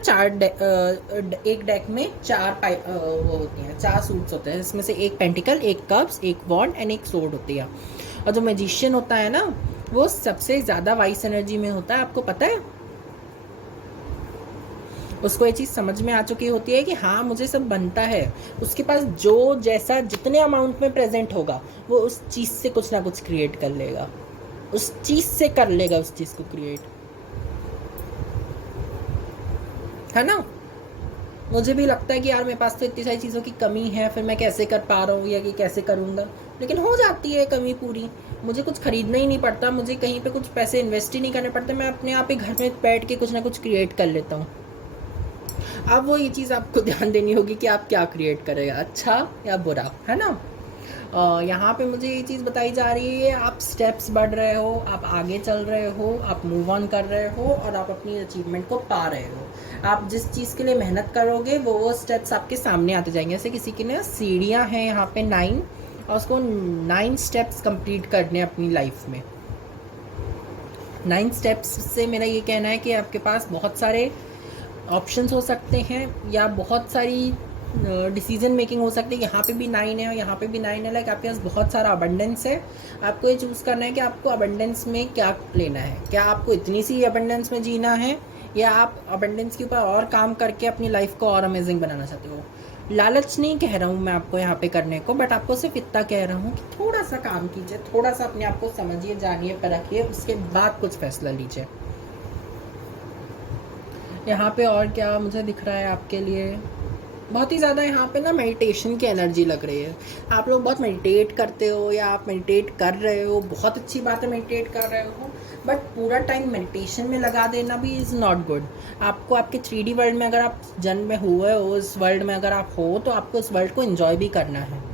एक डेक में वो होती हैं, 4 सूट्स होते हैं, इसमें से एक पेंटिकल, एक कप्स, एक वॉन्ड एंड एक सोर्ड होती है। और जो मैजिशियन होता है ना, वो सबसे ज़्यादा वाइस एनर्जी में होता है, आपको पता है। उसको ये चीज़ समझ में आ चुकी होती है कि हाँ मुझे सब बनता है। उसके पास जो जैसा जितने अमाउंट में प्रेजेंट होगा, वो उस चीज़ से कुछ ना कुछ क्रिएट कर लेगा, उस चीज़ से कर लेगा उस चीज़ को क्रिएट, है ना। मुझे भी लगता है कि यार मेरे पास तो इतनी सारी चीज़ों की कमी है, फिर मैं कैसे कर पा रहा हूँ या कि कैसे करूँगा, लेकिन हो जाती है कमी पूरी। मुझे कुछ खरीदना ही नहीं पड़ता, मुझे कहीं पे कुछ पैसे इन्वेस्ट ही नहीं करने पड़ते, मैं अपने आप ही घर में बैठ के कुछ ना कुछ क्रिएट कर लेता हूँ। अब वो ये चीज़ आपको ध्यान देनी होगी कि आप क्या क्रिएट करेगा, अच्छा या बुरा, है ना। यहाँ पे मुझे ये चीज़ बताई जा रही है, आप स्टेप्स बढ़ रहे हो, आप आगे चल रहे हो, आप मूव ऑन कर रहे हो और आप अपनी अचीवमेंट को पा रहे हो। आप जिस चीज़ के लिए मेहनत करोगे वो स्टेप्स आपके सामने आते जाएंगे। जैसे किसी की ना सीढ़ियाँ हैं यहाँ पे 9, और उसको 9 स्टेप्स कंप्लीट करने अपनी लाइफ में। 9 स्टेप्स से मेरा ये कहना है कि आपके पास बहुत सारे ऑप्शंस हो सकते हैं या बहुत सारी डिसीजन मेकिंग हो सकती है। यहाँ पे भी 9 है और यहाँ पे भी 9 है, लाइक आपके पास बहुत सारा अबंडेंस है। आपको ये चूज़ करना है कि आपको अबंडेंस में क्या लेना है। क्या आपको इतनी सी अबंडेंस में जीना है या आप अबंडेंस के ऊपर और काम करके अपनी लाइफ को और अमेजिंग बनाना चाहते हो। लालच नहीं कह रहा हूँ मैं आपको यहाँ पे करने को, बट आपको सिर्फ इतना कह रहा हूँ कि थोड़ा सा काम कीजिए, थोड़ा सा अपने आप को समझिए, जानिए, परखिए, उसके बाद कुछ फैसला लीजिए। यहाँ पे और क्या मुझे दिख रहा है आपके लिए, बहुत ही ज़्यादा यहाँ पे ना मेडिटेशन की एनर्जी लग रही है। आप लोग बहुत मेडिटेट करते हो या आप मेडिटेट कर रहे हो, बहुत अच्छी बात है मेडिटेट कर रहे हो, बट पूरा टाइम मेडिटेशन में लगा देना भी इज़ नॉट गुड। आपको आपके 3D वर्ल्ड में अगर आप जन्म में हुए हो, इस वर्ल्ड में अगर आप हो, तो आपको इस वर्ल्ड को एंजॉय भी करना है।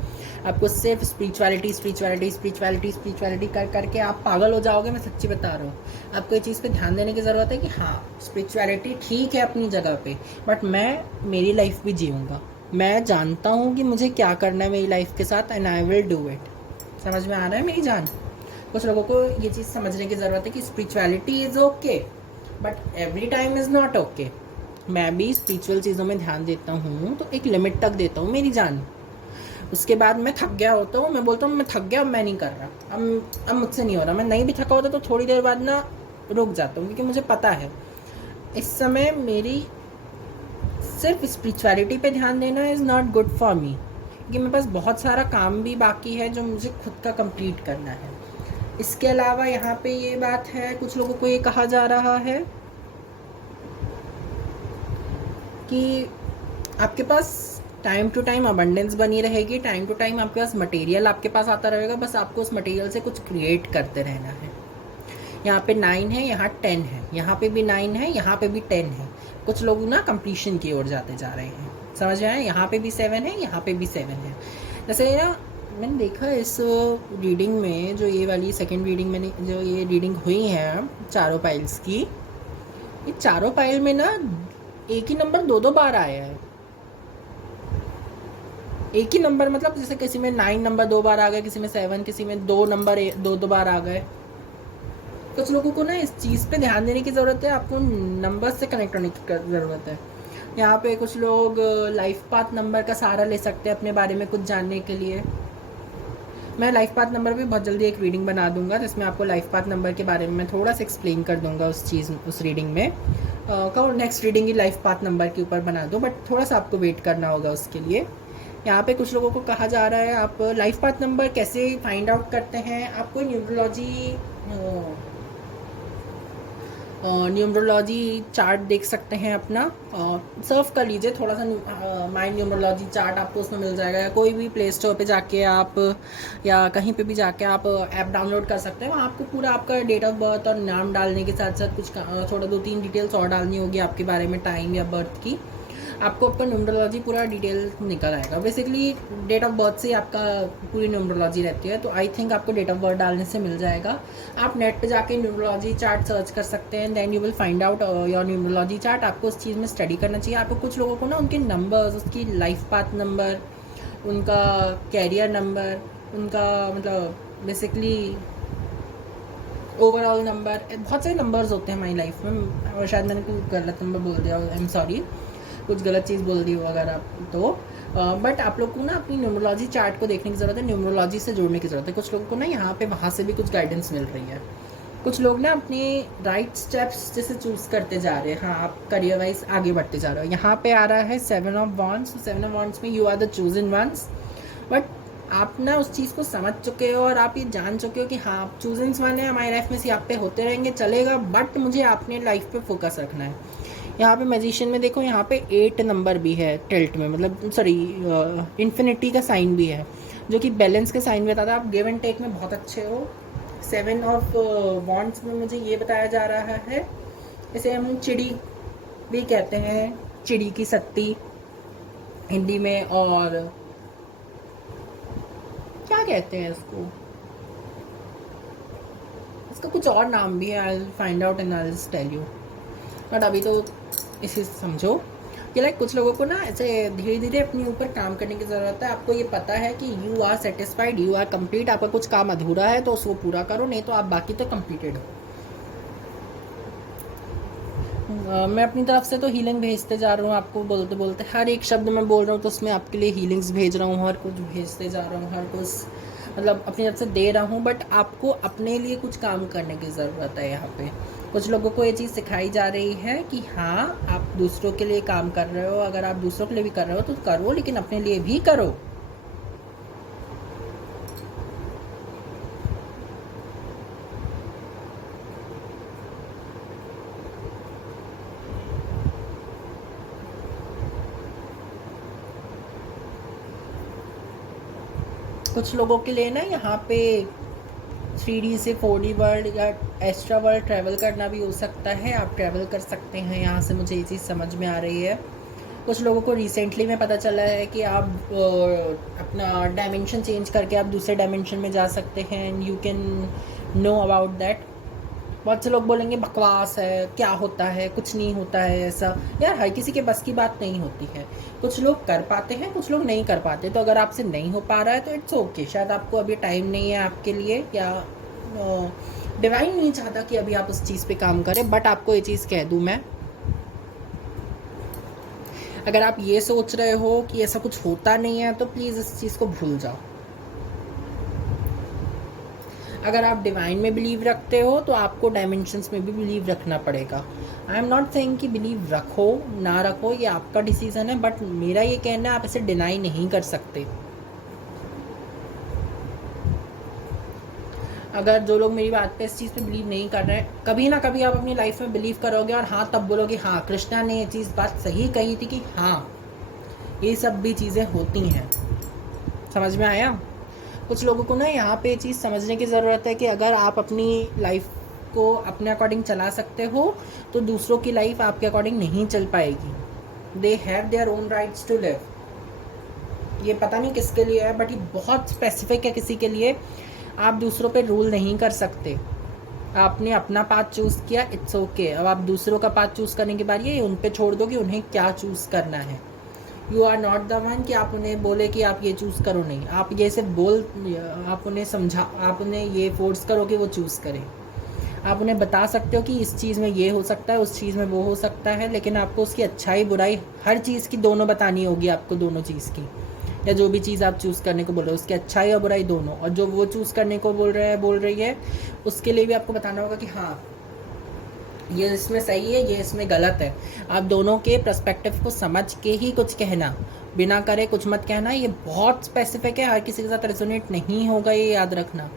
आपको सिर्फ स्पिरिचुअलिटी स्पिरिचुअलिटी स्पिरिचुअलिटी स्पिरिचुअलिटी कर करके आप पागल हो जाओगे, मैं सच्ची बता रहा हूँ। आपको ये चीज़ पे ध्यान देने की ज़रूरत है कि हाँ स्पिरिचुअलिटी ठीक है अपनी जगह पे, बट मैं मेरी लाइफ भी जीऊँगा। मैं जानता हूँ कि मुझे क्या करना है मेरी लाइफ के साथ, and I will do it. समझ में आ रहा है मेरी जान। कुछ लोगों को ये चीज़ समझने की ज़रूरत है कि spirituality is okay, but every time is not okay. मैं भी स्पिरिचुअल चीज़ों में ध्यान देता हूँ तो एक लिमिट तक देता हूँ मेरी जान। उसके बाद मैं थक गया होता हूँ, मैं बोलता हूँ मैं थक गया, अब मैं नहीं कर रहा, अब मुझसे नहीं हो रहा। मैं नहीं भी थका होता तो थोड़ी देर बाद ना रुक जाता हूँ, क्योंकि मुझे पता है इस समय मेरी सिर्फ स्पिरिचुअलिटी पे ध्यान देना is not good for me, क्योंकि मेरे पास बहुत सारा काम भी बाकी है जो मुझे खुद का कंप्लीट करना है। इसके अलावा यहाँ पे ये बात है, कुछ लोगों को ये कहा जा रहा है कि आपके पास टाइम टू टाइम अबंडेंस बनी रहेगी, टाइम टू टाइम आपके पास मटेरियल आपके पास आता रहेगा, बस आपको उस मटेरियल से कुछ क्रिएट करते रहना है। यहाँ पे 9 है, यहाँ 10 है, यहाँ पे भी 9 है, यहाँ पे भी 10 है। कुछ लोग ना कंप्लीशन की ओर जाते जा रहे हैं, समझ में आए। यहाँ पे भी 7 है, यहाँ पे भी 7 है। जैसे ना मैंने देखा इस रीडिंग में, जो ये वाली सेकेंड रीडिंग मैंने जो ये रीडिंग हुई है चारों पाइल्स की, ये चारों पाइल में ना एक ही नंबर 2-2 बार आया है। एक ही नंबर मतलब जैसे किसी में 9 नंबर 2 बार आ गए, किसी में 7, किसी में 2 नंबर 2-2 बार आ गए। कुछ लोगों को ना इस चीज़ पे ध्यान देने की ज़रूरत है, आपको नंबर से कनेक्ट होने की ज़रूरत है। यहाँ पे कुछ लोग लाइफ पाथ नंबर का सहारा ले सकते हैं अपने बारे में कुछ जानने के लिए। मैं लाइफ पाथ नंबर भी बहुत जल्दी एक रीडिंग बना दूंगा, जिसमें आपको लाइफ पाथ नंबर के बारे में मैं थोड़ा सा एक्सप्लेन कर दूंगा उस रीडिंग में। कहो नेक्स्ट रीडिंग ही लाइफ पाथ नंबर के ऊपर बना दो, बट थोड़ा सा आपको वेट करना होगा उसके लिए। यहाँ पे कुछ लोगों को कहा जा रहा है आप लाइफ पाथ नंबर कैसे फाइंड आउट करते हैं। आपको न्यूमरोलॉजी चार्ट देख सकते हैं अपना, सर्फ कर लीजिए थोड़ा सा माइंड न्यूमरोलॉजी चार्ट आपको उसमें मिल जाएगा। या कोई भी प्ले स्टोर पे जाके आप या कहीं पे भी जाके आप ऐप डाउनलोड कर सकते हैं। वहाँ आपको पूरा आपका डेट ऑफ बर्थ और नाम डालने के साथ साथ कुछ थोड़ा 2-3 डिटेल्स और डालनी होगी आपके बारे में, टाइम या बर्थ की। आपको आपका न्यूमरोलॉजी पूरा डिटेल निकल आएगा। बेसिकली डेट ऑफ बर्थ से आपका पूरी न्यूमरोलॉजी रहती है, तो आई थिंक आपको डेट ऑफ बर्थ डालने से मिल जाएगा। आप नेट पे जाके न्यूमरोलॉजी चार्ट सर्च कर सकते हैं, then you will find out your numerology chart. आपको उस चीज़ में स्टडी करना चाहिए। आपको कुछ लोगों को ना उनके नंबर्स, उसकी लाइफ पाथ नंबर, उनका कैरियर नंबर, उनका मतलब बेसिकली ओवरऑल नंबर, बहुत सारे नंबर्स होते हैं हमारी लाइफ में, और शायद मैंने कुछ गलत नंबर बोल दिया, आई एम सॉरी, कुछ गलत चीज़ बोल दी हो अगर आप तो। बट आप लोग को ना अपनी न्यूमरोलॉजी चार्ट को देखने की ज़रूरत है, न्यूमरोलॉजी से जोड़ने की ज़रूरत है। कुछ लोगों को ना यहाँ पे वहाँ से भी कुछ गाइडेंस मिल रही है। कुछ लोग ना अपने राइट स्टेप्स जैसे चूज़ करते जा रहे हैं। हाँ, आप करियर वाइज आगे बढ़ते जा रहे हो। यहाँ पे आ रहा है 7 ऑफ वॉन्ड्स। 7 ऑफ वॉन्ड्स में you are the chosen ones, but आप ना उस चीज़ को समझ चुके हो और आप ये जान चुके हो कि हाँ, आप चूजन वन है, हमारी लाइफ में से आप पे होते रहेंगे, चलेगा, बट मुझे अपने लाइफ पे फोकस रखना है। यहाँ पे मैजिशियन में देखो, यहाँ पे 8 नंबर भी है टिल्ट में, मतलब सॉरी इन्फिनिटी का साइन भी है, जो कि बैलेंस के साइन में बताता है। आप गिव एंड टेक में बहुत अच्छे हो। 7 ऑफ वॉन्ड्स में मुझे ये बताया जा रहा है, इसे हम चिड़ी भी कहते हैं, चिड़ी की सत्ती हिंदी में, और क्या कहते हैं इसको, इसका कुछ और नाम भी है, I will find out and I will tell you, but अभी तो इसे समझो कि लाइक कुछ लोगों को ना ऐसे धीरे धीरे अपने ऊपर काम करने की ज़रूरत है। आपको ये पता है कि you are satisfied, you are complete, आपका कुछ काम अधूरा है तो उसको पूरा करो, नहीं तो आप बाकी तो कंप्लीटेड हो। मैं अपनी तरफ से तो हीलिंग भेजते जा रहा हूँ आपको, बोलते बोलते हर एक शब्द मैं बोल रहा हूँ तो उसमें आपके लिए हीलिंग्स भेज रहा हूँ, हर कुछ भेजते जा रहा हूँ, हर कुछ मतलब अपनी तरफ से दे रहा हूँ, बट आपको अपने लिए कुछ काम करने की ज़रूरत है। यहाँ पे कुछ लोगों को ये चीज़ सिखाई जा रही है कि हाँ, आप दूसरों के लिए काम कर रहे हो, अगर आप दूसरों के लिए भी कर रहे हो तो करो, लेकिन अपने लिए भी करो। कुछ लोगों के लिए ना यहाँ पे 3D से 4D वर्ल्ड या एक्स्ट्रा वर्ल्ड ट्रैवल करना भी हो सकता है। आप ट्रैवल कर सकते हैं यहाँ से, मुझे ये चीज़ समझ में आ रही है। कुछ लोगों को रिसेंटली में पता चला है कि आप अपना डायमेंशन चेंज करके आप दूसरे डायमेंशन में जा सकते हैं, and you can know about that. बहुत से लोग बोलेंगे बकवास है, क्या होता है, कुछ नहीं होता है ऐसा। यार, हर किसी के बस की बात नहीं होती है। कुछ लोग कर पाते हैं, कुछ लोग नहीं कर पाते। तो अगर आपसे नहीं हो पा रहा है तो इट्स ओके, शायद आपको अभी टाइम नहीं है आपके लिए, या डिवाइन नहीं चाहता कि अभी आप उस चीज़ पे काम करें। बट आपको ये चीज़ कह दूँ मैं, अगर आप ये सोच रहे हो कि ऐसा कुछ होता नहीं है तो प्लीज़ इस चीज़ को भूल जाओ। अगर आप डिवाइन में बिलीव रखते हो तो आपको डायमेंशंस में भी बिलीव रखना पड़ेगा। आई एम नॉट सेइंग कि बिलीव रखो ना रखो, ये आपका डिसीजन है, बट मेरा ये कहना है आप इसे डिनाई नहीं कर सकते। अगर जो लोग मेरी बात पे इस चीज़ पे बिलीव नहीं कर रहे हैं, कभी ना कभी आप अपनी लाइफ में बिलीव करोगे, और हाँ, तब बोलोगे हाँ, कृष्णा ने ये चीज़ बात सही कही थी कि हाँ, ये सब भी चीज़ें होती हैं। समझ में आया? कुछ लोगों को ना यहाँ पे चीज़ समझने की ज़रूरत है कि अगर आप अपनी लाइफ को अपने अकॉर्डिंग चला सकते हो तो दूसरों की लाइफ आपके अकॉर्डिंग नहीं चल पाएगी। They have their own rights to live. ये पता नहीं किसके लिए है, बट ये बहुत स्पेसिफिक है किसी के लिए। आप दूसरों पे रूल नहीं कर सकते। आपने अपना पाथ चूज़ किया, इट्स ओके। अब आप दूसरों का पाथ चूज़ करने के बाद ये उन पे छोड़ दो कि उन्हें क्या चूज़ करना है। You are not the one कि आप उन्हें बोले कि आप ये चूज़ करो, नहीं। आप ये सिर्फ आप उन्हें समझा, आप उन्हें ये फोर्स करो कि वो चूज़ करें। आप उन्हें बता सकते हो कि इस चीज़ में ये हो सकता है, उस चीज़ में वो हो सकता है, लेकिन आपको उसकी अच्छाई बुराई हर चीज़ की दोनों बतानी होगी आपको, दोनों चीज़ की, या जो भी चीज़ आप चूज़ करने को बोल रहे हो उसकी अच्छाई और बुराई दोनों। और जो वो चूज़ करने को बोल रही है उसके लिए भी आपको बताना होगा कि हाँ, ये इसमें सही है, ये इसमें गलत है। आप दोनों के पर्सपेक्टिव को समझ के ही कुछ कहना, बिना करे कुछ मत कहना। ये बहुत स्पेसिफिक है, हर किसी के साथ रेजोनेट नहीं होगा, ये याद रखना।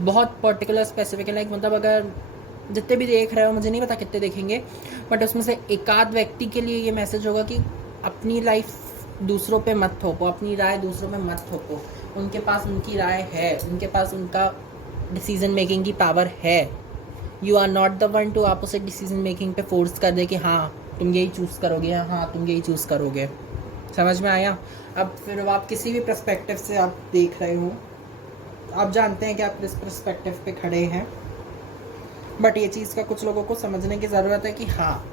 बहुत पर्टिकुलर स्पेसिफिक है। लाइक मतलब अगर जितने भी देख रहे हो, मुझे नहीं पता कितने देखेंगे, बट उसमें से एकाध व्यक्ति के लिए ये मैसेज होगा कि अपनी लाइफ दूसरों पे मत थोपो, अपनी राय दूसरों पे मत थोपो। उनके पास उनकी राय है, उनके पास उनका डिसीजन मेकिंग की पावर है। You are not the one to आप उसे डिसीजन मेकिंग पे फोर्स कर दे कि हाँ तुम यही चूज़ करोगे, हाँ तुम यही चूज़ करोगे। समझ में आया? अब फिर आप किसी भी पर्सपेक्टिव से आप देख रहे हो, आप जानते हैं कि आप किस पर्सपेक्टिव पे खड़े हैं, बट ये चीज़ का कुछ लोगों को समझने की ज़रूरत है कि हाँ,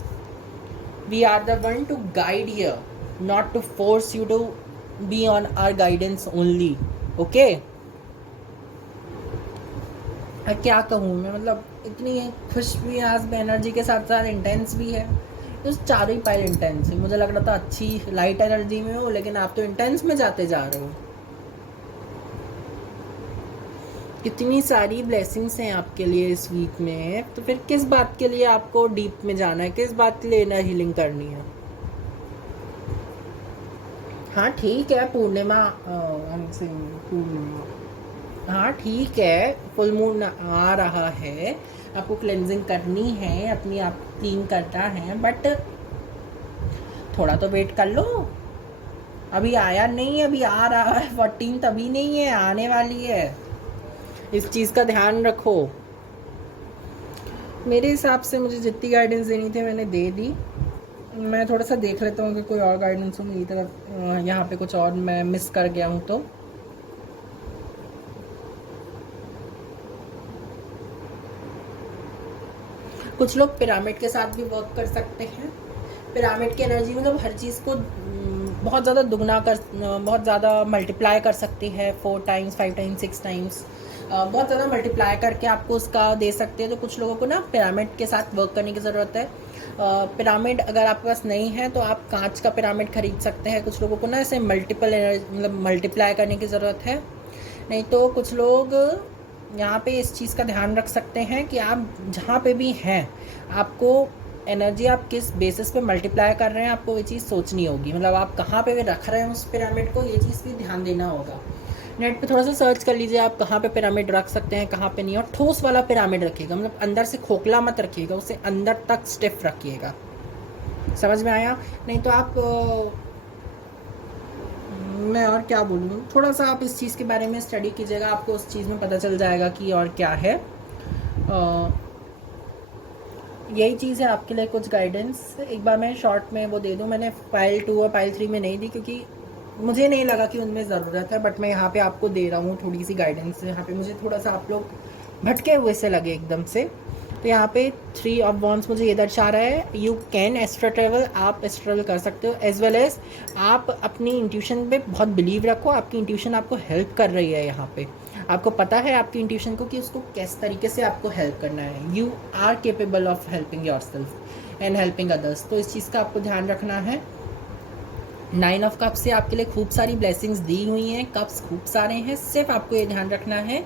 we are the one to guide here, not to force you to be on our guidance only. Okay, क्या कहूँ मैं, मतलब इतनी खुश भी है आज एनर्जी के साथ साथ इंटेंस भी है। तो चारों ही पाइल इंटेंस है। मुझे लग रहा था अच्छी लाइट एनर्जी में हो, लेकिन आप तो इंटेंस में जाते जा रहे हो। कितनी सारी ब्लेसिंग्स हैं आपके लिए इस वीक में, तो फिर किस बात के लिए आपको डीप में जाना है, किस बात के लिए इनर हीलिंग करनी है? हाँ ठीक है, पूर्णिमा पूर्णिमा, हाँ ठीक है, फुल मून आ रहा है, आपको क्लेंजिंग करनी है, अपनी आप क्लीन करना है, बट थोड़ा तो वेट कर लो। अभी आया नहीं है, अभी आ रहा है 14, अभी नहीं है, आने वाली है। इस चीज़ का ध्यान रखो। मेरे हिसाब से मुझे जितनी गाइडेंस देनी थी मैंने दे दी। मैं थोड़ा सा देख लेता हूँ कि कोई और गाइडेंस हो मेरी तरफ, यहाँ पे कुछ और मैं मिस कर गया हूँ तो। कुछ लोग पिरामिड के साथ भी वर्क कर सकते हैं। पिरामिड की एनर्जी मतलब हर चीज़ को बहुत ज़्यादा दुगना कर, बहुत ज़्यादा मल्टीप्लाई कर सकती है, 4 टाइम्स 5 टाइम्स 6 टाइम्स, बहुत ज़्यादा मल्टीप्लाई करके आपको उसका दे सकते हैं। तो कुछ लोगों को ना पिरामिड के साथ वर्क करने की ज़रूरत है। पिरामिड अगर आपके पास नहीं है तो आप कांच का पिरामिड खरीद सकते हैं। कुछ लोगों को ना ऐसे मल्टीपल एनर्जी मतलब मल्टीप्लाई करने की ज़रूरत है। नहीं तो कुछ लोग यहाँ पे इस चीज़ का ध्यान रख सकते हैं कि आप जहाँ पे भी हैं, आपको एनर्जी आप किस बेसिस पे मल्टीप्लाई कर रहे हैं, आपको ये चीज़ सोचनी होगी। मतलब आप कहाँ पे भी रख रहे हैं उस पिरामिड को, ये चीज़ भी ध्यान देना होगा। नेट पे थोड़ा सा सर्च कर लीजिए आप कहाँ पे पिरामिड रख सकते हैं, कहाँ पे नहीं। और ठोस वाला पिरामिड रखिएगा, मतलब अंदर से खोखला मत रखिएगा, उसे अंदर तक स्टिफ रखिएगा। समझ में आया? नहीं तो आप मैं और क्या बोलूँ, थोड़ा सा आप इस चीज़ के बारे में स्टडी कीजिएगा, आपको उस चीज़ में पता चल जाएगा कि और क्या है। यही चीज़ है आपके लिए कुछ गाइडेंस। एक बार मैं शॉर्ट में वो दे दूँ, मैंने पाइल 2 और पाइल 3 में नहीं दी क्योंकि मुझे नहीं लगा कि उनमें ज़रूरत है, बट मैं यहाँ पे आपको दे रहा हूँ थोड़ी सी गाइडेंस। यहाँ पे मुझे थोड़ा सा आप लोग भटके हुए से लगे एकदम से। तो यहाँ पे 3 ऑफ वॉन्ड्स मुझे ये दर्शा रहा है, यू कैन एस्ट्रा ट्रेवल, आप एस्ट्रा ट्रेवल कर सकते हो, एज वेल एज आप अपनी इंट्यूशन पे बहुत बिलीव रखो। आपकी इंट्यूशन आपको हेल्प कर रही है यहाँ पे, आपको पता है आपकी इंट्यूशन को कि उसको किस तरीके से आपको हेल्प करना है। You are capable of helping your self and helping others, तो इस चीज़ का आपको ध्यान रखना है। 9 ऑफ कप्स से आपके लिए खूब सारी ब्लेसिंग्स दी हुई हैं, कप्स खूब सारे हैं, सिर्फ आपको ये ध्यान रखना है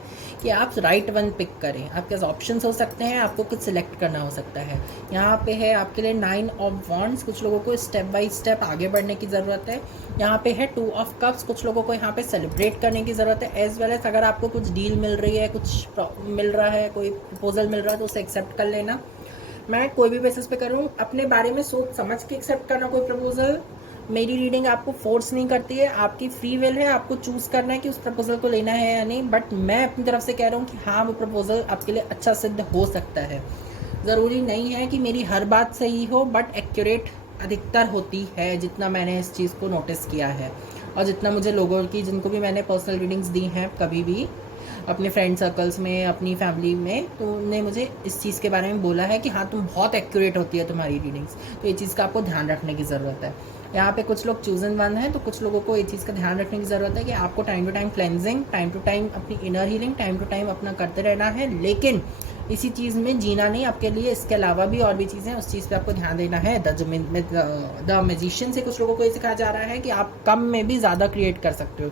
कि आप राइट वन पिक करें। आपके पास ऑप्शंस हो सकते हैं, आपको कुछ सिलेक्ट करना हो सकता है। यहाँ पे है आपके लिए 9 ऑफ वॉन्ड्स, कुछ लोगों को स्टेप बाय स्टेप आगे बढ़ने की ज़रूरत है। यहाँ पे है 2 ऑफ कप्स, कुछ लोगों को यहाँ पे सेलिब्रेट करने की ज़रूरत है। एज वेल एज अगर आपको कुछ डील मिल रही है, कुछ मिल रहा है, कोई प्रपोजल मिल रहा है तो उसे एक्सेप्ट कर लेना। मैं कोई भी बेसिस पे करूँ, अपने बारे में सोच समझ के एक्सेप्ट करना कोई प्रपोजल। मेरी रीडिंग आपको फोर्स नहीं करती है, आपकी फ्री विल है, आपको चूज़ करना है कि उस प्रपोजल को लेना है या नहीं। बट मैं अपनी तरफ से कह रहा हूँ कि हाँ, वो प्रपोजल आपके लिए अच्छा सिद्ध हो सकता है। ज़रूरी नहीं है कि मेरी हर बात सही हो, बट एक्यूरेट अधिकतर होती है, जितना मैंने इस चीज़ को नोटिस किया है और जितना मुझे लोगों की, जिनको भी मैंने पर्सनल रीडिंग्स दी हैं कभी भी अपने फ्रेंड सर्कल्स में, अपनी फैमिली में, तो उन्होंने मुझे इस चीज़ के बारे में बोला है कि हाँ, तुम बहुत एक्यूरेट होती है तुम्हारी रीडिंग्स। तो ये चीज़ का आपको ध्यान रखने की ज़रूरत है। यहाँ पे कुछ लोग चूजन वन हैं, तो कुछ लोगों को ये चीज़ का ध्यान रखने की ज़रूरत है कि आपको time to time cleansing, time to time अपनी inner healing, time to time अपना करते रहना है। लेकिन इसी चीज़ में जीना नहीं, आपके लिए इसके अलावा भी और भी चीज़ें, उस चीज़ पे आपको ध्यान देना है। द मैजिशियन से कुछ लोगों को ये सिखाया जा रहा है कि आप कम में भी ज़्यादा क्रिएट कर सकते हो।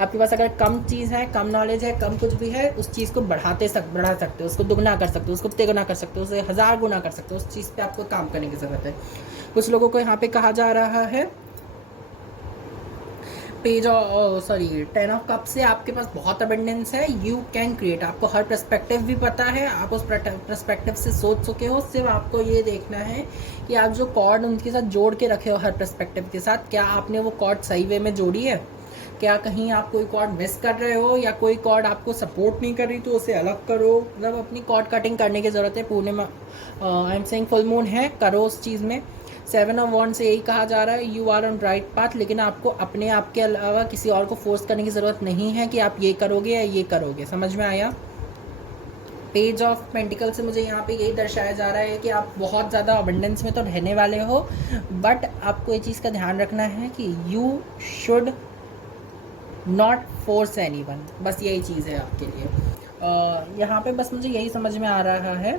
आपके पास अगर कम चीज़ है, कम नॉलेज है, कम कुछ भी है, उस चीज़ को बढ़ा सकते हो, उसको दुगना कर सकते हो, उसको तिगुना कर सकते हो, उसे 1000 गुना कर सकते हो। उस चीज़ पे आपको काम करने की ज़रूरत है। कुछ लोगों को यहाँ पे कहा जा रहा है पेज, 10 ऑफ कप से आपके पास बहुत अबेंडेंस है, यू कैन क्रिएट। आपको हर पर्सपेक्टिव भी पता है, आप उस पर्सपेक्टिव से सोच चुके हो। सिर्फ आपको ये देखना है कि आप जो कॉर्ड उनके साथ जोड़ के रखे हो हर पर्सपेक्टिव के साथ, क्या आपने वो कॉर्ड सही वे में जोड़ी है, क्या कहीं आप कोई कॉर्ड मिस कर रहे हो या कोई कॉर्ड आपको सपोर्ट नहीं कर रही तो उसे अलग करो। मतलब अपनी कॉर्ड कटिंग करने की ज़रूरत है। Purnima, I am saying full moon है, करो उस चीज़ में। 7 ऑफ वॉन्ड से यही कहा जा रहा है, you are on right path, लेकिन आपको अपने आप के अलावा किसी और को फोर्स करने की ज़रूरत नहीं है कि आप ये करोगे या ये करोगे। समझ में आया? पेज ऑफ पेंटिकल से मुझे यहाँ पे यही दर्शाया जा रहा है कि आप बहुत ज़्यादा अबंडेंस में तो रहने वाले हो, बट आपको ये चीज़ का ध्यान रखना है कि you should not force anyone. बस यही चीज़ है आपके लिए। यहाँ पे बस मुझे यही समझ में आ रहा है।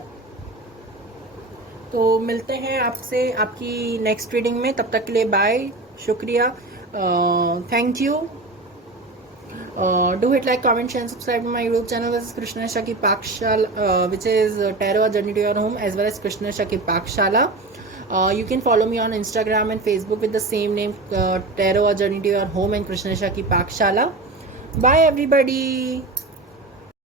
तो मिलते हैं आपसे आपकी नेक्स्ट रीडिंग में, तब तक के लिए बाय, शुक्रिया, thank you. Do hit like, comment, share and subscribe to my YouTube channel. This is Krishna Shaki Pakshala, which is Tarot A Journey to Your Home, as well as Krishna Shaki Pakshala. You can follow me on Instagram and Facebook with the same name, Tarot A Journey to Your Home and Krishna Shaki Pakshala. Bye everybody.